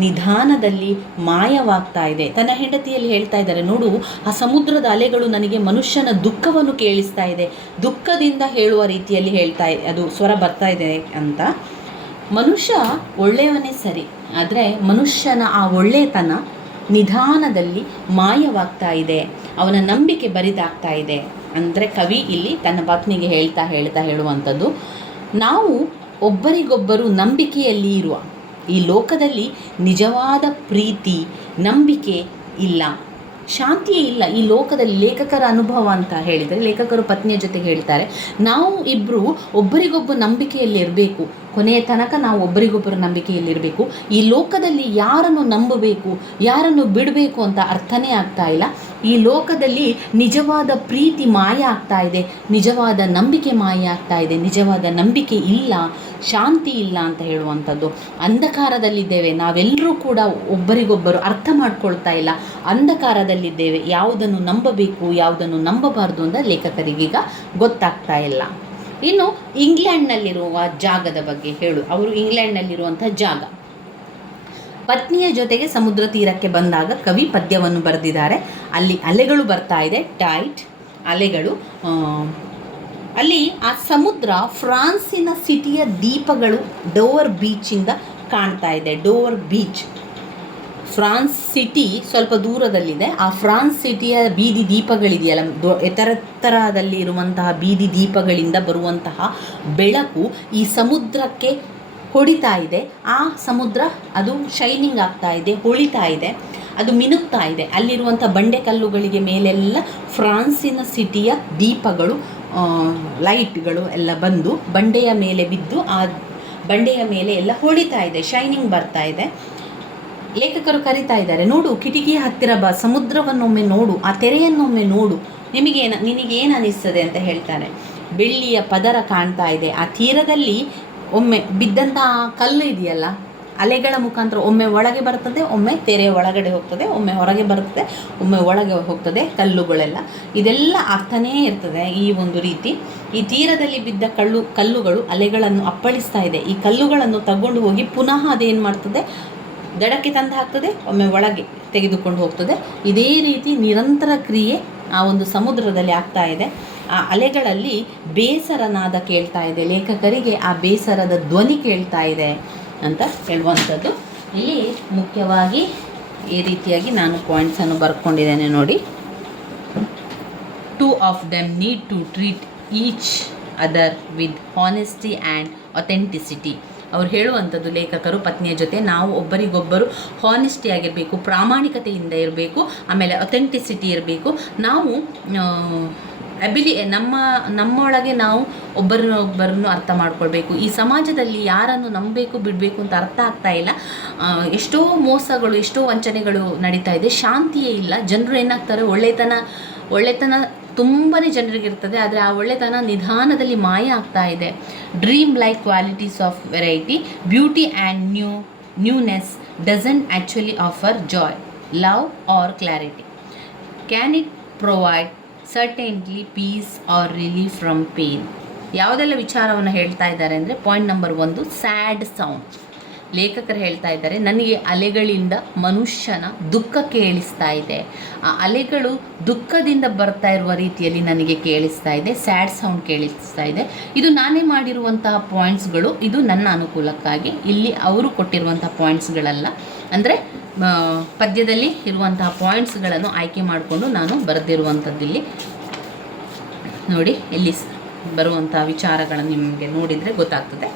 ನಿಧಾನದಲ್ಲಿ ಮಾಯವಾಗ್ತಾ ಇದೆ. ತನ್ನ ಹೆಂಡತಿಯಲ್ಲಿ ಹೇಳ್ತಾ ಇದ್ದಾರೆ, ನೋಡು ಆ ಸಮುದ್ರದ ಅಲೆಗಳು ನನಗೆ ಮನುಷ್ಯನ ದುಃಖವನ್ನು ಕೇಳಿಸ್ತಾ ಇದೆ, ದುಃಖದಿಂದ ಹೇಳುವ ರೀತಿಯಲ್ಲಿ ಹೇಳ್ತಾ ಇದೆ, ಅದು ಸ್ವರ ಬರ್ತಾ ಇದೆ ಅಂತ. ಮನುಷ್ಯ ಒಳ್ಳೆಯವನೇ ಸರಿ, ಆದರೆ ಮನುಷ್ಯನ ಆ ಒಳ್ಳೆಯತನ ನಿಧಾನದಲ್ಲಿ ಮಾಯವಾಗ್ತಾ ಇದೆ, ಅವನ ನಂಬಿಕೆ ಬರಿದಾಗ್ತಾ ಇದೆ ಅಂದರೆ ಕವಿ ಇಲ್ಲಿ ತನ್ನ ಪತ್ನಿಗೆ ಹೇಳ್ತಾ ಹೇಳುವಂಥದ್ದು. ನಾವು ಒಬ್ಬರಿಗೊಬ್ಬರು ನಂಬಿಕೆಯಲ್ಲಿ ಇರುವ ಈ ಲೋಕದಲ್ಲಿ ನಿಜವಾದ ಪ್ರೀತಿ, ನಂಬಿಕೆ ಇಲ್ಲ, ಶಾಂತಿಯೇ ಇಲ್ಲ ಈ ಲೋಕದಲ್ಲಿ. ಲೇಖಕರ ಅನುಭವ ಅಂತ ಹೇಳಿದರೆ ಲೇಖಕರು ಪತ್ನಿಯ ಜೊತೆಗೆ ಹೇಳ್ತಾರೆ, ನಾವು ಇಬ್ಬರು ಒಬ್ಬರಿಗೊಬ್ಬರು ನಂಬಿಕೆಯಲ್ಲಿ ಇರಬೇಕು, ಕೊನೆಯ ತನಕ ನಾವು ಒಬ್ಬರಿಗೊಬ್ಬರು ನಂಬಿಕೆಯಲ್ಲಿರಬೇಕು. ಈ ಲೋಕದಲ್ಲಿ ಯಾರನ್ನು ನಂಬಬೇಕು, ಯಾರನ್ನು ಬಿಡಬೇಕು ಅಂತ ಅರ್ಥನೇ ಆಗ್ತಾ ಇಲ್ಲ. ಈ ಲೋಕದಲ್ಲಿ ನಿಜವಾದ ಪ್ರೀತಿ ಮಾಯ ಆಗ್ತಾ ಇದೆ, ನಿಜವಾದ ನಂಬಿಕೆ ಮಾಯ ಆಗ್ತಾ ಇದೆ, ನಿಜವಾದ ನಂಬಿಕೆ ಇಲ್ಲ, ಶಾಂತಿ ಇಲ್ಲ ಅಂತ ಹೇಳುವಂಥದ್ದು. ಅಂಧಕಾರದಲ್ಲಿದ್ದೇವೆ ನಾವೆಲ್ಲರೂ ಕೂಡ, ಒಬ್ಬರಿಗೊಬ್ಬರು ಅರ್ಥ ಮಾಡ್ಕೊಳ್ತಾ ಇಲ್ಲ, ಅಂಧಕಾರದಲ್ಲಿದ್ದೇವೆ. ಯಾವುದನ್ನು ನಂಬಬೇಕು ಯಾವುದನ್ನು ನಂಬಬಾರ್ದು ಅಂತ ಲೇಖಕರಿಗೀಗ ಗೊತ್ತಾಗ್ತಾ ಇಲ್ಲ. ಇನ್ನು ಇಂಗ್ಲೆಂಡ್ನಲ್ಲಿರುವ ಜಾಗದ ಬಗ್ಗೆ ಅವರು ಇಂಗ್ಲೆಂಡ್ನಲ್ಲಿರುವಂಥ ಜಾಗ, ಪತ್ನಿಯ ಜೊತೆಗೆ ಸಮುದ್ರ ತೀರಕ್ಕೆ ಬಂದಾಗ ಕವಿ ಪದ್ಯವನ್ನು ಬರೆದಿದ್ದಾರೆ. ಅಲ್ಲಿ ಅಲೆಗಳು ಬರ್ತಾ ಇದೆ, ಟೈಟ್ ಅಲೆಗಳು. ಅಲ್ಲಿ ಆ ಸಮುದ್ರ ಫ್ರಾನ್ಸಿನ ಸಿಟಿಯ ದೀಪಗಳು ಡೋವರ್ ಬೀಚಿಂದ ಕಾಣ್ತಾ ಇದೆ. ಡೋವರ್ ಬೀಚ್ ಫ್ರಾನ್ಸ್ ಸಿಟಿ ಸ್ವಲ್ಪ ದೂರದಲ್ಲಿದೆ. ಆ ಫ್ರಾನ್ಸ್ ಸಿಟಿಯ ಬೀದಿ ದೀಪಗಳಿದೆಯಲ್ಲ, ಎತ್ತರದಲ್ಲಿ ಇರುವಂತಹ ಬೀದಿ ದೀಪಗಳಿಂದ ಬರುವಂತಹ ಬೆಳಕು ಈ ಸಮುದ್ರಕ್ಕೆ ಹೊಡಿತಾ ಇದೆ. ಆ ಸಮುದ್ರ ಅದು ಶೈನಿಂಗ್ ಆಗ್ತಾ ಇದೆ, ಹೊಳಿತಾ ಇದೆ, ಅದು ಮಿನುಗ್ತಾ ಇದೆ. ಅಲ್ಲಿರುವಂಥ ಬಂಡೆಕಲ್ಲುಗಳಿಗೆ ಮೇಲೆಲ್ಲ ಫ್ರಾನ್ಸಿನ ಸಿಟಿಯ ದೀಪಗಳು, ಲೈಟ್ಗಳು ಎಲ್ಲ ಬಂದು ಬಂಡೆಯ ಮೇಲೆ ಬಿದ್ದು ಆ ಬಂಡೆಯ ಮೇಲೆ ಎಲ್ಲ ಹೊಳಿತಾ ಇದೆ, ಶೈನಿಂಗ್ ಬರ್ತಾ ಇದೆ. ಲೇಖಕರು ಕರೀತಾ ಇದ್ದಾರೆ, ನೋಡು ಕಿಟಕಿಯ ಹತ್ತಿರ ಬಾ, ಸಮುದ್ರವನ್ನೊಮ್ಮೆ ನೋಡು, ಆ ತೆರೆಯನ್ನೊಮ್ಮೆ ನೋಡು, ನಿನಗೇನು ಅನಿಸ್ತದೆ ಅಂತ ಹೇಳ್ತಾರೆ. ಬೆಳ್ಳಿಯ ಪದರ ಕಾಣ್ತಾ ಇದೆ, ಆ ತೀರದಲ್ಲಿ ಒಮ್ಮೆ ಬಿದ್ದಂಥ ಕಲ್ಲು ಇದೆಯಲ್ಲ, ಅಲೆಗಳ ಮುಖಾಂತರ ಒಮ್ಮೆ ಒಳಗೆ ಬರ್ತದೆ, ಒಮ್ಮೆ ತೆರೆಯ ಒಳಗಡೆ ಹೋಗ್ತದೆ, ಒಮ್ಮೆ ಹೊರಗೆ ಬರ್ತದೆ, ಒಮ್ಮೆ ಒಳಗೆ ಹೋಗ್ತದೆ ಕಲ್ಲುಗಳೆಲ್ಲ. ಇದೆಲ್ಲ ಆಗ್ತಾನೇ ಇರ್ತದೆ ಈ ಒಂದು ರೀತಿ. ಈ ತೀರದಲ್ಲಿ ಬಿದ್ದ ಕಲ್ಲುಗಳು ಅಲೆಗಳನ್ನು ಅಪ್ಪಳಿಸ್ತಾ ಇದೆ. ಈ ಕಲ್ಲುಗಳನ್ನು ತಗೊಂಡು ಹೋಗಿ ಪುನಃ ಅದೇನು ಮಾಡ್ತದೆ, ದಡಕ್ಕೆ ತಂದು ಹಾಕ್ತದೆ, ಒಮ್ಮೆ ಒಳಗೆ ತೆಗೆದುಕೊಂಡು ಹೋಗ್ತದೆ. ಇದೇ ರೀತಿ ನಿರಂತರ ಕ್ರಿಯೆ ಆ ಒಂದು ಸಮುದ್ರದಲ್ಲಿ ಆಗ್ತಾ ಇದೆ. ಆ ಅಲೆಗಳಲ್ಲಿ ಬೇಸರನಾದ ಕೇಳ್ತಾ ಇದೆ, ಲೇಖಕರಿಗೆ ಆ ಬೇಸರದ ಧ್ವನಿ ಕೇಳ್ತಾ ಇದೆ ಅಂತ ಹೇಳುವಂಥದ್ದು. ಇಲ್ಲಿ ಮುಖ್ಯವಾಗಿ ಈ ರೀತಿಯಾಗಿ ನಾನು ಪಾಯಿಂಟ್ಸನ್ನು ಬರ್ಕೊಂಡಿದ್ದೇನೆ ನೋಡಿ. 2 of them need to treat each other with honesty and authenticity. ಅವ್ರು ಹೇಳುವಂಥದ್ದು ಲೇಖಕರು ಪತ್ನಿಯ ಜೊತೆ ನಾವು ಒಬ್ಬರಿಗೊಬ್ಬರು ಹಾನೆಸ್ಟಿ ಆಗಿರಬೇಕು, ಪ್ರಾಮಾಣಿಕತೆಯಿಂದ ಇರಬೇಕು, ಆಮೇಲೆ ಅಥೆಂಟಿಸಿಟಿ ಇರಬೇಕು. ನಾವು ನಮ್ಮೊಳಗೆ ನಾವು ಒಬ್ಬರನ್ನು ಅರ್ಥ ಮಾಡ್ಕೊಳ್ಬೇಕು. ಈ ಸಮಾಜದಲ್ಲಿ ಯಾರನ್ನು ನಂಬಬೇಕು ಬಿಡಬೇಕು ಅಂತ ಅರ್ಥ ಆಗ್ತಾ ಇಲ್ಲ. ಎಷ್ಟೋ ಮೋಸಗಳು, ಎಷ್ಟೋ ವಂಚನೆಗಳು ನಡೀತಾ ಇದೆ, ಶಾಂತಿಯೇ ಇಲ್ಲ. ಜನರು ಏನಾಗ್ತಾರೆ, ಒಳ್ಳೆತನ ತುಂಬಾ ಜನರಿಗಿರ್ತದೆ, ಆದರೆ ಆ ಒಳ್ಳೆತನ ನಿಧಾನದಲ್ಲಿ ಮಾಯ ಆಗ್ತಾ ಇದೆ. Dream like qualities of variety, beauty and newness doesn't actually offer joy, love or clarity. Can it provide certainly peace or relief from pain. ಯಾವುದೆಲ್ಲ ವಿಚಾರವನ್ನು ಹೇಳ್ತಾ ಇದ್ದಾರೆ ಅಂದರೆ, ಪಾಯಿಂಟ್ ನಂಬರ್ 1 ಸ್ಯಾಡ್ ಸೌಂಡ್. ಲೇಖಕರು ಹೇಳ್ತಾ ಇದ್ದಾರೆ, ನನಗೆ ಅಲೆಗಳಿಂದ ಮನುಷ್ಯನ ದುಃಖ ಕೇಳಿಸ್ತಾ ಇದೆ. ಆ ಅಲೆಗಳು ದುಃಖದಿಂದ ಬರ್ತಾ ಇರುವ ರೀತಿಯಲ್ಲಿ ನನಗೆ ಕೇಳಿಸ್ತಾ ಇದೆ, ಸ್ಯಾಡ್ ಸೌಂಡ್ ಕೇಳಿಸ್ತಾ ಇದೆ. ಇದು ನಾನೇ ಮಾಡಿರುವಂತಹ ಪಾಯಿಂಟ್ಸ್ಗಳು, ಇದು ನನ್ನ ಅನುಕೂಲಕ್ಕಾಗಿ. ಇಲ್ಲಿ ಅವರು ಕೊಟ್ಟಿರುವಂತಹ ಪಾಯಿಂಟ್ಸ್ಗಳಲ್ಲ, ಅಂದರೆ ಪದ್ಯದಲ್ಲಿ ಇರುವಂತಹ ಪಾಯಿಂಟ್ಸ್ಗಳನ್ನು ಆಯ್ಕೆ ಮಾಡಿಕೊಂಡು ನಾನು ಬರೆದಿರುವಂಥದ್ದಿಲ್ಲಿ ನೋಡಿ. ಇಲ್ಲಿ ಬರುವಂತಹ ವಿಚಾರಗಳನ್ನು ನಿಮಗೆ ನೋಡಿದರೆ ಗೊತ್ತಾಗ್ತದೆ.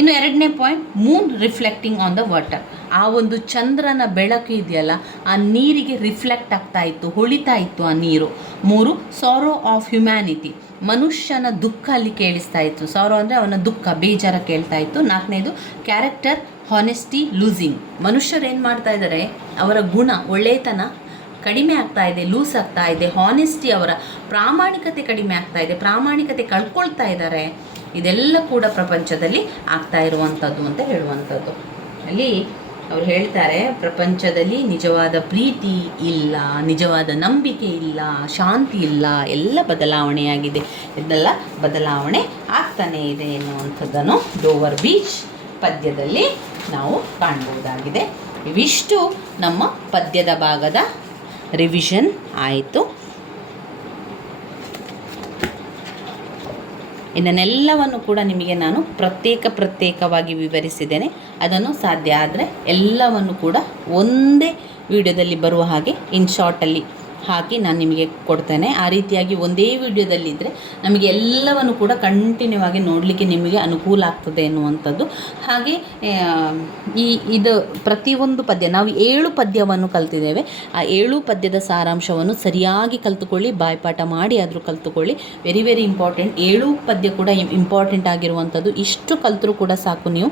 ಇನ್ನು 2ನೇ point, Moon reflecting on the water. ಆ ಒಂದು ಚಂದ್ರನ ಬೆಳಕು ಇದೆಯಲ್ಲ, ಆ ನೀರಿಗೆ ರಿಫ್ಲೆಕ್ಟ್ ಆಗ್ತಾ ಇತ್ತು, ಹೊಳಿತಾ ಇತ್ತು ಆ ನೀರು. 3 ಸಾರೋ ಆಫ್ ಹ್ಯುಮ್ಯಾನಿಟಿ. ಮನುಷ್ಯನ ದುಃಖ ಅಲ್ಲಿ ಕೇಳಿಸ್ತಾ ಇತ್ತು. ಸಾರೋ ಅಂದರೆ ಅವನ ದುಃಖ, ಬೇಜಾರ ಕೇಳ್ತಾ ಇತ್ತು. 4ನೇದು ಕ್ಯಾರೆಕ್ಟರ್ ಹಾನೆಸ್ಟಿ ಲೂಸಿಂಗ್. ಮನುಷ್ಯರು ಏನು ಮಾಡ್ತಾ ಇದ್ದಾರೆ, ಅವರ ಗುಣ ಒಳ್ಳೆಯತನ ಕಡಿಮೆ ಆಗ್ತಾ ಇದೆ, ಲೂಸ್ ಆಗ್ತಾ ಇದೆ. ಹಾನೆಸ್ಟಿ, ಅವರ ಪ್ರಾಮಾಣಿಕತೆ ಕಡಿಮೆ ಆಗ್ತಾ ಇದೆ, ಪ್ರಾಮಾಣಿಕತೆ ಕಳ್ಕೊಳ್ತಾ ಇದ್ದಾರೆ. ಇದೆಲ್ಲ ಕೂಡ ಪ್ರಪಂಚದಲ್ಲಿ ಆಗ್ತಾ ಇರುವಂಥದ್ದು ಅಂತ ಹೇಳುವಂಥದ್ದು. ಅಲ್ಲಿ ಅವ್ರು ಹೇಳ್ತಾರೆ, ಪ್ರಪಂಚದಲ್ಲಿ ನಿಜವಾದ ಪ್ರೀತಿ ಇಲ್ಲ, ನಿಜವಾದ ನಂಬಿಕೆ ಇಲ್ಲ, ಶಾಂತಿ ಇಲ್ಲ, ಎಲ್ಲ ಬದಲಾವಣೆಯಾಗಿದೆ. ಇದೆಲ್ಲ ಬದಲಾವಣೆ ಆಗ್ತಾನೇ ಇದೆ ಎನ್ನುವಂಥದ್ದನ್ನು ಡೋವರ್ ಬೀಚ್ ಪದ್ಯದಲ್ಲಿ ನಾವು ಕಾಣಬಹುದಾಗಿದೆ. ಇವಿಷ್ಟು ನಮ್ಮ ಪದ್ಯದ ಭಾಗದ ರಿವಿಷನ್ ಆಯಿತು. ಇದನ್ನೆಲ್ಲವನ್ನು ಕೂಡ ನಿಮಗೆ ನಾನು ಪ್ರತ್ಯೇಕವಾಗಿ ವಿವರಿಸಿದ್ದೇನೆ. ಅದನ್ನು ಸಾಧ್ಯ ಆದರೆ ಎಲ್ಲವನ್ನು ಕೂಡ ಒಂದೇ ವಿಡಿಯೋದಲ್ಲಿ ಬರುವ ಹಾಗೆ ಇನ್ ಶಾರ್ಟಲ್ಲಿ ಹಾಕಿ ನಾನು ನಿಮಗೆ ಕೊಡ್ತೇನೆ. ಆ ರೀತಿಯಾಗಿ ಒಂದೇ ವಿಡಿಯೋದಲ್ಲಿದ್ದರೆ ನಮಗೆ ಎಲ್ಲವನ್ನು ಕೂಡ ಕಂಟಿನ್ಯೂ ಆಗಿ ನೋಡಲಿಕ್ಕೆ ನಿಮಗೆ ಅನುಕೂಲ ಆಗ್ತದೆ ಎನ್ನುವಂಥದ್ದು. ಹಾಗೆ ಇದು ಪ್ರತಿಯೊಂದು ಪದ್ಯ ನಾವು 7 ಪದ್ಯವನ್ನು ಕಲ್ತಿದ್ದೇವೆ. ಆ 7 ಪದ್ಯದ ಸಾರಾಂಶವನ್ನು ಸರಿಯಾಗಿ ಕಲ್ತುಕೊಳ್ಳಿ, ಬಾಯ್ಪಾಠ ಮಾಡಿ ಆದರೂ ಕಲ್ತುಕೊಳ್ಳಿ. Very very important. 7 ಪದ್ಯ ಕೂಡ ಇಂಪಾರ್ಟೆಂಟ್ ಆಗಿರುವಂಥದ್ದು. ಇಷ್ಟು ಕಲ್ತರೂ ಕೂಡ ಸಾಕು ನೀವು.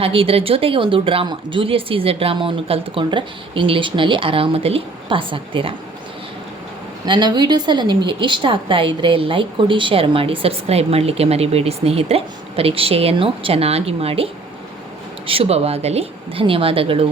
ಹಾಗೆ ಇದರ ಜೊತೆಗೆ ಒಂದು ಡ್ರಾಮಾ, ಜೂಲಿಯಸ್ ಸೀಸರ್ ಡ್ರಾಮಾವನ್ನು ಕಲ್ತುಕೊಂಡ್ರೆ ಇಂಗ್ಲೀಷ್ನಲ್ಲಿ ಆರಾಮದಲ್ಲಿ ಪಾಸ್ ಆಗ್ತೀರಾ. ನನ್ನ ವೀಡಿಯೋಸ್ ಎಲ್ಲ ನಿಮಗೆ ಇಷ್ಟ ಆಗ್ತಾ ಇದ್ದರೆ ಲೈಕ್ ಕೊಡಿ, ಶೇರ್ ಮಾಡಿ, ಸಬ್ಸ್ಕ್ರೈಬ್ ಮಾಡಲಿಕ್ಕೆ ಮರಿಬೇಡಿ ಸ್ನೇಹಿತರೆ. ಪರೀಕ್ಷೆಯನ್ನು ಚೆನ್ನಾಗಿ ಮಾಡಿ. ಶುಭವಾಗಲಿ. ಧನ್ಯವಾದಗಳು.